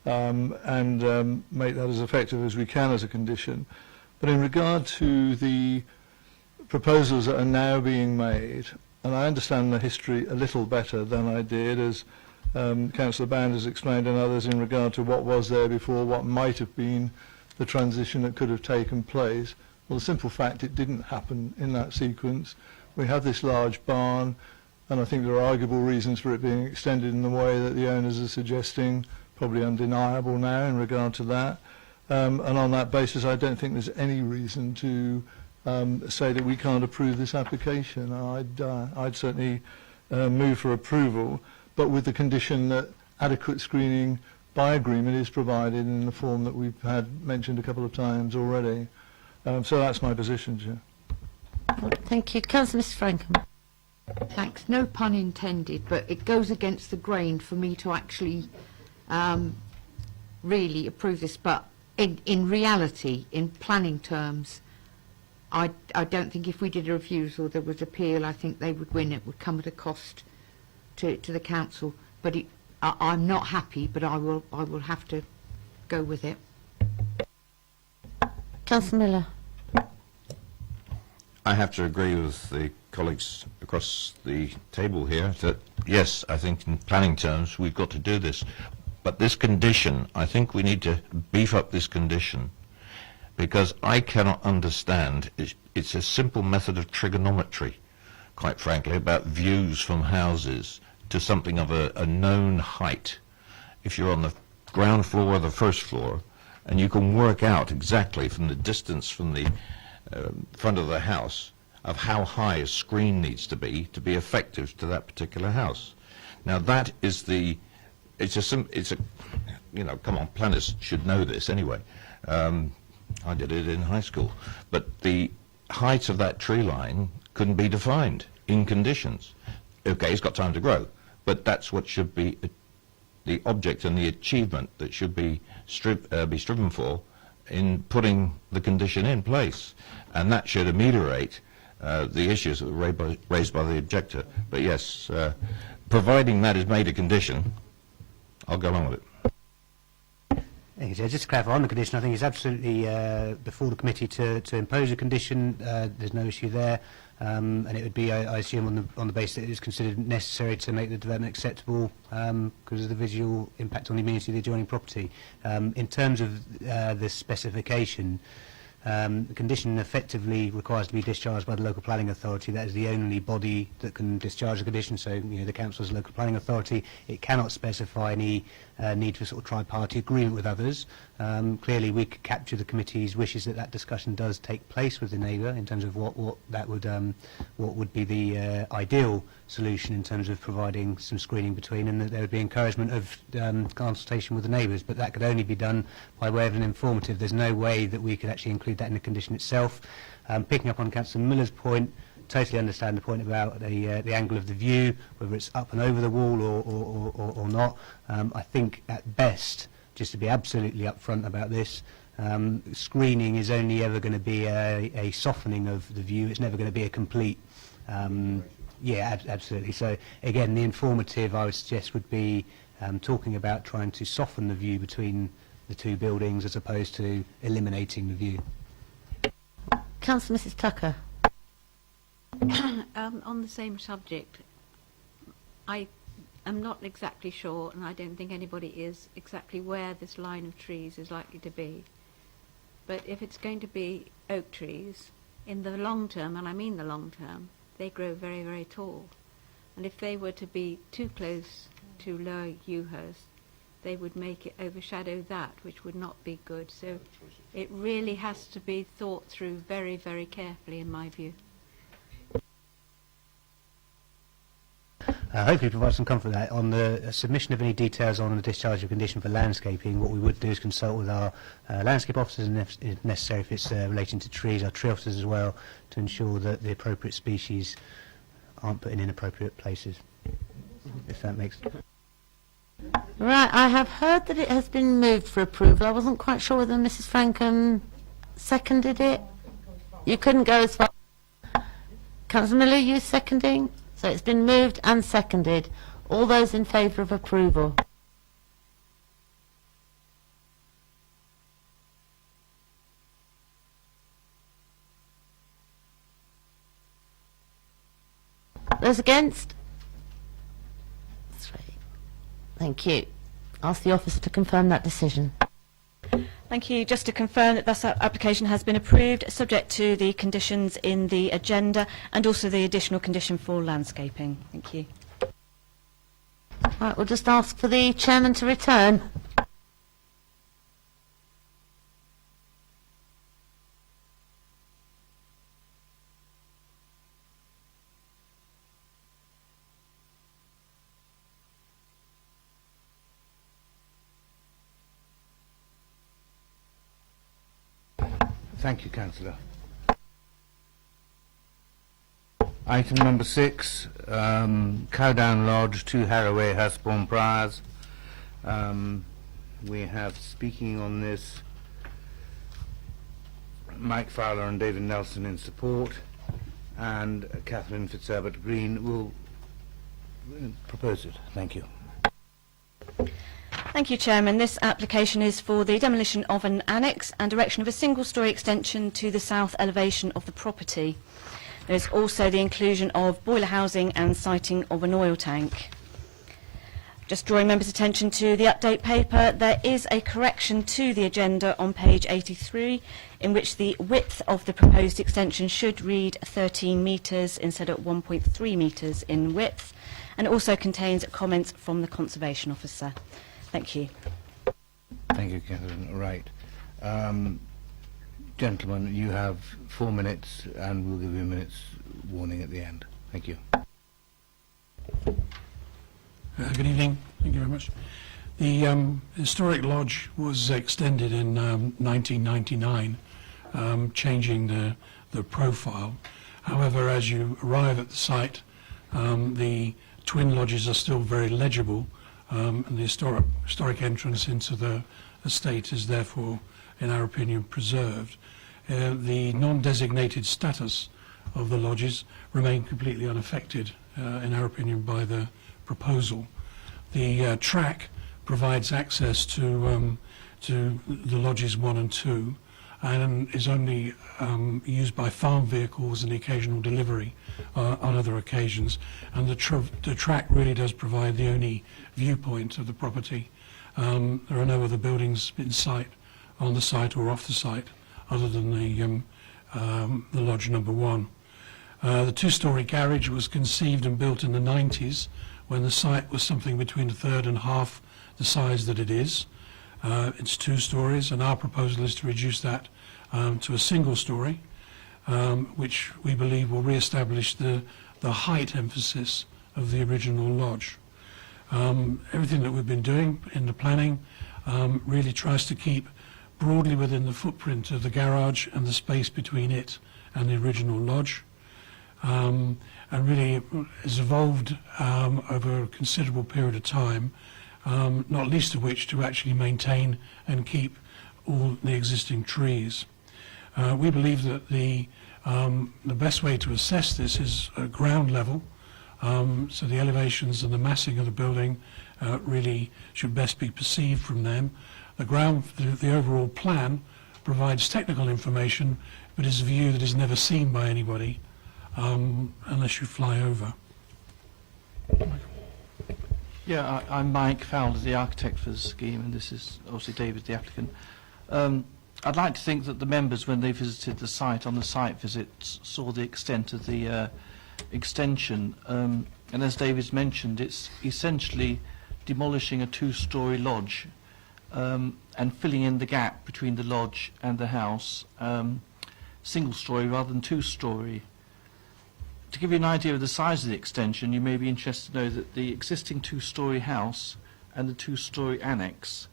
and make that as effective as we can as a condition. But in regard to the proposals that are now being made, and I understand the history a little better than I did, as Councillor Band has explained and others, in regard to what was there before, what might have been the transition that could have taken place. Well, the simple fact it didn't happen in that sequence. We have this large barn, and I think there are arguable reasons for it being extended in the way that the owners are suggesting, probably undeniable now in regard to that. And on that basis, I don't think there's any reason to say that we can't approve this application. I'd certainly move for approval, but with the condition that adequate screening by agreement is provided in the form that we've had mentioned a couple of times already. So that's my position, Chair. Thank you. Councillor Mrs Frankham. Thanks. No pun intended, but it goes against the grain for me to actually really approve this. But in reality, in planning terms, I don't think if we did a refusal, there was appeal. I think they would win. It would come at a cost to the council. But I'm not happy, but I will have to go with it. Councillor Miller. I have to agree with the colleagues across the table here that, yes, I think in planning terms we've got to do this. But this condition, I think we need to beef up this condition, because I cannot understand, it's a simple method of trigonometry, quite frankly, about views from houses to something of a known height. If you're on the ground floor or the first floor, and you can work out exactly from the distance from the front of the house of how high a screen needs to be effective to that particular house. Now that is it's a you know, come on, planners should know this anyway. I did it in high school. But the height of that tree line couldn't be defined in conditions. Okay, it's got time to grow, but that's what should be the object and the achievement that should be striven for in putting the condition in place. And that should ameliorate the issues that were raised by the objector. But yes, providing that is made a condition, I'll go along with it. Thank you, Chair. Just to clarify on the condition, I think it's absolutely before the committee to impose a condition. There's no issue there, and it would be, I assume, on the basis that it is considered necessary to make the development acceptable because of the visual impact on the amenity of the adjoining property. In terms of the specification, the condition effectively requires to be discharged by the local planning authority. That is the only body that can discharge a condition, so you know, the council is a local planning authority. It cannot specify any need for sort of tri-party agreement with others. Clearly we could capture the committee's wishes that that discussion does take place with the neighbour in terms of what would be the ideal solution in terms of providing some screening between, and that there would be encouragement of consultation with the neighbours, but that could only be done by way of an informative. There's no way that we could actually include that in the condition itself. Picking up on Councillor Miller's point, totally understand the point about the angle of the view, whether it's up and over the wall or not. I think at best, just to be absolutely upfront about this, screening is only ever going to be a softening of the view. It's never going to be a complete yeah, absolutely. So again, the informative I would suggest would be talking about trying to soften the view between the two buildings as opposed to eliminating the view. Councillor Mrs Tucker. On the same subject, I am not exactly sure, and I don't think anybody is, exactly where this line of trees is likely to be. But if it's going to be oak trees, in the long term, and I mean the long term, they grow very, very tall. And if they were to be too close to Lower Ewhurst, they would make it overshadow that, which would not be good. So it really has to be thought through very, very carefully, in my view. Hopefully provide some comfort that on the submission of any details on the discharge of condition for landscaping, what we would do is consult with our landscape officers, and if necessary, if it's relating to trees, our tree officers as well, to ensure that the appropriate species aren't put in inappropriate places, if that makes sense. Right, I have heard that it has been moved for approval. I wasn't quite sure whether Mrs Franken seconded it. You couldn't go as far. Councillor Miller, you seconding? So it's been moved and seconded. All those in favour of approval? Those against? 3. Thank you. Ask the officer to confirm that decision. Thank you. Just to confirm that this application has been approved, subject to the conditions in the agenda and also the additional condition for landscaping. Thank you. Right, we'll just ask for the chairman to return. Thank you, Councillor. Item number 6, Cowdown Lodge, 2 Harroway, Hurstbourne Priors. We have, speaking on this, Mike Fowler and David Nelson in support, and Catherine Fitzherbert Green will propose it. Thank you. Thank you, Chairman. This application is for the demolition of an annex and erection of a single-storey extension to the south elevation of the property. There's also the inclusion of boiler housing and siting of an oil tank. Just drawing members' attention to the update paper, there is a correction to the agenda on page 83 in which the width of the proposed extension should read 13 metres instead of 1.3 metres in width, and it also contains comments from the Conservation Officer. Thank you. Thank you, Catherine. Right. Gentlemen, you have 4 minutes and we'll give you a minute's warning at the end. Thank you. Good evening. Thank you very much. The historic lodge was extended in 1999, changing the profile. However, as you arrive at the site, the twin lodges are still very legible, and the historic entrance into the estate is therefore, in our opinion, preserved. The non-designated status of the lodges remain completely unaffected, in our opinion, by the proposal. The track provides access to the lodges 1 and 2 and is only used by farm vehicles and occasional delivery on other occasions, and the track really does provide the only viewpoint of the property. There are no other buildings in sight, on the site or off the site, other than the lodge number 1. The 2-storey garage was conceived and built in the 90s, when the site was something between a third and half the size that it is. It's 2 stories, and our proposal is to reduce that to a single story, which we believe will re-establish the height emphasis of the original lodge. Everything that we've been doing in the planning really tries to keep broadly within the footprint of the garage and the space between it and the original lodge. And really has evolved over a considerable period of time, not least of which to actually maintain and keep all the existing trees. We believe that the best way to assess this is at ground level, so the elevations and the massing of the building really should best be perceived from them. The overall plan provides technical information, but is a view that is never seen by anybody, unless you fly over. Yeah, I'm Mike Fowler, the architect for the scheme, and this is obviously David, the applicant. I'd like to think that the members, when they visited the site on the site visits, saw the extent of the extension. And as David's mentioned, it's essentially demolishing a 2-storey lodge and filling in the gap between the lodge and the house, single-storey rather than 2-storey. To give you an idea of the size of the extension, you may be interested to know that the existing 2-storey house and the 2-storey annex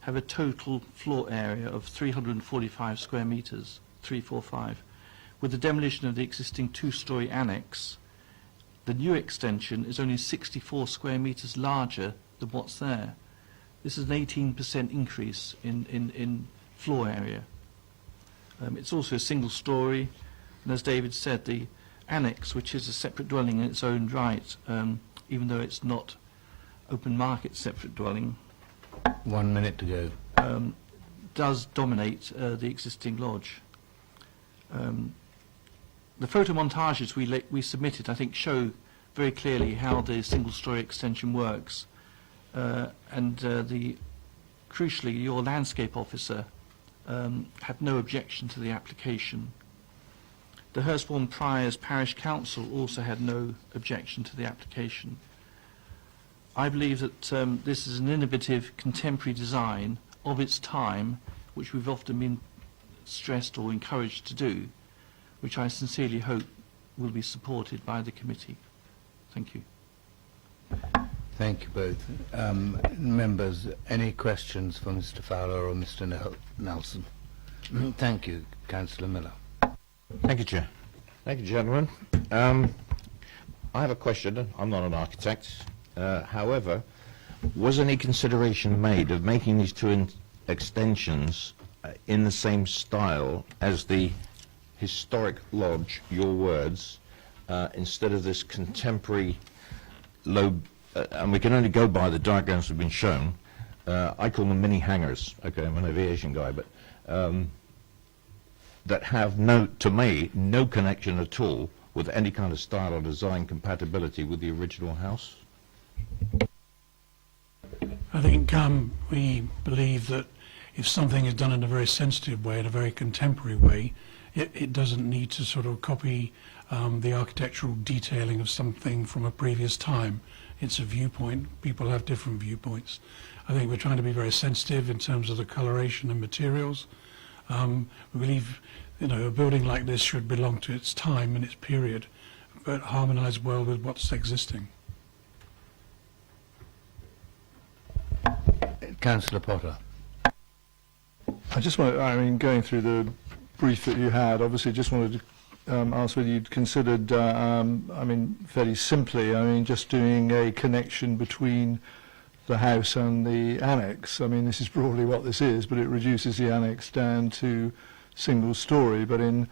have a total floor area of 345 square metres, 345. With the demolition of the existing 2-storey annex, the new extension is only 64 square metres larger than what's there. This is an 18% increase in floor area. It's also a single storey, and as David said, the annex, which is a separate dwelling in its own right, even though it's not open market separate dwelling, 1 minute to go, does dominate the existing lodge. The photo montages we submitted, I think, show very clearly how the single-storey extension works, and crucially, your landscape officer had no objection to the application. The Hurstbourne Priors Parish Council also had no objection to the application. I believe that this is an innovative, contemporary design of its time, which we've often been stressed or encouraged to do, which I sincerely hope will be supported by the committee. Thank you. Thank you both. Members, any questions for Mr. Fowler or Mr. Nelson? Thank you, Councillor Miller. Thank you, Chair. Thank you, gentlemen. I have a question. I'm not an architect. However, was any consideration made of making these 2 extensions in the same style as the historic lodge, your words, instead of this contemporary low, and we can only go by the diagrams that have been shown, I call them mini hangars, okay, I'm an aviation guy, but that have to me, no connection at all with any kind of style or design compatibility with the original house? I think we believe that if something is done in a very sensitive way, in a very contemporary way, it doesn't need to sort of copy the architectural detailing of something from a previous time. It's a viewpoint. People have different viewpoints. I think we're trying to be very sensitive in terms of the coloration and materials. We believe, a building like this should belong to its time and its period, but harmonise well with what's existing. Councillor Potter. I just want, going through the brief that you had, obviously just wanted to ask whether you'd considered, fairly simply, just doing a connection between the house and the annex. This is broadly what this is, but it reduces the annex down to single story. But in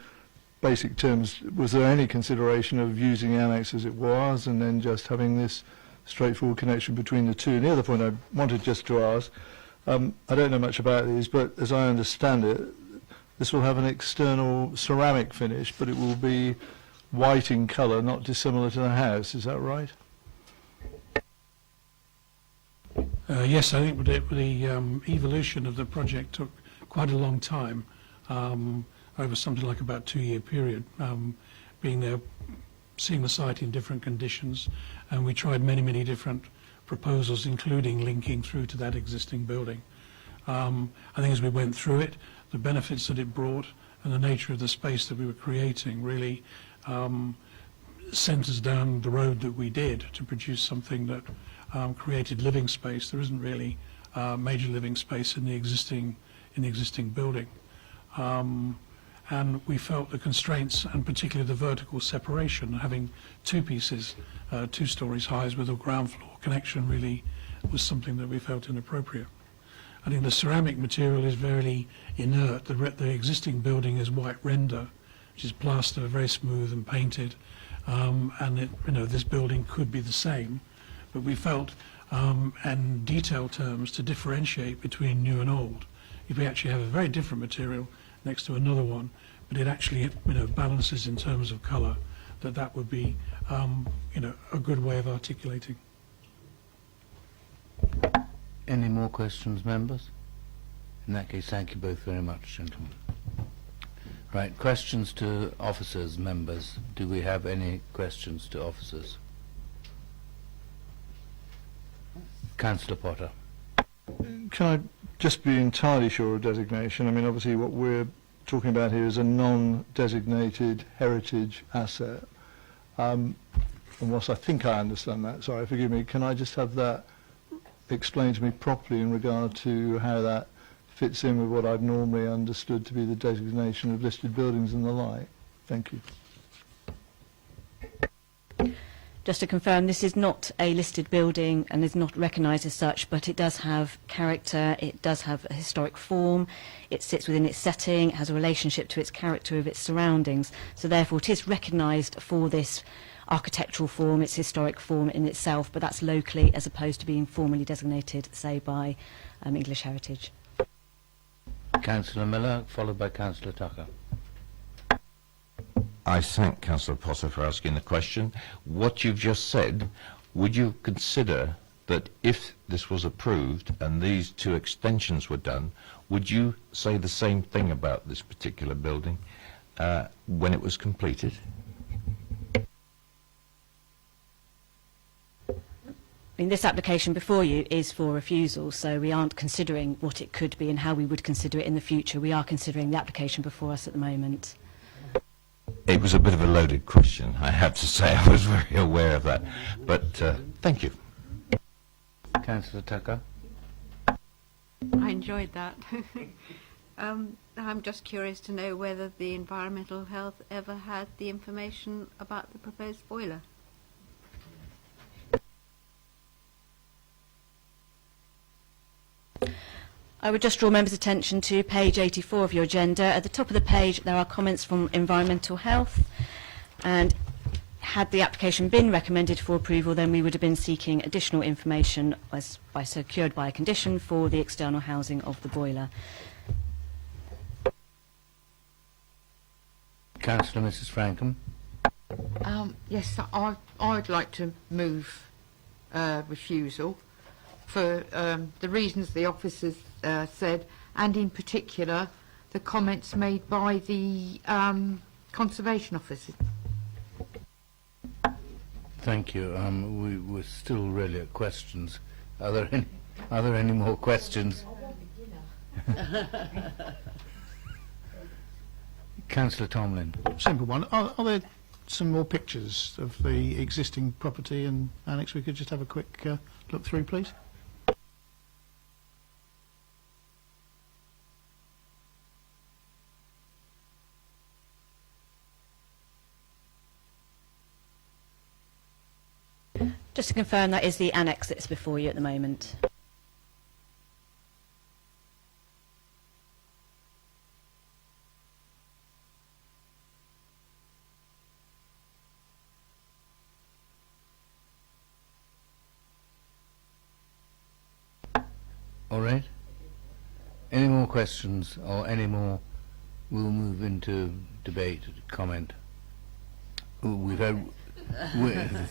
basic terms, was there any consideration of using the annex as it was and then just having this straightforward connection between the two? And the other point I wanted just to ask, I don't know much about these, but as I understand it, this will have an external ceramic finish, but it will be white in colour, not dissimilar to the house. Is that right? Yes, I think the evolution of the project took quite a long time, over something like about a 2-year period, being there, seeing the site in different conditions, and we tried many, many different proposals, including linking through to that existing building. I think as we went through it, the benefits that it brought and the nature of the space that we were creating really sent us down the road that we did to produce something that created living space. There isn't really major living space in the existing building. And we felt the constraints, and particularly the vertical separation, having two pieces, 2 stories high with a ground floor connection, really was something that we felt inappropriate. I think the ceramic material is very inert. The existing building is white render, which is plaster, very smooth and painted, and this building could be the same, but we felt, in detail terms, to differentiate between new and old. If we actually have a very different material next to another one, but it actually balances in terms of colour, that would be a good way of articulating. Any more questions, members? In that case, thank you both very much, gentlemen. Right, questions to officers, members. Do we have any questions to officers? Councillor Potter. Can I just be entirely sure of designation? Obviously what we're talking about here is a non-designated heritage asset. And whilst I think I understand that, sorry, forgive me, can I just have that explained to me properly in regard to how that fits in with what I've normally understood to be the designation of listed buildings and the like? Thank you. Just to confirm, this is not a listed building and is not recognised as such, but it does have character, it does have a historic form, it sits within its setting, it has a relationship to its character of its surroundings, so therefore it is recognised for this architectural form, its historic form in itself, but that's locally as opposed to being formally designated, say, by English Heritage. Councillor Miller, followed by Councillor Tucker. I thank Councillor Potter for asking the question. What you've just said, would you consider that if this was approved and these 2 extensions were done, would you say the same thing about this particular building when it was completed? This application before you is for refusal, so we aren't considering what it could be and how we would consider it in the future. We are considering the application before us at the moment. It was a bit of a loaded question, I have to say. I was very aware of that. But thank you. Councillor Tucker. I enjoyed that. I'm just curious to know whether the environmental health ever had the information about the proposed boiler. I would just draw members' attention to page 84 of your agenda. At the top of the page there are comments from Environmental Health, and had the application been recommended for approval, then we would have been seeking additional information secured by a condition for the external housing of the boiler. Councillor Mrs. Frankham. Yes, I'd like to move refusal for the reasons the officers said, and in particular the comments made by the conservation officers. Thank you. We're still really at questions. Are there any more questions? Councillor Tomlin. Simple one. Are there some more pictures of the existing property and annex we could just have a quick look through, please? Just to confirm, that is the annex that's before you at the moment. All right. Any more questions or any more? We'll move into debate, comment. We've had.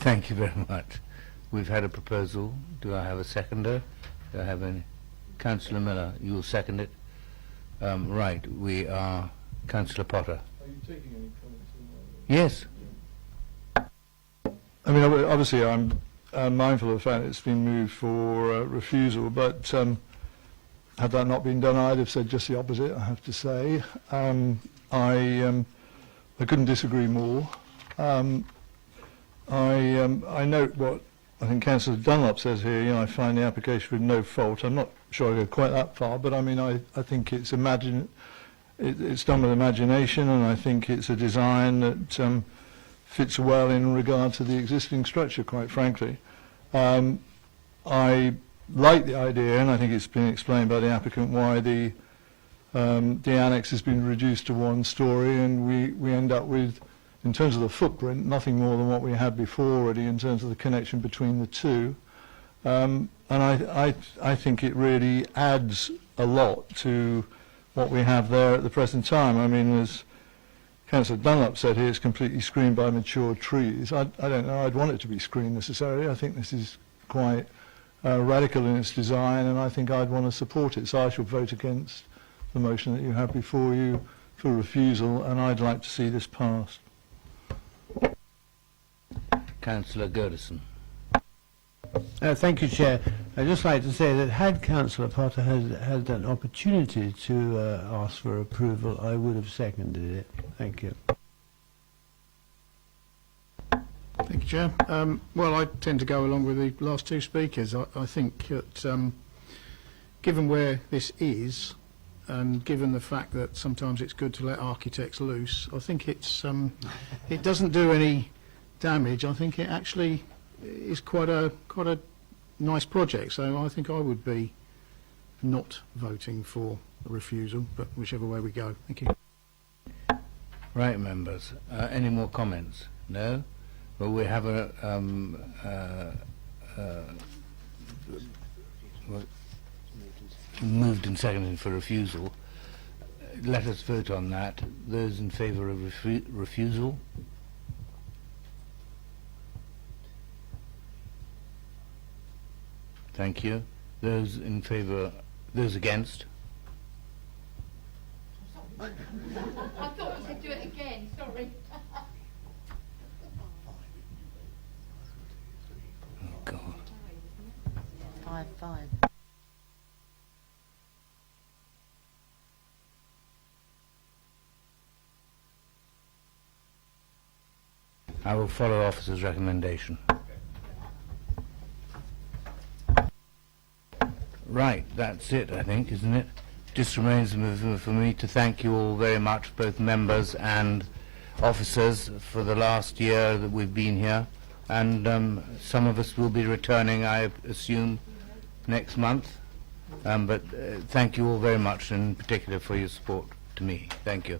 Thank you very much. We've had a proposal. Do I have a seconder? Do I have any? Councillor Miller, you'll second it? Right. We are. Councillor Potter. Are you taking any comments on that? Yes. I mean, obviously, I'm mindful of the fact it's been moved for refusal, but had that not been done, I'd have said just the opposite, I have to say. I couldn't disagree more. I note what I think Councillor Dunlop says here. You know, I find the application with no fault. I'm not sure I go quite that far, but I mean, I think it's it's done with imagination, and I think it's a design that fits well in regard to the existing structure, quite frankly. I like the idea, and I think it's been explained by the applicant why the annex has been reduced to one story, and we end up with, in terms of the footprint, nothing more than what we had before already in terms of the connection between the two. And I think it really adds a lot to what we have there at the present time. I mean, as Councillor Dunlop said here, it's completely screened by mature trees. I don't know I'd want it to be screened necessarily. I think this is quite radical in its design, and I think I'd want to support it. So I shall vote against the motion that you have before you for refusal, and I'd like to see this passed. Councillor Gerdeson. Thank you, Chair. I'd just like to say that had Councillor Potter had an opportunity to ask for approval, I would have seconded it. Thank you. Thank you, Chair. Well, I tend to go along with the last two speakers. I think that given where this is, and given the fact that sometimes it's good to let architects loose, I think it's it doesn't do any damage. I think it actually is quite a nice project. So I think I would be not voting for a refusal, but whichever way we go. Thank you. Right, members. Any more comments? No? Well, we have a moved and seconded for refusal. Let us vote on that. Those in favour of refusal? Thank you. Those in favour, those against? I thought we could do it again, sorry. Oh, God. 5-5. I will follow officer's recommendation. Right, that's it, I think, isn't it? Just remains for me to thank you all very much, both members and officers, for the last year that we've been here. And some of us will be returning, I assume, next month. But thank you all very much, in particular for your support to me. Thank you.